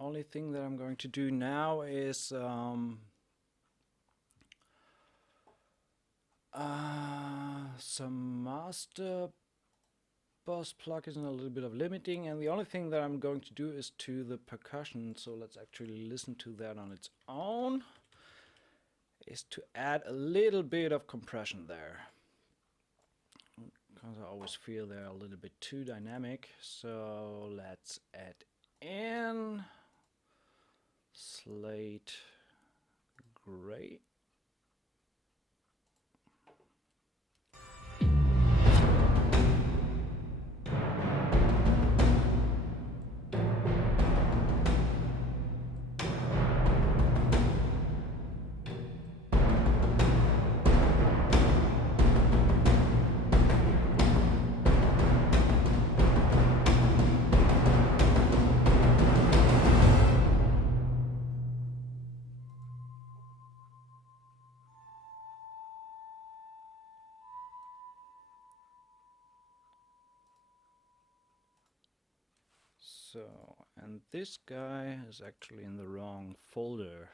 only thing that I'm going to do now is some master boss plugins and a little bit of limiting, and the only thing that I'm going to do is to the percussion, so let's actually listen to that on its own, is to add a little bit of compression there, because I always feel they're a little bit too dynamic. So let's add in slate gray. So, and this guy is actually in the wrong folder.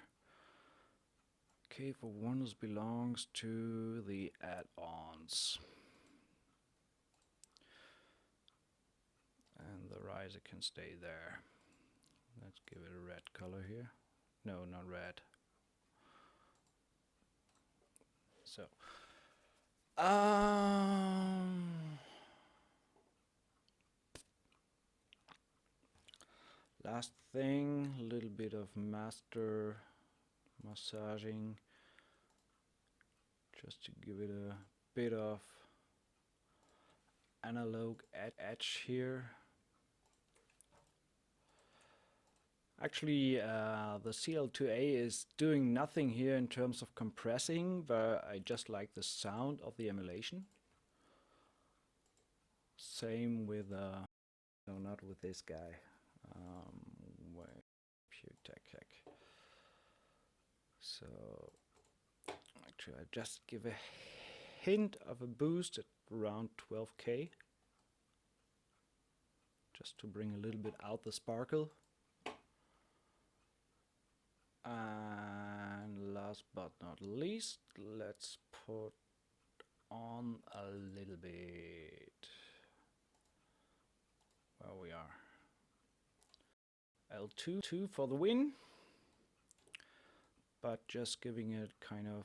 K for Wonders belongs to the add-ons. And the riser can stay there. Let's give it a red color here. No, not red. So, last thing, a little bit of master massaging, just to give it a bit of analog edge here. Actually, the CL2A is doing nothing here in terms of compressing, but I just like the sound of the emulation. Same with, no, not with this guy. Tech. So, actually, I just give a hint of a boost at around 12K, just to bring a little bit out the sparkle. And last but not least, let's put on a little bit where we are. L2 for the win, but just giving it kind of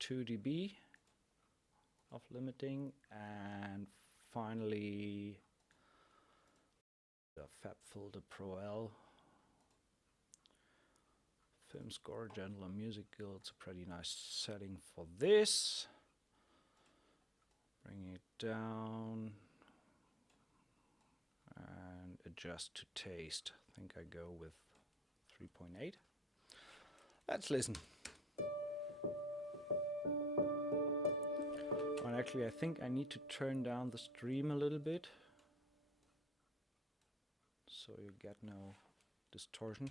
2 dB of limiting, and finally the Fab Filter Pro L. Film Score, Gentle and Music Guild, it's a pretty nice setting for this. Bring it down and adjust to taste. I think I go with 3.8. Let's listen. And actually, I think I need to turn down the stream a little bit so you get no distortion.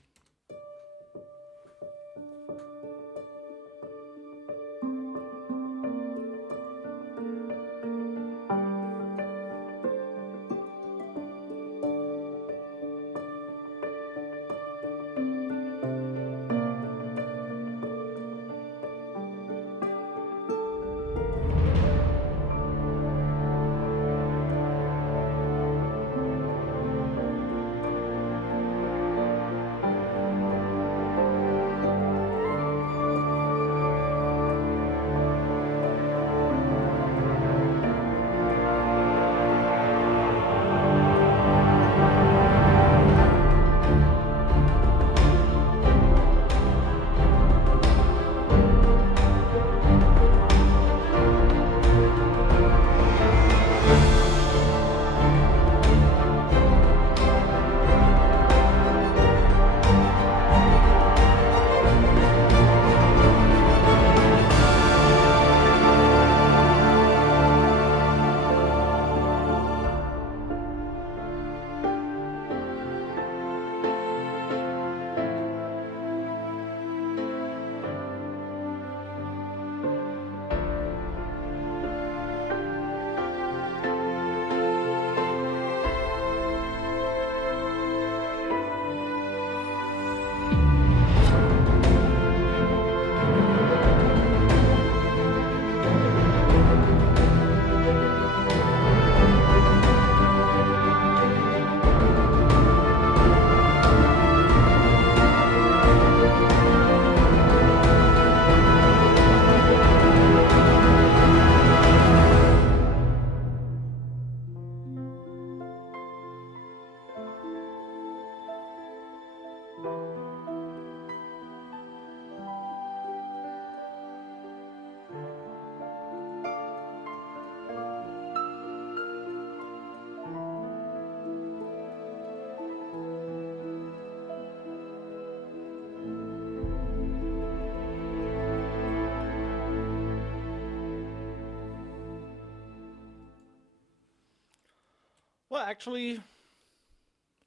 Well, actually,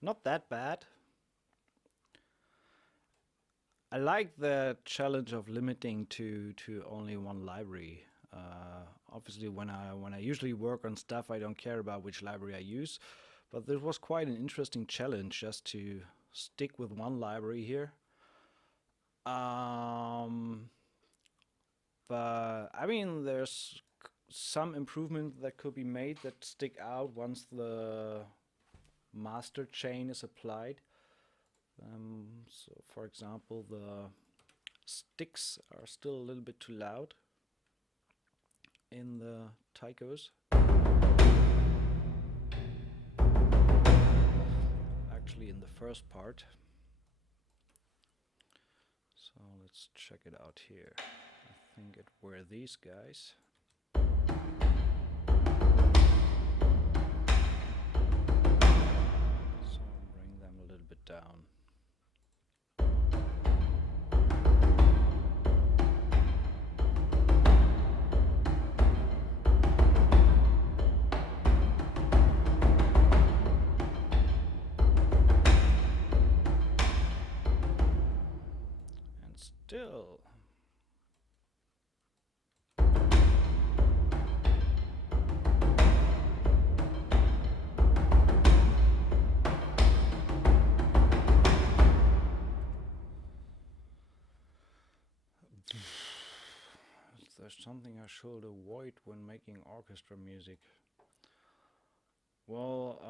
not that bad. I like the challenge of limiting to only one library. Obviously, when I usually work on stuff, I don't care about which library I use, but this was quite an interesting challenge just to stick with one library here. But I mean, there's some improvement that could be made that stick out once the master chain is applied. So for example, the sticks are still a little bit too loud in the taikos. Actually in the first part. So let's check it out here. I think it were these guys. So bring them a little bit down. Still. There's something I should avoid when making orchestra music. Well,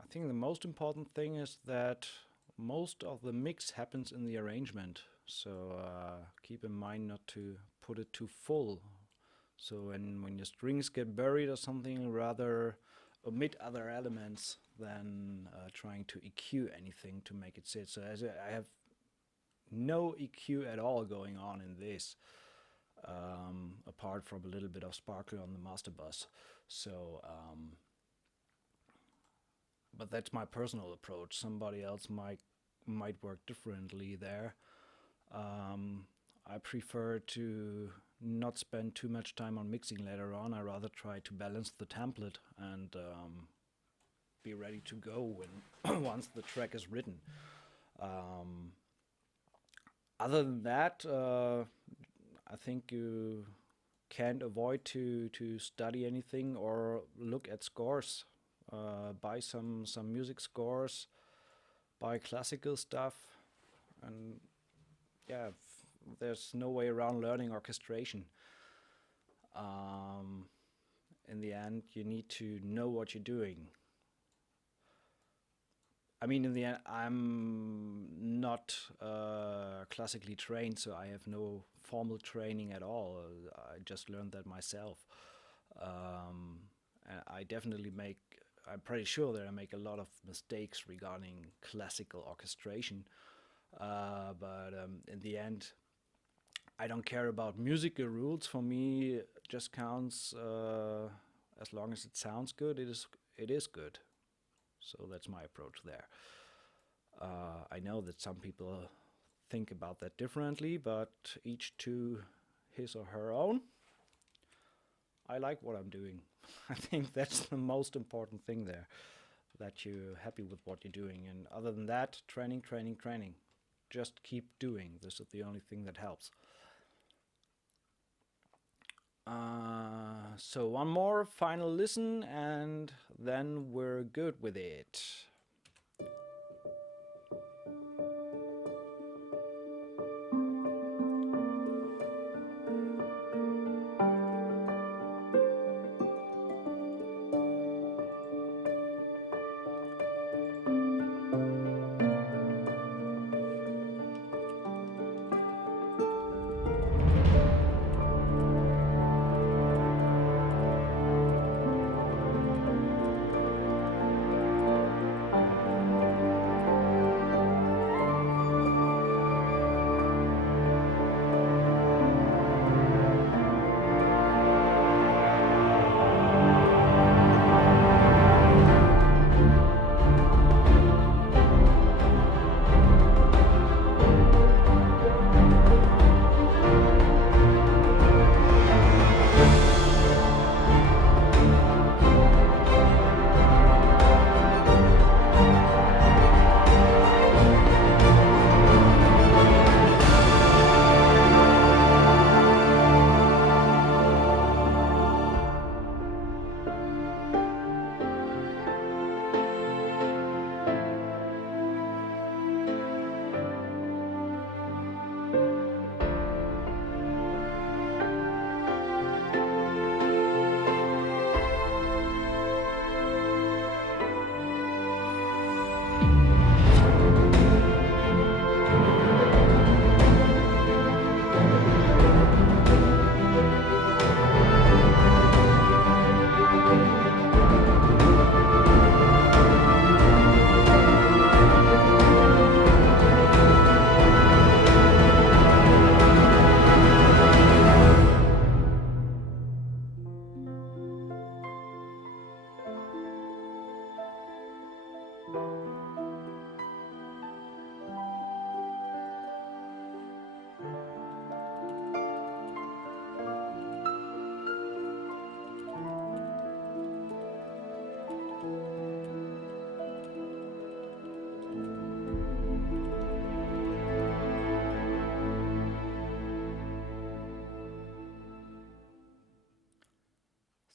I think the most important thing is that most of the mix happens in the arrangement. So keep in mind not to put it too full. So when your strings get buried or something, rather omit other elements than trying to EQ anything to make it sit. So I have no EQ at all going on in this, apart from a little bit of sparkle on the master bus. So, but that's my personal approach. Somebody else might work differently there. I prefer to not spend too much time on mixing later on. I rather try to balance the template and be ready to go when once the track is written. Um, Other than that, I think you can't avoid to study anything or look at scores. Buy some music scores, buy classical stuff, and yeah, there's no way around learning orchestration. Um, in the end, you need to know what you're doing. I mean, in the end, I'm not classically trained, so I have no formal training at all. I just learned that myself. And I definitely I'm pretty sure that I make a lot of mistakes regarding classical orchestration. But in the end, I don't care about musical rules. For me, it just counts as long as it sounds good. It is good. So that's my approach there. I know that some people think about that differently, but each to his or her own. I like what I'm doing. I think that's the most important thing there, that you're happy with what you're doing. And other than that, training, training, training. Just keep doing. This is the only thing that helps. So one more final listen, and then we're good with it.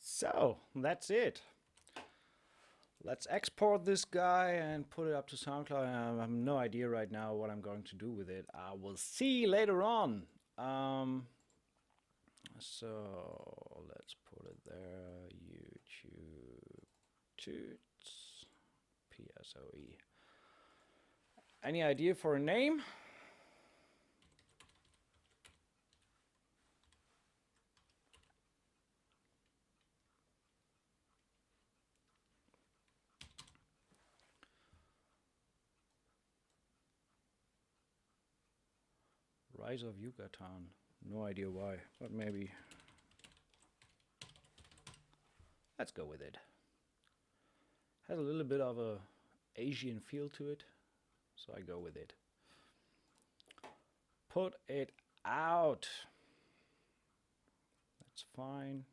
So that's it. Let's export this guy and put it up to SoundCloud. I have no idea right now what I'm going to do with it. I will see later on. So let's put it there. YouTube Toots PSOE. Any idea for a name? Rise of Yucatan. No idea why, but maybe. Let's go with it. Has a little bit of a Asian feel to it, so I go with it. put it out. That's fine.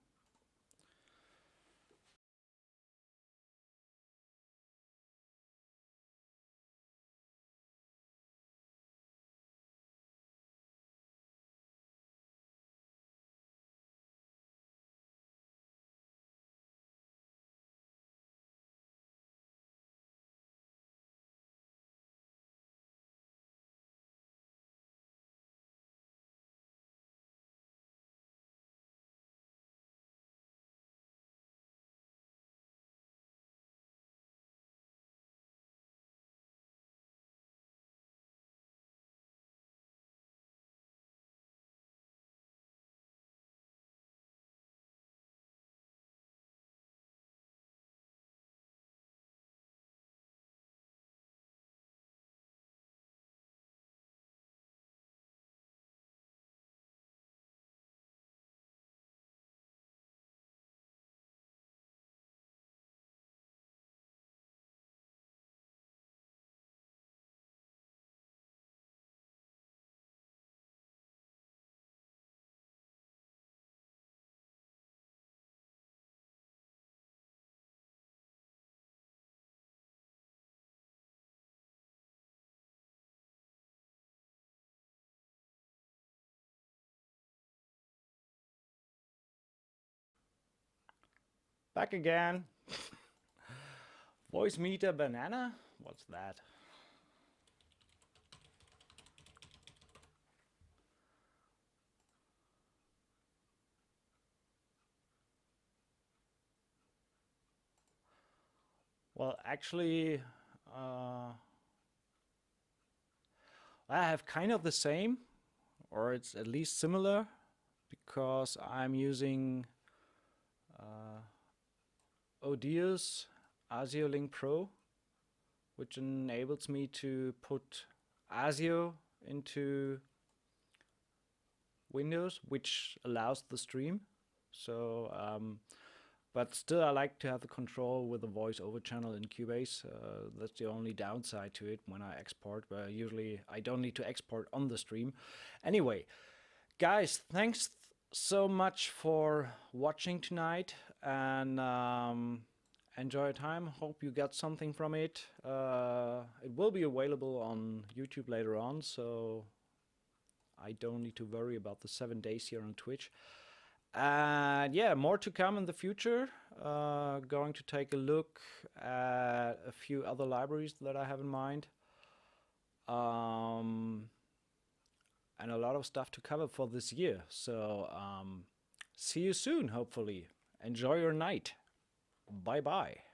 Back again. Voice meter banana? What's that? Well, actually, I have kind of the same, or it's at least similar, because I'm using Odious ASIO Link Pro, which enables me to put ASIO into Windows, which allows the stream. So, but still, I like to have the control with the voice over channel in Cubase. That's the only downside to it when I export, but usually I don't need to export on the stream. Anyway, guys, thanks so much for watching tonight, and enjoy your time. Hope you got something from it. It will be available on YouTube later on, so I don't need to worry about the 7 days here on Twitch. And yeah, more to come in the future. Going to take a look at a few other libraries that I have in mind. And a lot of stuff to cover for this year. So see you soon, hopefully. Enjoy your night. Bye bye.